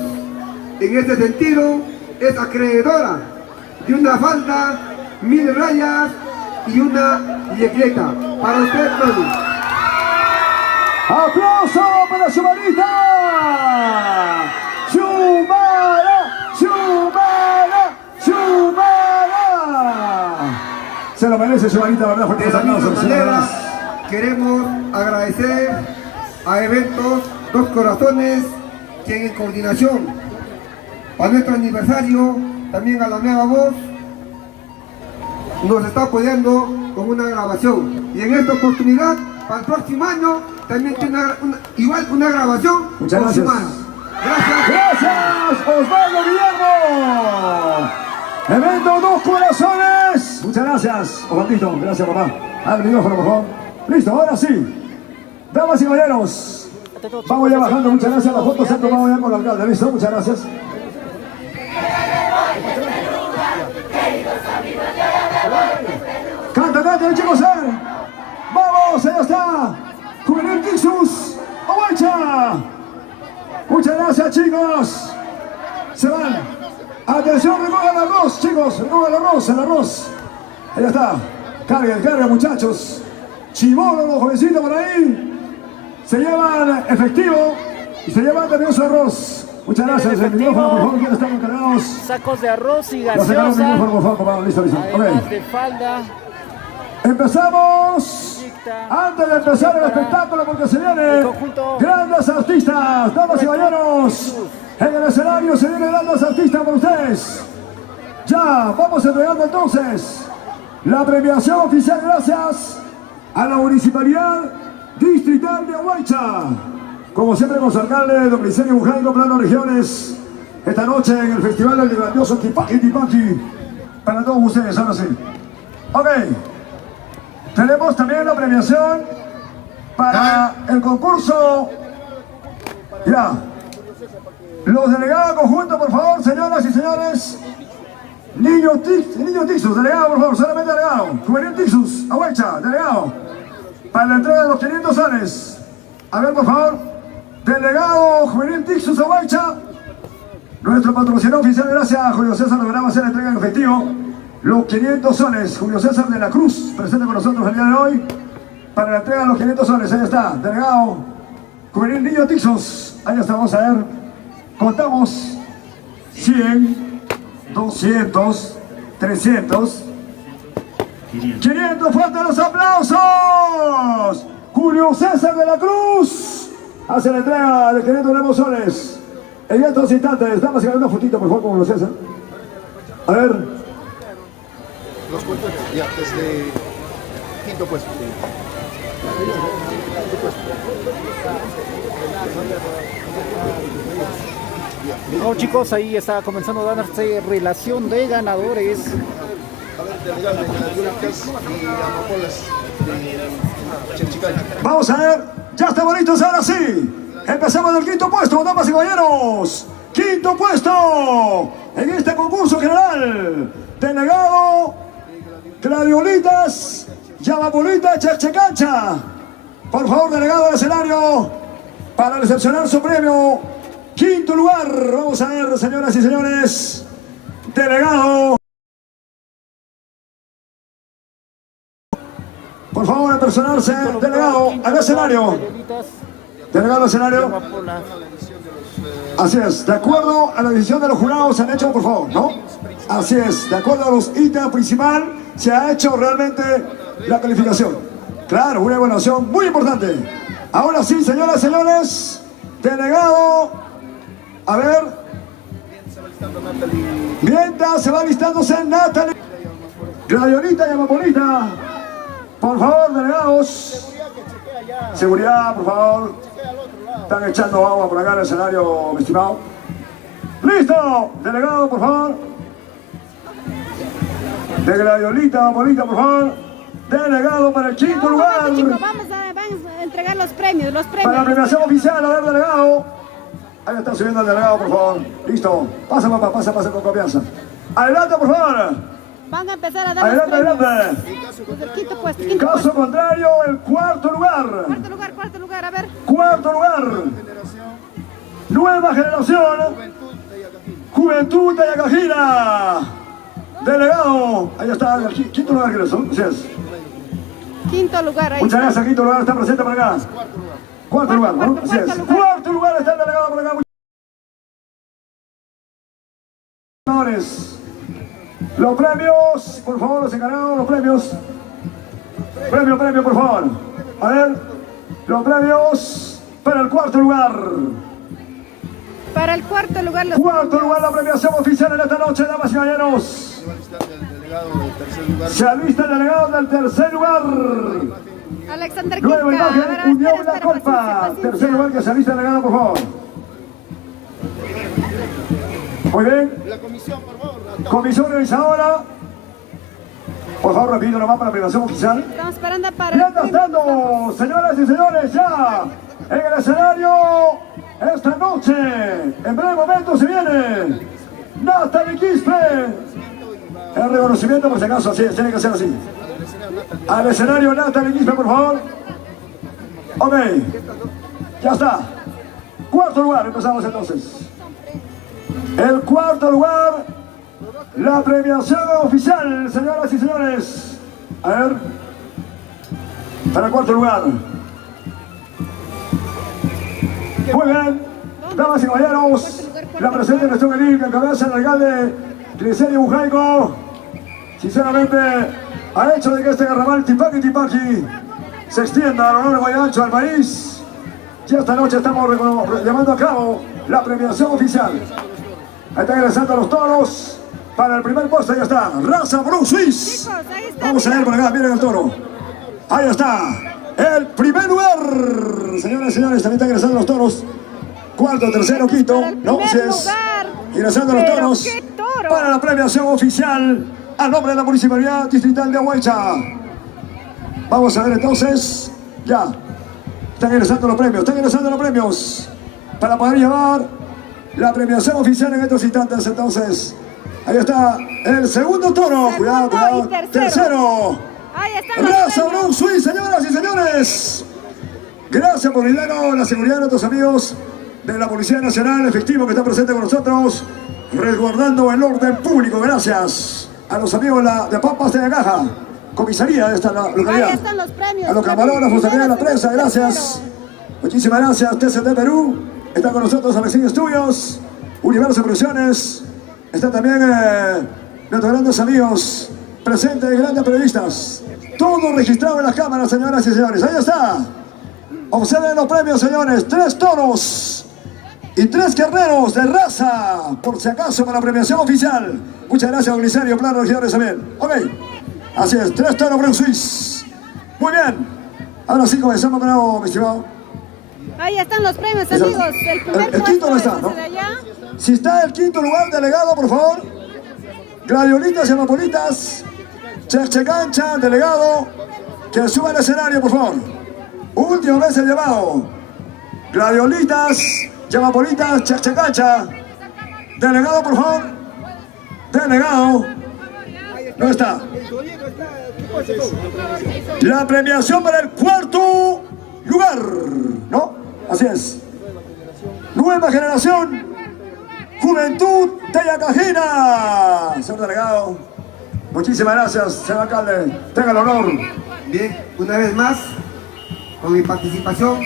en este sentido, es acreedora de una falda 1000 rayas y una yecleta. Para usted, Manu. ¡Aplauso para Ximarita! ¡Xiumara! Se lo merece Ximarita, ¿verdad? Fuertes De la misma aplausos, manera, señoras. queremos agradecer a Eventos Dos Corazones, quien en coordinación a nuestro aniversario, también a la Nueva Voz, nos está apoyando con una grabación. Y en esta oportunidad, para el próximo año, también tiene igual una grabación Muchas con su gracias. mano. Gracias, Osvaldo Guillermo. Evento Dos Corazones. Muchas gracias, Osvaldito. Gracias, papá. Al micrófono, por favor. Listo, ahora sí. Damas y caballeros, vamos ya bajando. Muchas gracias. Las fotos se han tomado ya con el alcalde. ¿Listo? Muchas gracias. Canta, chicos. Vamos, allá está. Juvenil Tixus, Ohuaycha. Muchas gracias, chicos. Se van. Atención, recojan el arroz, chicos. Recojan el arroz. Allá está. Carguen, muchachos. Chibolos, los jovencitos por ahí. Se llevan efectivo y se llevan también su arroz. Muchas gracias. El micrófono, por favor, ¿quiénes están encargados? Sacos de arroz y Los sacaron el gaseosa. micrófono, por favor, papá. Listo. Además Ok. de falda. Empezamos. Antes de empezar el espectáculo, porque se vienen grandes artistas, damas y caballeros. En el escenario se vienen grandes artistas por ustedes. Ya, vamos entregando entonces la premiación oficial gracias a la Municipalidad Distrital de Ohuaycha. Como siempre con su alcalde, don Licenio Bujaico, Plano Regiones, esta noche en el Festival del grandioso Tipaqui para todos ustedes, ahora sí. Ok. Tenemos también la premiación para el concurso. Ya. Los delegados conjuntos, por favor, señoras y señores. Niño Tixus, delegado, por favor, solamente delegado. Juvenil Tixus, Ohuaycha, delegado. Para la entrega de los 500 soles. A ver, por favor. Delegado Juvenil Tixus, Ohuaycha. Nuestro patrocinador oficial, gracias, Julio César, logramos hacer la entrega en efectivo. Los 500 soles, Julio César de la Cruz, presente con nosotros el día de hoy, para la entrega de los 500 soles, ahí está, delegado Juvenil Niño Tixus, ahí está, vamos a ver, contamos 100, 200, 300, 500, fuertes los aplausos, Julio César de la Cruz, hace la entrega de 500 nuevos soles, en estos instantes, damas y caballeros, una fotito por favor con Julio César, a ver. Los puestos, ya, desde quinto puesto. No, chicos, ahí está comenzando a darse relación de ganadores. A ver, delegado de Canadiolitas y Amapolas de Chenchicay. Vamos a ver, ya estamos listos ahora sí. Empezamos del quinto puesto, damas y caballeros. Quinto puesto en este concurso general. Delegado Gladiolitas, Llamapolita, Chechecancha. Por favor, delegado del escenario, para recepcionar su premio. Quinto lugar, vamos a ver, señoras y señores. Delegado. Por favor, personarse, delegado al escenario. Delegado al escenario. Así es, de acuerdo a la decisión de los jurados se han hecho, por favor, ¿no? Así es, de acuerdo a los ítems principal se ha hecho realmente la calificación. Claro, una evaluación muy importante. Ahora sí, señoras y señores, delegado, a ver. Mientras se va listándose Natalie, Gladiolita y Amapolita. Por favor, delegados. Seguridad, por favor. Están echando agua por acá en el escenario, mi estimado. ¡Listo! Delegado, por favor. De Gladiolita, Amapolita, por favor. Delegado para el quinto lugar. Chicos, vamos a entregar los premios. Para la premiación oficial, a ver, delegado. Ahí está subiendo el delegado, por favor. Listo. Pasa, papá, pasa con confianza. Adelante, por favor. Van a empezar a dar Adelante, los premios. adelante. Desde el quinto puesto, Caso contrario, el cuarto lugar. Cuarto lugar, a ver. Cuarto lugar. Nueva generación. Juventud de Yacajira. Delegado. Ahí está, el quinto lugar que son. Así es. Quinto lugar, ahí. Muchas gracias, quinto lugar está presente por acá. Cuarto lugar, ¿no? Así es. Cuarto lugar está el delegado por acá. Señores. Los premios, por favor, los encargados, los premios. Premio, por favor. A ver, los premios para el cuarto lugar. Para el cuarto lugar, Cuarto lugar, la premiación oficial en esta noche, damas y caballeros. Se alista el delegado del tercer lugar. Alexander Nueva Quinca. imagen, Unión La Colpa. Tercer lugar que se alista el delegado, por favor. Muy bien. La comisión, por favor. Comisión organizadora. Por favor, rapidito nomás para la premiación oficial. Estamos esperando para... Mientras tanto, señoras y señores, ya en el escenario esta noche, en breve momento se viene Natalie Quispe. El reconocimiento, por si acaso, así tiene que ser así. Al escenario Natalie Quispe, por favor. Ok, ya está. Cuarto lugar, empezamos entonces. El cuarto lugar, la premiación oficial, señoras y señores. A ver, para el cuarto lugar. Muy bien, damas y caballeros, la presente gestión que encabeza el alcalde Criselio Bujaico, sinceramente ha hecho de que este carnaval Tipaqui Tipaqui se extienda a lo largo y ancho del país. Y esta noche estamos llevando a cabo la premiación oficial. Ahí están ingresando los toros. Para el primer puesto, ya está, Raza Blue Swiss. Chicos, ahí está, Vamos a ver por acá, miren el toro. Ahí está, el primer lugar. Señoras y señores, también están ingresando los toros. Cuarto, tercero, quinto. No, si es. Ingresando los Pero toros. qué toro. Para la premiación oficial a nombre de la Municipalidad Distrital de Ahuaycha. Vamos a ver entonces. Ya. Están ingresando los premios. Para poder llevar la premiación oficial en estos instantes, entonces. Ahí está el segundo toro. Segundo Cuidado. y Tercero. Ahí están los Raza premios. Blue Swiss, señoras y señores. Gracias por brindarnos la seguridad de nuestros amigos de la Policía Nacional, efectivo que está presente con nosotros, resguardando el orden público. Gracias a los amigos de Papas de la Caja, comisaría de esta localidad. Ahí están los premios. A los camarones, funcionarios de la prensa, gracias. Muchísimas gracias, TCT Perú. Está con nosotros Alexín Estudios, Universo Producciones. Está también nuestros grandes amigos, presentes grandes periodistas. Todo registrado en las cámaras, señoras y señores. Ahí está. Observen los premios, señores. 3 toros y 3 guerreros de raza, por si acaso, para la premiación oficial. Muchas gracias, Glicerio, Plano, regidores también. Ok. Así es, 3 toros Blue Swiss. Muy bien. Ahora sí comenzamos con algo, mi estimado. Ahí están los premios, amigos. El primer El quinto no está, puesto ¿no? es el de allá. Si está el quinto lugar, delegado, por favor. Gladiolitas y amapolitas. Chechecancha, delegado. Que suba al escenario, por favor. Última vez el llamado. Gladiolitas, amapolitas, Chechecancha. Delegado, por favor. Delegado. No está. La premiación para el cuarto lugar. ¿No? Así es. Nueva generación. Juventud Tayacajina. Señor delegado, muchísimas gracias, señor alcalde. Tenga el honor. Bien, una vez más, con mi participación,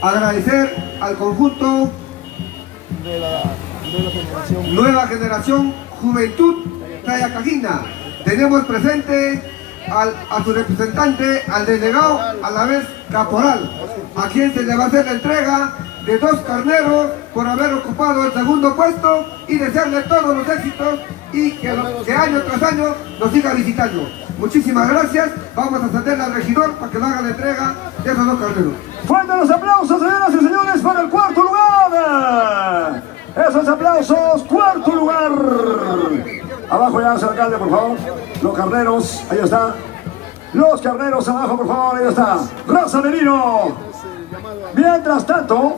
agradecer al conjunto De la generación. Nueva Generación Juventud Tayacajina. Tenemos presente a su representante, al delegado, a la vez caporal, a quien se le va a hacer la entrega de 2 carneros por haber ocupado el segundo puesto y desearle todos los éxitos y que año tras año nos siga visitando. Muchísimas gracias. Vamos a cederle al regidor para que nos haga la entrega de esos 2 carneros. Fuertes los aplausos, señoras y señores, para el cuarto lugar. Esos aplausos, cuarto lugar. Abajo ya, señor alcalde, por favor. Los carneros, ahí está. Los carneros abajo, por favor, ahí está. Raza Merino. Mientras tanto,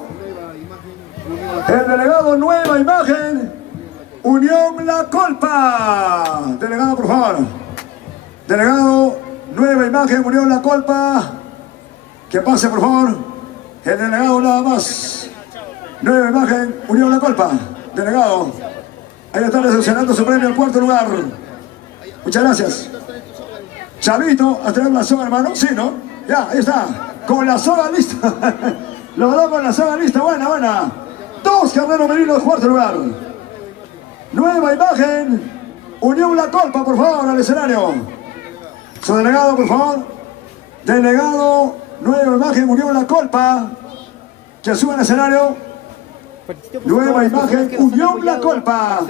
el delegado Nueva Imagen, Unión La Colpa. Delegado, por favor. Delegado Nueva Imagen, Unión La Colpa. Que pase, por favor. El delegado nada más. Nueva Imagen, Unión La Colpa. Delegado. Ahí está recepcionando su premio al cuarto lugar. Muchas gracias. Chavito, ¿has traído la soga, hermano? Sí, ¿no? Ya, ahí está. Con la soga lista. Los 2 con la soga lista. Buena, buena. 2 carneros merinos, cuarto lugar. Nueva Imagen, Unión La Colpa, por favor, al escenario. Su delegado, por favor. Delegado, Nueva Imagen, Unión La Colpa. Que suba al escenario. Nueva Imagen, Unión La Colpa.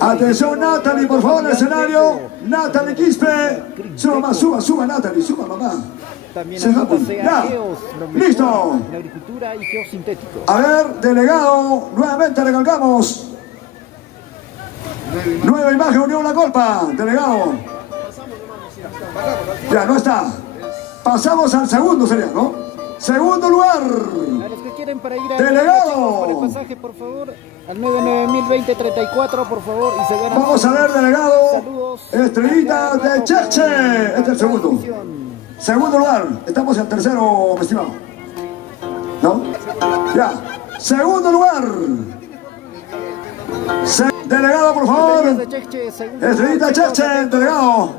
Atención, Natalie, por favor, al escenario. Natalie Quispe. Suba más, suba, Natalie, suba, mamá. También Se anota ya. geos, lo mejor Listo. en agricultura y geosintético. A ver, delegado, nuevamente recalcamos. Nueva imagen, Unión La Colpa, delegado. Ya, no está. Pasamos al segundo, sería, ¿no? Segundo lugar. A los que quieren para ir a Delegado. por el pasaje, por favor, al 9902034, por favor, y se ganan. Vamos a ver, delegado. Saludos. Estrellita de Cheche. Este es el segundo. Segundo lugar. Estamos en tercero, mi estimado. ¿No? Ya. Segundo lugar. Delegado, por favor. Estrellita Cheche, delegado.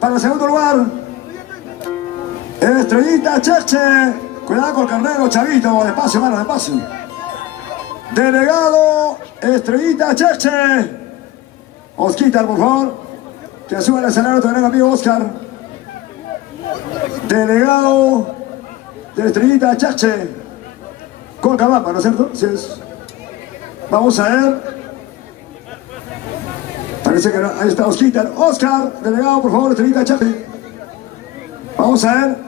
Para el segundo lugar. Estrellita Cheche. Cuidado con el carnero, chavito. Despacio, mano, despacio. Delegado Estrellita Cheche. Osquitar, por favor. Que suba al escenario tu gran amigo Oscar. Delegado de Estrellita Cheche. Con Cabamba, ¿no es cierto? Sí es. Vamos a ver. Parece que no. Ahí está Osquitar. Oscar, delegado, por favor, Estrellita Cheche. Vamos a ver.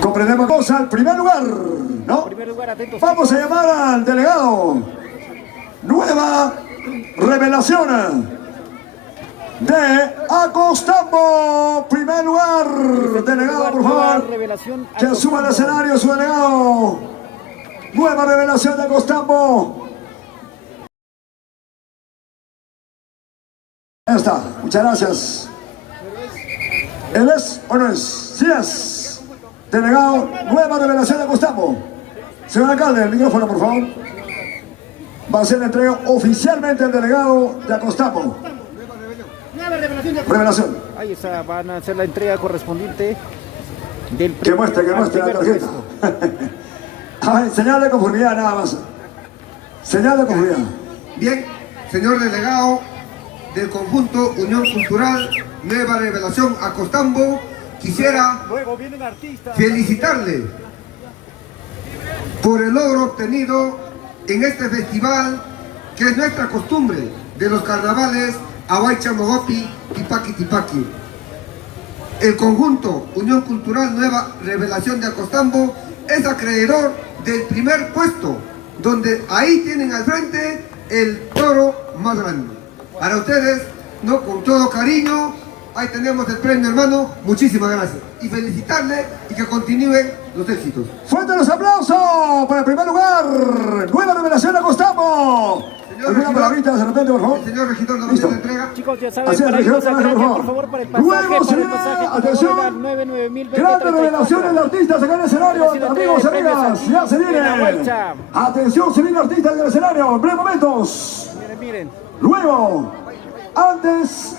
Comprendemos. Vamos al primer lugar, ¿no? Vamos a llamar al delegado. Nueva revelación de Acostambo. Primer lugar, delegado, por favor. Que suba al escenario su delegado. Nueva revelación de Acostambo. Ahí está, muchas gracias. ¿Él es o no es? Sí es. Delegado, nueva revelación de Acostambo. Señor alcalde, el micrófono, por favor. Va a ser la entrega oficialmente al delegado de Acostambo. Revelación. Ahí está, van a hacer la entrega correspondiente del Que muestre la tarjeta. Ay, señal de conformidad nada más. Señal de conformidad. Bien, señor delegado del conjunto Unión Cultural Nueva Revelación Acostambo, quisiera felicitarle por el logro obtenido en este festival, que es nuestra costumbre de los carnavales Ahuaycha Mogopi Tipaqui Tipaqui. El conjunto Unión Cultural Nueva Revelación de Acostambo es acreedor del primer puesto, donde ahí tienen al frente el toro más grande. Para ustedes, no, con todo cariño, ahí tenemos el premio, hermano. Muchísimas gracias. Y felicitarle y que continúen los éxitos. Fuerte los aplausos para el primer lugar. Nueva revelación de Acostambo. ¿Alguna palabrita de repente, por favor? El señor regidor nos va a entrega. Chicos, ya saben, Así es, para irnos a regidor, Gracia, por por favor, para el pasaje, Luego se para el viene, pasaje, por atención, favor, al 9902034. grandes revelaciones de artistas acá en el escenario, amigos y amigas, ya se viene. Atención, se viene artistas en el escenario, en breves momentos. Miren, miren. Luego, antes,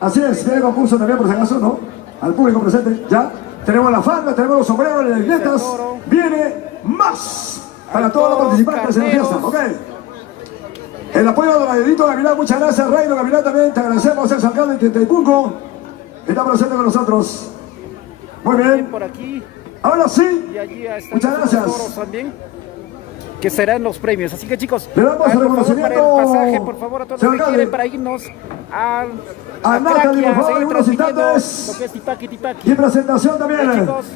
así es, viene el concurso también por si acaso, ¿no? Al público presente, ya. Tenemos la falda, tenemos los sombreros, las letras, viene más para todos los participantes en la fiesta, ¿ok? El apoyo de Rayedito Gavilán, muchas gracias, Raydo Gavilán también, te agradecemos, ex alcalde de Taipunco, está presente con nosotros. Muy bien. Por aquí. Ahora sí, Y allí están muchas los gracias. toros también, que serán los premios. Así que, chicos, Le damos por favor, reconocimiento, para el pasaje, por favor, a todos señor los que alcalde. quieren para irnos a Natalie, Craquia, por favor, seguir en unos transmitiendo instantes. lo que es Tipaqui Tipaqui. Y presentación también. Chicos,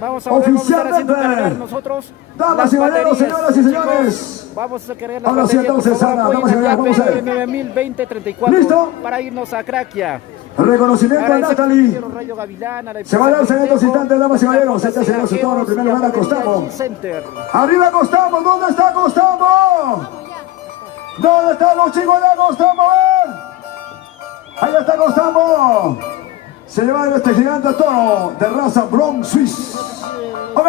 vamos a volver, vamos a estar haciendo Oficialmente. cargar nosotros Damas las y caballeros, baterías. señoras y señores. Chicos, vamos a cargar las Ahora sí, baterías, entonces, por favor, Ana, damas y apoyen caballeros, vamos a ver. 9902034 ¿Listo? para irnos a Craquia. Reconocimiento a Natalie. Rayo Gavilán, a la Se va a dar en estos instantes, damas y caballeros. Empresa Este es el resultado, en primer lugar, Acostambo. Center. Arriba Acostambo, ¿dónde está Acostambo? ¿Dónde están los chicos de Acostambo? Ahí está Acostambo. Se lleva este gigante toro de raza Bronx Swiss. Ok.